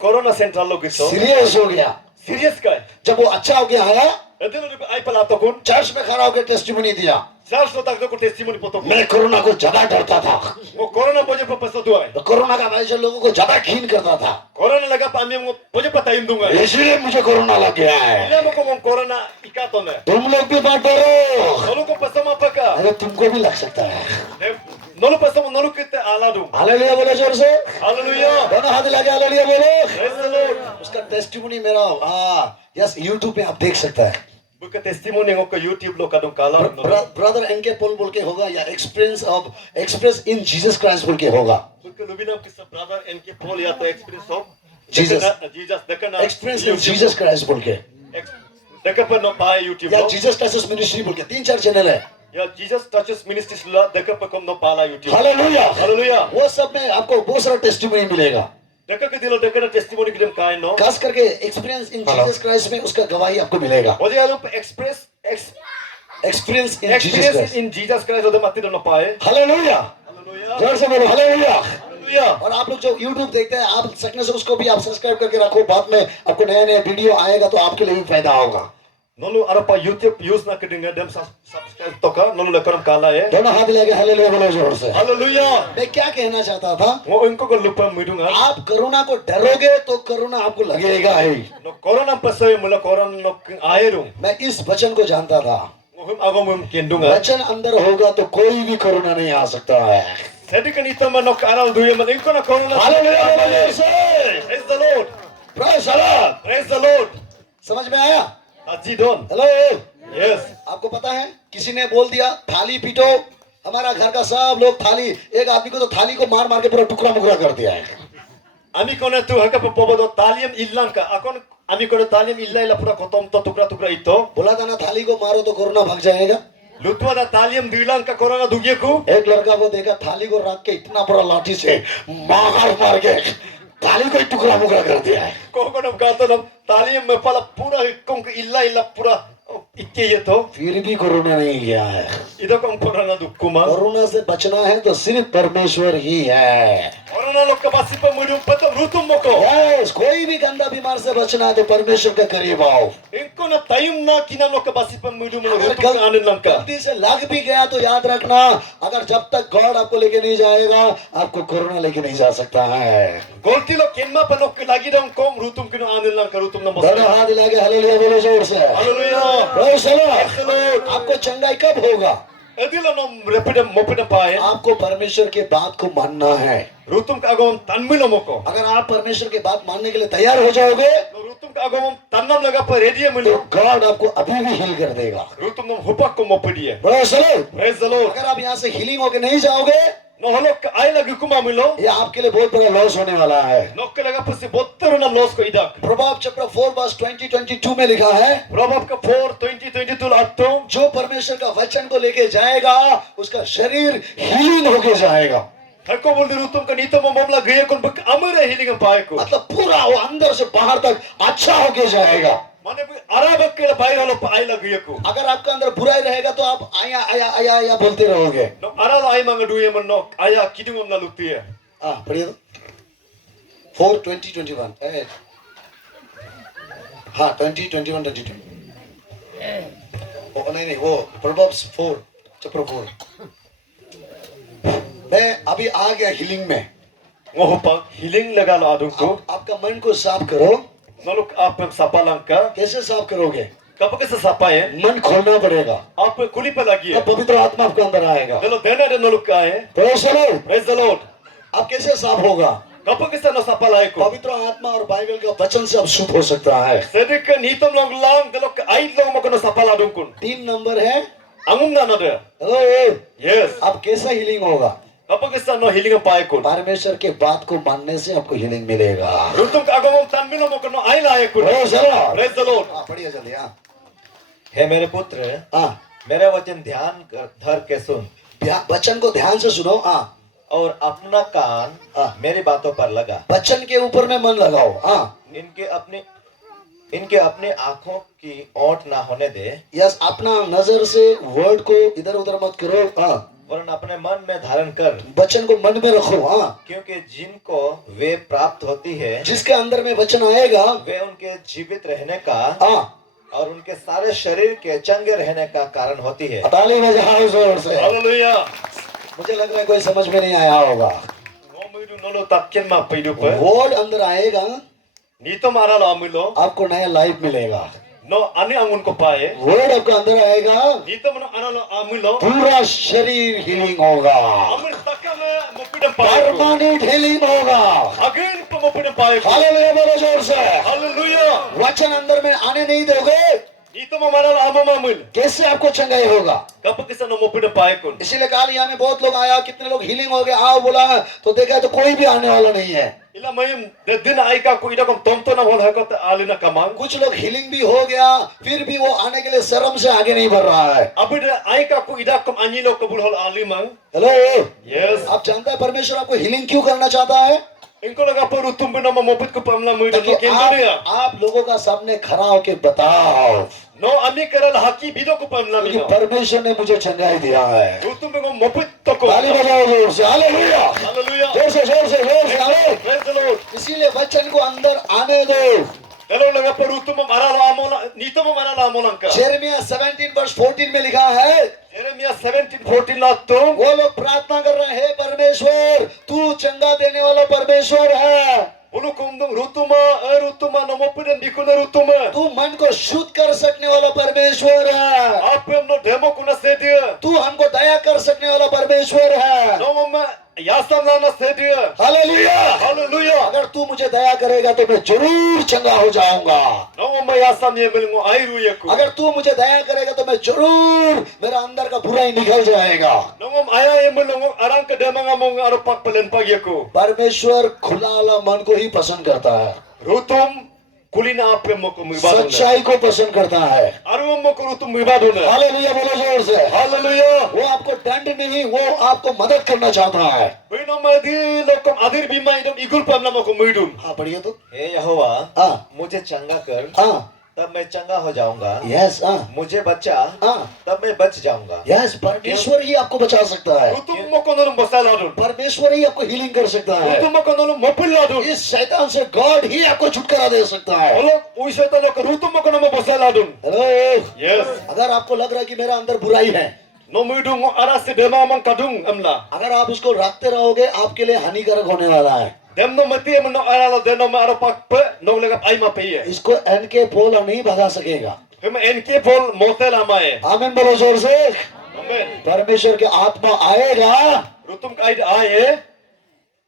Corona central lo gito. Serious हो गया, Serious kai. जब वो अच्छा हो गया आया, Edelo ay pala to kun. Church में खड़ा होकर टेस्टिमनी दिया, Charles lo takdo ko testimony poto ko. मैं कोरोना को ज्यादा डरता था, Ngo corona boje pa paso duay. तो कोरोना का वजह से लोगों को ज्यादा घिन करता था, Corona laga pa ami ngo boje pa tayong dungay. इसलिए मुझे कोरोना लग गया है। Ila mo ko ngo corona ikato na. तुम लोग भी मत डरो, Nolo ko pasama pa ka. अरे तुमको भी लग सकता है। Nolo pasama nolo kite aladu. Hallelujah बोलो जोर से, Hallelujah. दोनों हाथ लगे हालेलुया बोलो। Praise the Lord. उसका टेस्टिमनी मेरा यस यूट्यूब पे आप देख सकता है। Buka testimony ngo ko YouTube lo kadong kala. Brother एनके पोल बोल के होगा या एक्सप्रेस इन जीसस क्राइस्ट बोल के होगा, Buka lubinam kisa brother NK Paul ya to experience of Jesus. Jesus dekana. Express in Jesus Christ बोल के, Deka pa no pa YouTube या lo. जीसस क्राइस्ट मिनिस्ट्री बोल के 3-4 चैनल है। Ya Jesus touches ministries la deka pa kom no pala YouTube. Hallelujah, Hallelujah. वो सब में आपको बहुत सारा टेस्टिमनी मिलेगा, Deka ke dilo deka na testimony kidem kain no. खास करके एक्सपीरियंस इन जीसस क्राइस्ट में उसका गवाही आपको मिलेगा। Oje alu express experience in Jesus experience Christ, in Jesus Christ ode mati no pae. Hallelujah, Hallelujah. जोर से बोलो हालेलुया। Hallelujah. और आप लोग जो YouTube देखते हैं, आप सकने से उसको भी आप सब्सक्राइब करके रखो, बाद में आपको नया नया वीडियो आएगा तो आपके लिए भी फायदा होगा। Nolu arapa YouTube use na kedinga dem subscribe to ka nolu lekaram kala e. दोनों हाथ लेके हालेलुया बोलो जोर से। Hallelujah. मैं क्या कहना चाहता था, Ngo inko ko lupa midunga. आप कोरोना को डरोगे तो कोरोना आपको लगेगा ही। No corona pasoy mula corona no aerum. मैं इस वचन को जानता था, Ngo hum agom kendunga. वचन अंदर होगा तो कोई भी कोरोना नहीं आ सकता है। Sedi kan ito man no aral duye man inko na corona. Hallelujah बोलो जोर से। Praise the Lord. Praise the Lord। Praise the Lord. समझ में आया? Aji don. Hello, Yes. आपको पता है किसी ने बोल दिया थाली पीटो, हमारा घर का सब लोग थाली, एक आदमी को तो थाली को मार मार के पूरा टुकड़ा मुकड़ा कर दिया है। Ami kono tu haka popodo taliam illang ka. Akon ami kono taliam illa ila pura kotom to tukra tukra ito. बोला था ना थाली को मारो तो कोरोना भाग जाएगा। Lutwa da taliam dilang ka corona dugye ku. एक लड़का को देखा थाली को रख के इतना बड़ा लाठी से मार मार के थाली को ही टुकड़ा मुकड़ा कर दिया है। Kono gato nam taliam me pala pura kong illa illa pura ikke ye to. फिर भी कोरोना नहीं गया है। Ito kong corona dukuma. Corona से बचना है तो सिर्फ परमेश्वर ही है। Corona lo ka basipa mudum patam rutum mo ko. Yes, कोई भी गंदा बीमार से बचना है तो परमेश्वर के करीब आओ। Inko na tayum na kinano ka basipa mudum mo अगर rutum anin lang ka. गलती से लग भी गया तो याद रखना, अगर जब तक गॉड आपको लेके नहीं जाएगा आपको कोरोना लेके नहीं जा सकता है। Golti lo kenma panok lagi dong kom rutum kino anin lang ka rutum na दोनों basa. हाथ लगे हालेलुया बोलो जोर से। Hallelujah. Praise the Lord। Praise the Lord. आपको चंगाई कब होगा? Edilo no repidam mopidam pae. आपको परमेश्वर के बात को मानना है। Rutum ka agom tanmilo mo ko. अगर आप परमेश्वर की बात मानने के लिए तैयार हो जाओगे No rutum ka agom tannam laga pa ready तो milo. गॉड आपको अभी भी हील कर देगा। Rutum no hupak ko mopidie. Praise the Lord। Praise the Lord. अगर आप यहाँ से हीलिंग होके नहीं जाओगे, No holo ka ay lagi kuma milo. ये आपके लिए बहुत बड़ा लॉस होने वाला है। No ka laga pa si bottero na los ko idak. प्रभाव चैप्टर 4 वर्स 20-22 में लिखा है, Probab ka 4:20-22 atto. जो परमेश्वर का वचन को लेके जाएगा उसका शरीर हीलिंग होके जाएगा। Hako boldi rutum ka nito mo mamla gaya kon bak amare healing ang pae ko. मतलब पूरा वो अंदर से बाहर तक अच्छा होके जाएगा। Mane arabak ke bayra lo pa ay lagi ko. अगर आपका अंदर बुराई रहेगा तो आप आया आया आया आया बोलते रहोगे। No aralo ay mga duye man no aya kidungom na lutie. पढ़िए तो 4:20-21 हाँ 20-21-22 नहीं वो प्रोवर्ब्स 4 चैप्टर 4 मैं अभी आ गया हीलिंग में। Ngo hupak healing laga lo adung ko. आपका मन को साफ करो। Naluk apem sapalang ka. कैसे साफ करोगे? Kapag sa sapaye, मन खोलना पड़ेगा, आप kuli pa lagi. तब पवित्र आत्मा आपके अंदर आएगा। Dalo dena de naluk ka eh. Praise the Lord। Praise the Lord. आप कैसे साफ होगा? Kapag isa no sapalay ko. पवित्र आत्मा और बाइबल का वचन से अब शुद्ध हो सकता है। Sedik kan hitam lang dalok ait lang mo kono sapaladong kun. 3 number है, Angum na nada. Hello, Yes. अब कैसा हीलिंग होगा? Kapag isa no hiling ang paay kun. परमेश्वर के बात को मानने से आपको हीलिंग मिलेगा। Rutung ka agawang tanbilo mo kono ay laye kun. Praise the Lord। Praise the Lord. हाँ, पढ़िए जल्दी। हाँ हे मेरे पुत्र, हाँ, मेरा वचन ध्यान धर के सुन वचन को ध्यान से सुनो। हाँ, और अपना कान मेरी बातों पर लगा। वचन के ऊपर में मन लगाओ। हाँ, इनके अपने आंखों की ओट ना होने दे, यस, अपना नजर से वर्ड को इधर उधर मत करो। हाँ, वरन अपने मन में धारण कर, वचन को मन में रखो। हाँ, क्योंकि जिनको वे प्राप्त होती है जिसके अंदर में वचन आएगा, वे उनके जीवित रहने का हाँ, और उनके सारे शरीर के चंगे रहने का कारण होती है। ताली बजाओ जोर से। Hallelujah. मुझे लग रहा है कोई समझ में नहीं आया होगा। Ngomidu nolo takyan ma paidu pa. Word अंदर आएगा, Nito maral amulo. आपको नया लाइफ मिलेगा। No ani angun ko pae. Word आपका अंदर आएगा, Nito mano analo amulo. पूरा शरीर हीलिंग होगा, Amul takama mo pidang pae ko. Permanent healing होगा। Again pa mo pidang pae ko. Hallelujah बोलो जोर से। Hallelujah. वचन अंदर में आने नहीं दोगे, Nito mo maral amo mamul. कैसे आपको चंगाई होगा? Kapag isa no mo pidang pae ko. इसीलिए कहा यहाँ में बहुत लोग आया, कितने लोग हीलिंग हो गए, आओ बोला तो देखा तो कोई भी आने वाला नहीं है। Ila mayim din ay ka ko ida kom tomto na hol hakot ali na kamang. कुछ लोग हीलिंग भी हो गया, फिर भी वो आने के लिए शर्म से आगे नहीं बढ़ रहा है। Abid ay ka ko ida kom anilo kabul hol ali mang. Hello, Yes. आप जानते हैं परमेश्वर आपको हीलिंग क्यों करना चाहता है? Inko laga pa rutum bina ma mopit ko pamla mo ida ताकि no kendaya. आप लोगों का सामने खड़ा होके बताओ No ami karal haki bido ko pamla कि mino. परमेश्वर ने मुझे चंगाई दिया है। Rutum bina mopit to ko. ताली बजाओ जोर से, हालेलुया, Hallelujah. जोर से जोर से जोर से, हाले। Praise the Lord. इसीलिए वचन को अंदर आने दो। Hello laga pa rutum mo marala amola nito mo marala amolang ka. यिर्मयाह 17 वर्ष 14 में लिखा है, Jeremiah 17:14 la to. वो लोग प्रार्थना कर रहे हैं, परमेश्वर तू चंगा देने वाला परमेश्वर है, Ulu kumdum rutuma no mopiden bikuna rutuma. तू मन को शुद्ध कर सकने वाला परमेश्वर है, Apem no demo kuna sedia. तू हमको दया कर सकने वाला परमेश्वर है। No mama yasam na sedia. Hallelujah. Hallelujah. अगर तू मुझे दया करेगा तो मैं जरूर चंगा हो जाऊंगा। No mama yasam ye melmo airu yeku. अगर तू मुझे दया करेगा तो मैं जरूर, मेरा अंदर का बुराई निकल जाएगा। No mama aya ye melmo arang ke demanga mong aro pak pelen pag yeku. परमेश्वर खुला वाला मन को ही पसंद करता है, Rutum kulina apem mo ko mibaduna. सच्चाई को पसंद करता है। Aru mo ko rutum mibaduna. Hallelujah बोलो जोर से। Hallelujah. वो आपको दंड नहीं, वो आपको मदद करना चाहता है। Bino madi lokom adir bima idom igul pamla mo ko muidum. हाँ पढ़िए तो। हे यहोवा, हाँ मुझे चंगा कर, हाँ, तब मैं चंगा हो जाऊंगा। यस, हाँ मुझे बचा, हाँ, तब मैं बच जाऊंगा। यस, परमेश्वर ही आपको बचा सकता है, Rutum mo ko nolum bosaladun. परमेश्वर ही आपको हीलिंग कर सकता है। Rutum mo ko nolum mopiladun. इस शैतान से गॉड ही आपको छुटकारा दे सकता है। Olo uiseta lo ko rutum mo ko no bosaladun. Hello, Yes. अगर आपको लग रहा है कि मेरा अंदर बुराई है, No muidum mo arasi dema mang kadung amla. अगर आप इसको रखते रहोगे आपके लिए हानिकारक होने वाला है। Dem no mati mo no arala deno ma aro pak pe no lega ai ma peye. इसको एन के पोल नहीं भगा सकेगा। Hema enke pol motel amae. आमीन बोलो जोर से। Amen. परमेश्वर के आत्मा आएगा, Rutum ka ida aye.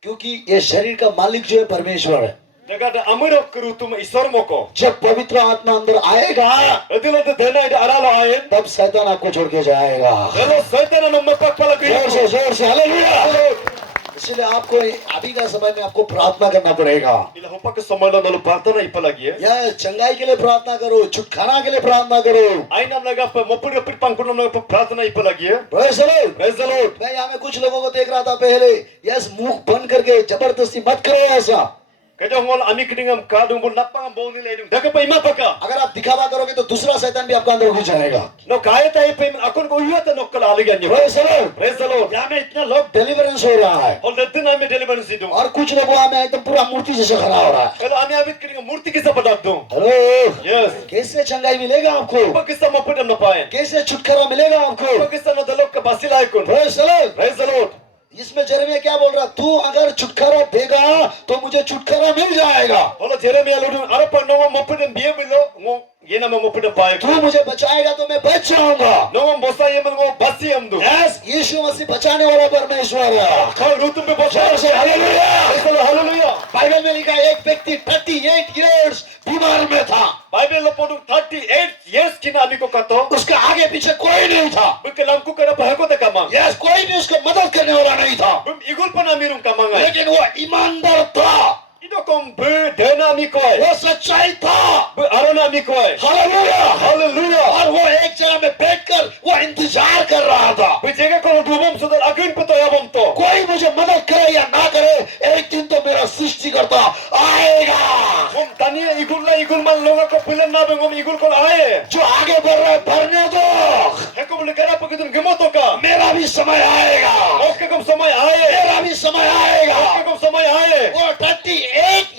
क्योंकि ये शरीर का मालिक जो है परमेश्वर है। Daga da amuro ko rutum isor mo ko. जब पवित्र आत्मा अंदर आएगा Adilo de dena ida arala aye. तब शैतान आपको छोड़ के जाएगा। Hello saitana no mapak pala जोर से हालेलुया। इसलिए आपको अभी का समय में आपको प्रार्थना करना पड़ेगा। Ila hopa ke samala no partana ipalagi. या चंगाई के लिए प्रार्थना करो, छुटकारा के लिए प्रार्थना करो। Ai nam laga pa mopur pir pangkuno no प्रार्थना ipalagi. Praise the Lord। Praise the Lord. मैं यहाँ में कुछ लोगों को देख रहा था पहले, यस, मुंह बंद करके जबरदस्ती मत करो ऐसा। Kajo ngol ani kidingam kadung bul napang boni ledum. Daga pa ima paka. अगर आप दिखावा करोगे तो दूसरा शैतान भी आपका अंदर घुस जाएगा। No kaya tayo pa akon ko yuata no kala aligan yo. Praise the Lord। Praise the Lord. यहाँ में इतना लोग डिलीवरेंस हो रहा है All the din ami deliverance idum. और कुछ लोगों में एकदम पूरा मूर्ति जैसे खड़ा हो रहा है। Hello ami abit kidingam murti kisa padak dum. Hello, Yes. कैसे चंगाई मिलेगा आपको? Pa kisa mopudam na paen. कैसे छुटकारा मिलेगा आपको? Pa kisa no dalok ka basilay kun. Praise the Lord। Praise the Lord. इसमें यिर्मयाह क्या बोल रहा? तू अगर छुटकारा देगा तो मुझे छुटकारा मिल जाएगा। Hello Jeremiah lodun ara pa no mopudam biye bilo ngo Yena mo pina pae तू ko. मुझे बचाएगा तो मैं बच जाऊंगा। No bosa ye mo basi amdu. Yes, Yeshu Masih बचाने वाला परमेश्वर है। Kau rutum be bosa. जोर से हालेलुया। Hallelujah. बाइबल में लिखा है, एक व्यक्ति 38 इयर्स बीमार में था, Bible lo podung 38 years kina ami ko kato. उसका आगे पीछे कोई नहीं था। Buke lamku kara pahe ko te kamang. Yes, कोई भी उसको मदद करने वाला नहीं था, Bum igul pa na mirung kamangai. लेकिन वो ईमानदार था, Ido kom be dena mi koi. वो सच्चाई था। Be arona mi koi. Hallelujah. Hallelujah. और वो एक जगह में बैठकर वो इंतजार कर रहा था, Be jega ko dubom sudar agin pa to yabom to. कोई मुझे मदद करे या ना करे, एक दिन तो मेरा सृष्टिकर्ता आएगा। Bum tania igul man longa ko pilan na bengom igul ko aaye. जो आगे बढ़ रहा है बढ़ने दो, Heko bole kara pa kidun gemoto ka. मेरा भी समय आएगा, Oke kom samay aaye. मेरा भी समय आएगा। Oke kom samay aaye. वो 38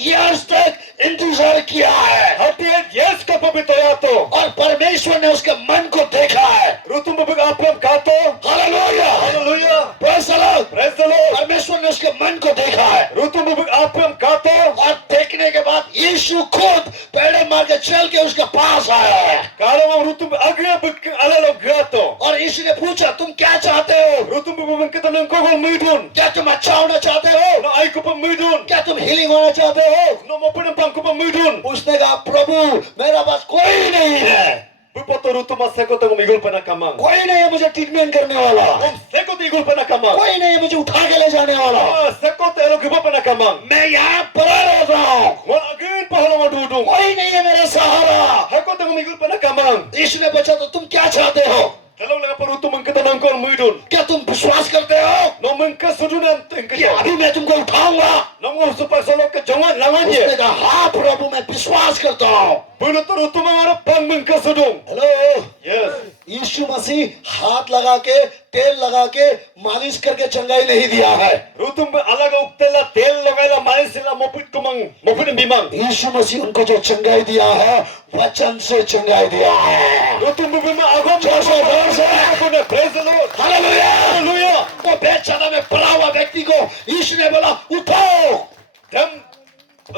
इयर्स तक इंतजार किया है 38 years ka pa bitoya to. और परमेश्वर ने उसके मन को देखा है। Rutum be apam kato. Hallelujah, Hallelujah. Praise the Lord. Praise the Lord. परमेश्वर ने उसके मन को देखा है Rutum be apam kato. और देखने के बाद यीशु खुद पेड़े मार के चल के उसके पास आया है Karam rutum be agya be alalo gato. और यीशु ने पूछा, तुम क्या चाहते हो? Rutum be bumen kita nang kogol midun. क्या तुम अच्छा होना चाहते हो? No ay ko pa midun. क्या तुम हीलिंग होना चाहते हो? No mo pinang pang ko pa midun. उसने कहा, प्रभु मेरा पास कोई नहीं है, Bupoto rutum aseko to igul pa na kamang. कोई नहीं है मुझे ट्रीटमेंट करने वाला, Om seko to igul pa na kamang. कोई नहीं है मुझे उठा के ले जाने वाला, Seko to elo gibo pa na kamang. मैं यहाँ पड़ा रहता हूँ, Mo agin pa holo mo dudung. कोई नहीं है मेरा सहारा। Heko to igul pa na kamang. यीशु ने पूछा, तो तुम क्या चाहते हो? Hello laga pa rutum kita nang kol midun. क्या तुम विश्वास करते हो No mengka sudunan कि tengkito. अभी मैं तुमको उठाऊंगा? No mo super solo ke jangan lawan उसने je. कहा, हाँ प्रभु मैं विश्वास करता हूँ। Bulo to rutum ang pang mengka sudung. Hello, Yes. यीशु मसीह हाथ लगा के तेल लगा के मालिश करके चंगाई नहीं दिया है। Rutum be alaga uktela tel lagaila maisila mopit kumang mopit bimang. यीशु मसीह उनको जो चंगाई दिया है, वचन से चंगाई दिया है। Rutum be bima agom जोर से praise the Lord. Hallelujah. Hallelujah. वो बेचारा में पड़ा हुआ व्यक्ति को यीशु ने बोला, उठो। Dem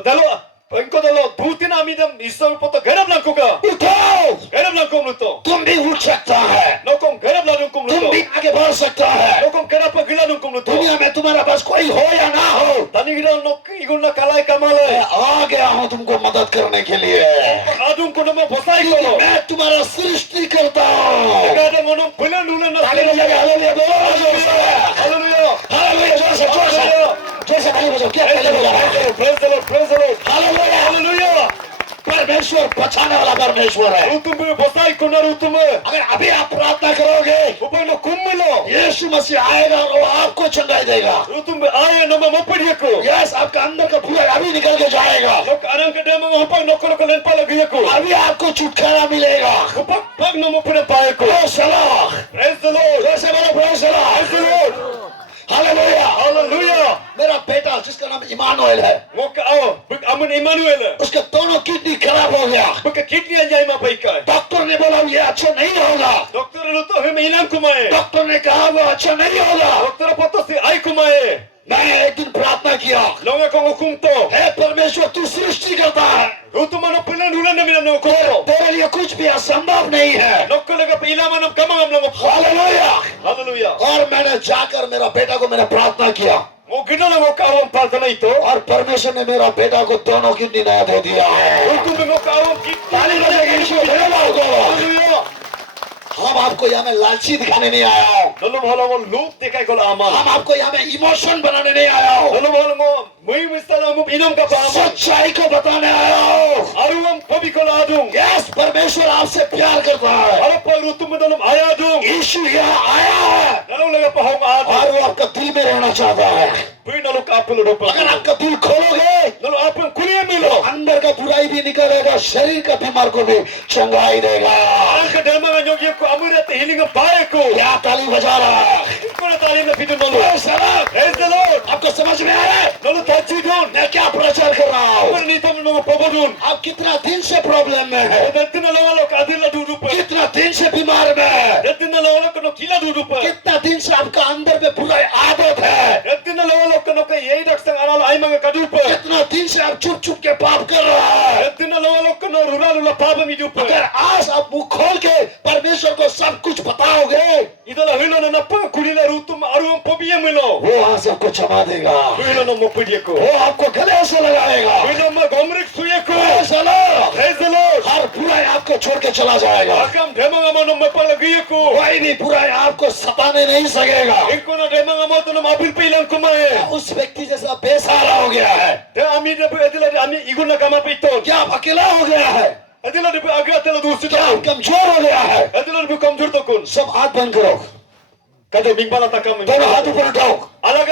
dalo engko dalo dutin amidam isam poto garab lang kuka. उठो, Garab lang kum luto. तुम भी उठ सकता है, No kom garab lang kum तुम luto. भी आगे बढ़ सकता है। No kom garab pa gila kum luto. दुनिया में तुम्हारा पास कोई हो या ना हो, Tani gila no igun na kalai मैं kamale. आ गया हूँ तुमको मदद करने के लिए, Adum ko nama bosai क्योंकि ko. मैं तुम्हारा सृष्टि करता हूँ। Agada monong pulan nulan na. ताली बजाओ, हालेलुया, बोलो जोर से। Hallelujah. हालेलुया, जोर से, जोर से, जोर से ताली बजाओ। क्या ताली बजा रहा है? Praise the Lord. Praise the Lord. Hallelujah. Hallelujah. परमेश्वर बचाने वाला परमेश्वर है। Rutum be bosai ko na rutum. अगर अभी आप प्रार्थना करोगे, Upay no kummilo. यीशु मसीह आएगा और वो आपको चंगाई देगा। Rutum be aya nama mopid ko. Yes, आपका अंदर का बुराई अभी निकल के जाएगा, Nok arang ka demo upay no ko len pala ko. अभी आपको छुटकारा मिलेगा। Upak pag no mopid pa ko. Praise the Lord. Praise the Lord. जैसे बोलो praise the Praise the Lord. Lord. Hallelujah. Hallelujah. मेरा बेटा जिसका नाम इमानुएल है, Moka aw, buk amun Emmanuel. उसका दोनों किडनी खराब हो गया। Buka kidney anjay mapaika. Doctor ने बोला ये अच्छा नहीं होगा, Doktor luto him ilang kumae. Doctor ने कहा वो अच्छा नहीं होगा। Doktor poto si ay kumae. मैंने एक दिन प्रार्थना किया, Longa kong ukumto. हे परमेश्वर तू सृष्टि करता है, Ruto mano pilan hulan na minam no ko. तेरे लिए कुछ भी असंभव नहीं है। Nokko laga pila manam kamang lang ko. Hallelujah. Hallelujah. और मैंने जाकर मेरा बेटा को मैंने प्रार्थना किया Mo gina lang ko awang pardana ito. और परमेश्वर ने मेरा बेटा को दोनों किडनी नया दे दिया है। Ruto mo ko awang kidney. ताली बजाइए यीशु के धन्यवाद को। Hallelujah. हम आपको यहाँ में लालची दिखाने नहीं आया हूँ, Lalo mahal mo loop de kay ko aman. हम आपको यहाँ में इमोशन बनाने नहीं आया हूँ, Lalo mahal mo muy mistala mo inom ka pa aman. सच्चाई को बताने आया हूँ। Aruang pabi ko la adung. Yes, परमेश्वर आपसे प्यार करता है। Aro pa ruto mo dalam ayadung. यीशु यहाँ आया है Lalo laga pa hong adung. और वो आपका दिल में रहना चाहता है। Pwede nalo ka apelo do pa. अगर आपका दिल खोलोगे, Nalo apeng kuliya milo. अंदर का बुराई भी निकलेगा, शरीर का बीमार को भी चंगाई देगा। Ang kadama nga nyog ko amurat hiling ang pae ko. क्या ताली बजा रहा है? Ko na tali na pidun nalo. Praise the Lord। Praise the Lord. आपको समझ में आया है Nalo tachi dun. मैं क्या प्रचार कर रहा हूँ? Ko nito mo mga pabodun. आप कितना दिन से प्रॉब्लम में है, Dati na lawalo ka adila dudu pa. कितना दिन से बीमार में है, Dati na lawalo ka no kila dudu pa. कितना दिन से आपका अंदर में बुराई आदत है, Dati na lawalo ka no kay yay daksang alala ay mga kadupa. कितना दिन से आप चुप चुप के पाप कर रहा है, Dati na lawalo ka no rula pabam hidup. अगर आज आप मुंह खोल के परमेश्वर को सब कुछ बताओगे, Itulah hilo na napa kulila rutum aruam pobia melo. वो वहां से आपको क्षमा देगा, Hilo na mopudia ko. वो आपको गले से लगाएगा। Hilo ma gomrik suya ko. Praise the Lord। Praise the Lord. हर बुराई आपको छोड़ के चला जाएगा, Akam demang amo na mapalagiya ko. कोई भी बुराई आपको सताने नहीं सकेगा। Ingko na demang amo to na mabil pilang kumae. उस व्यक्ति जैसा बेसहारा हो गया है, Te ami de adila ami igun na kama piton. क्या आप अकेला हो गया है, Adila de agra tela dusi क्या आप to. कमजोर हो गया है? Adila de kamjur to kun. सब आंख बंद करो, Kada mingbala takam. दोनों हाथ ऊपर उठाओ। Alaga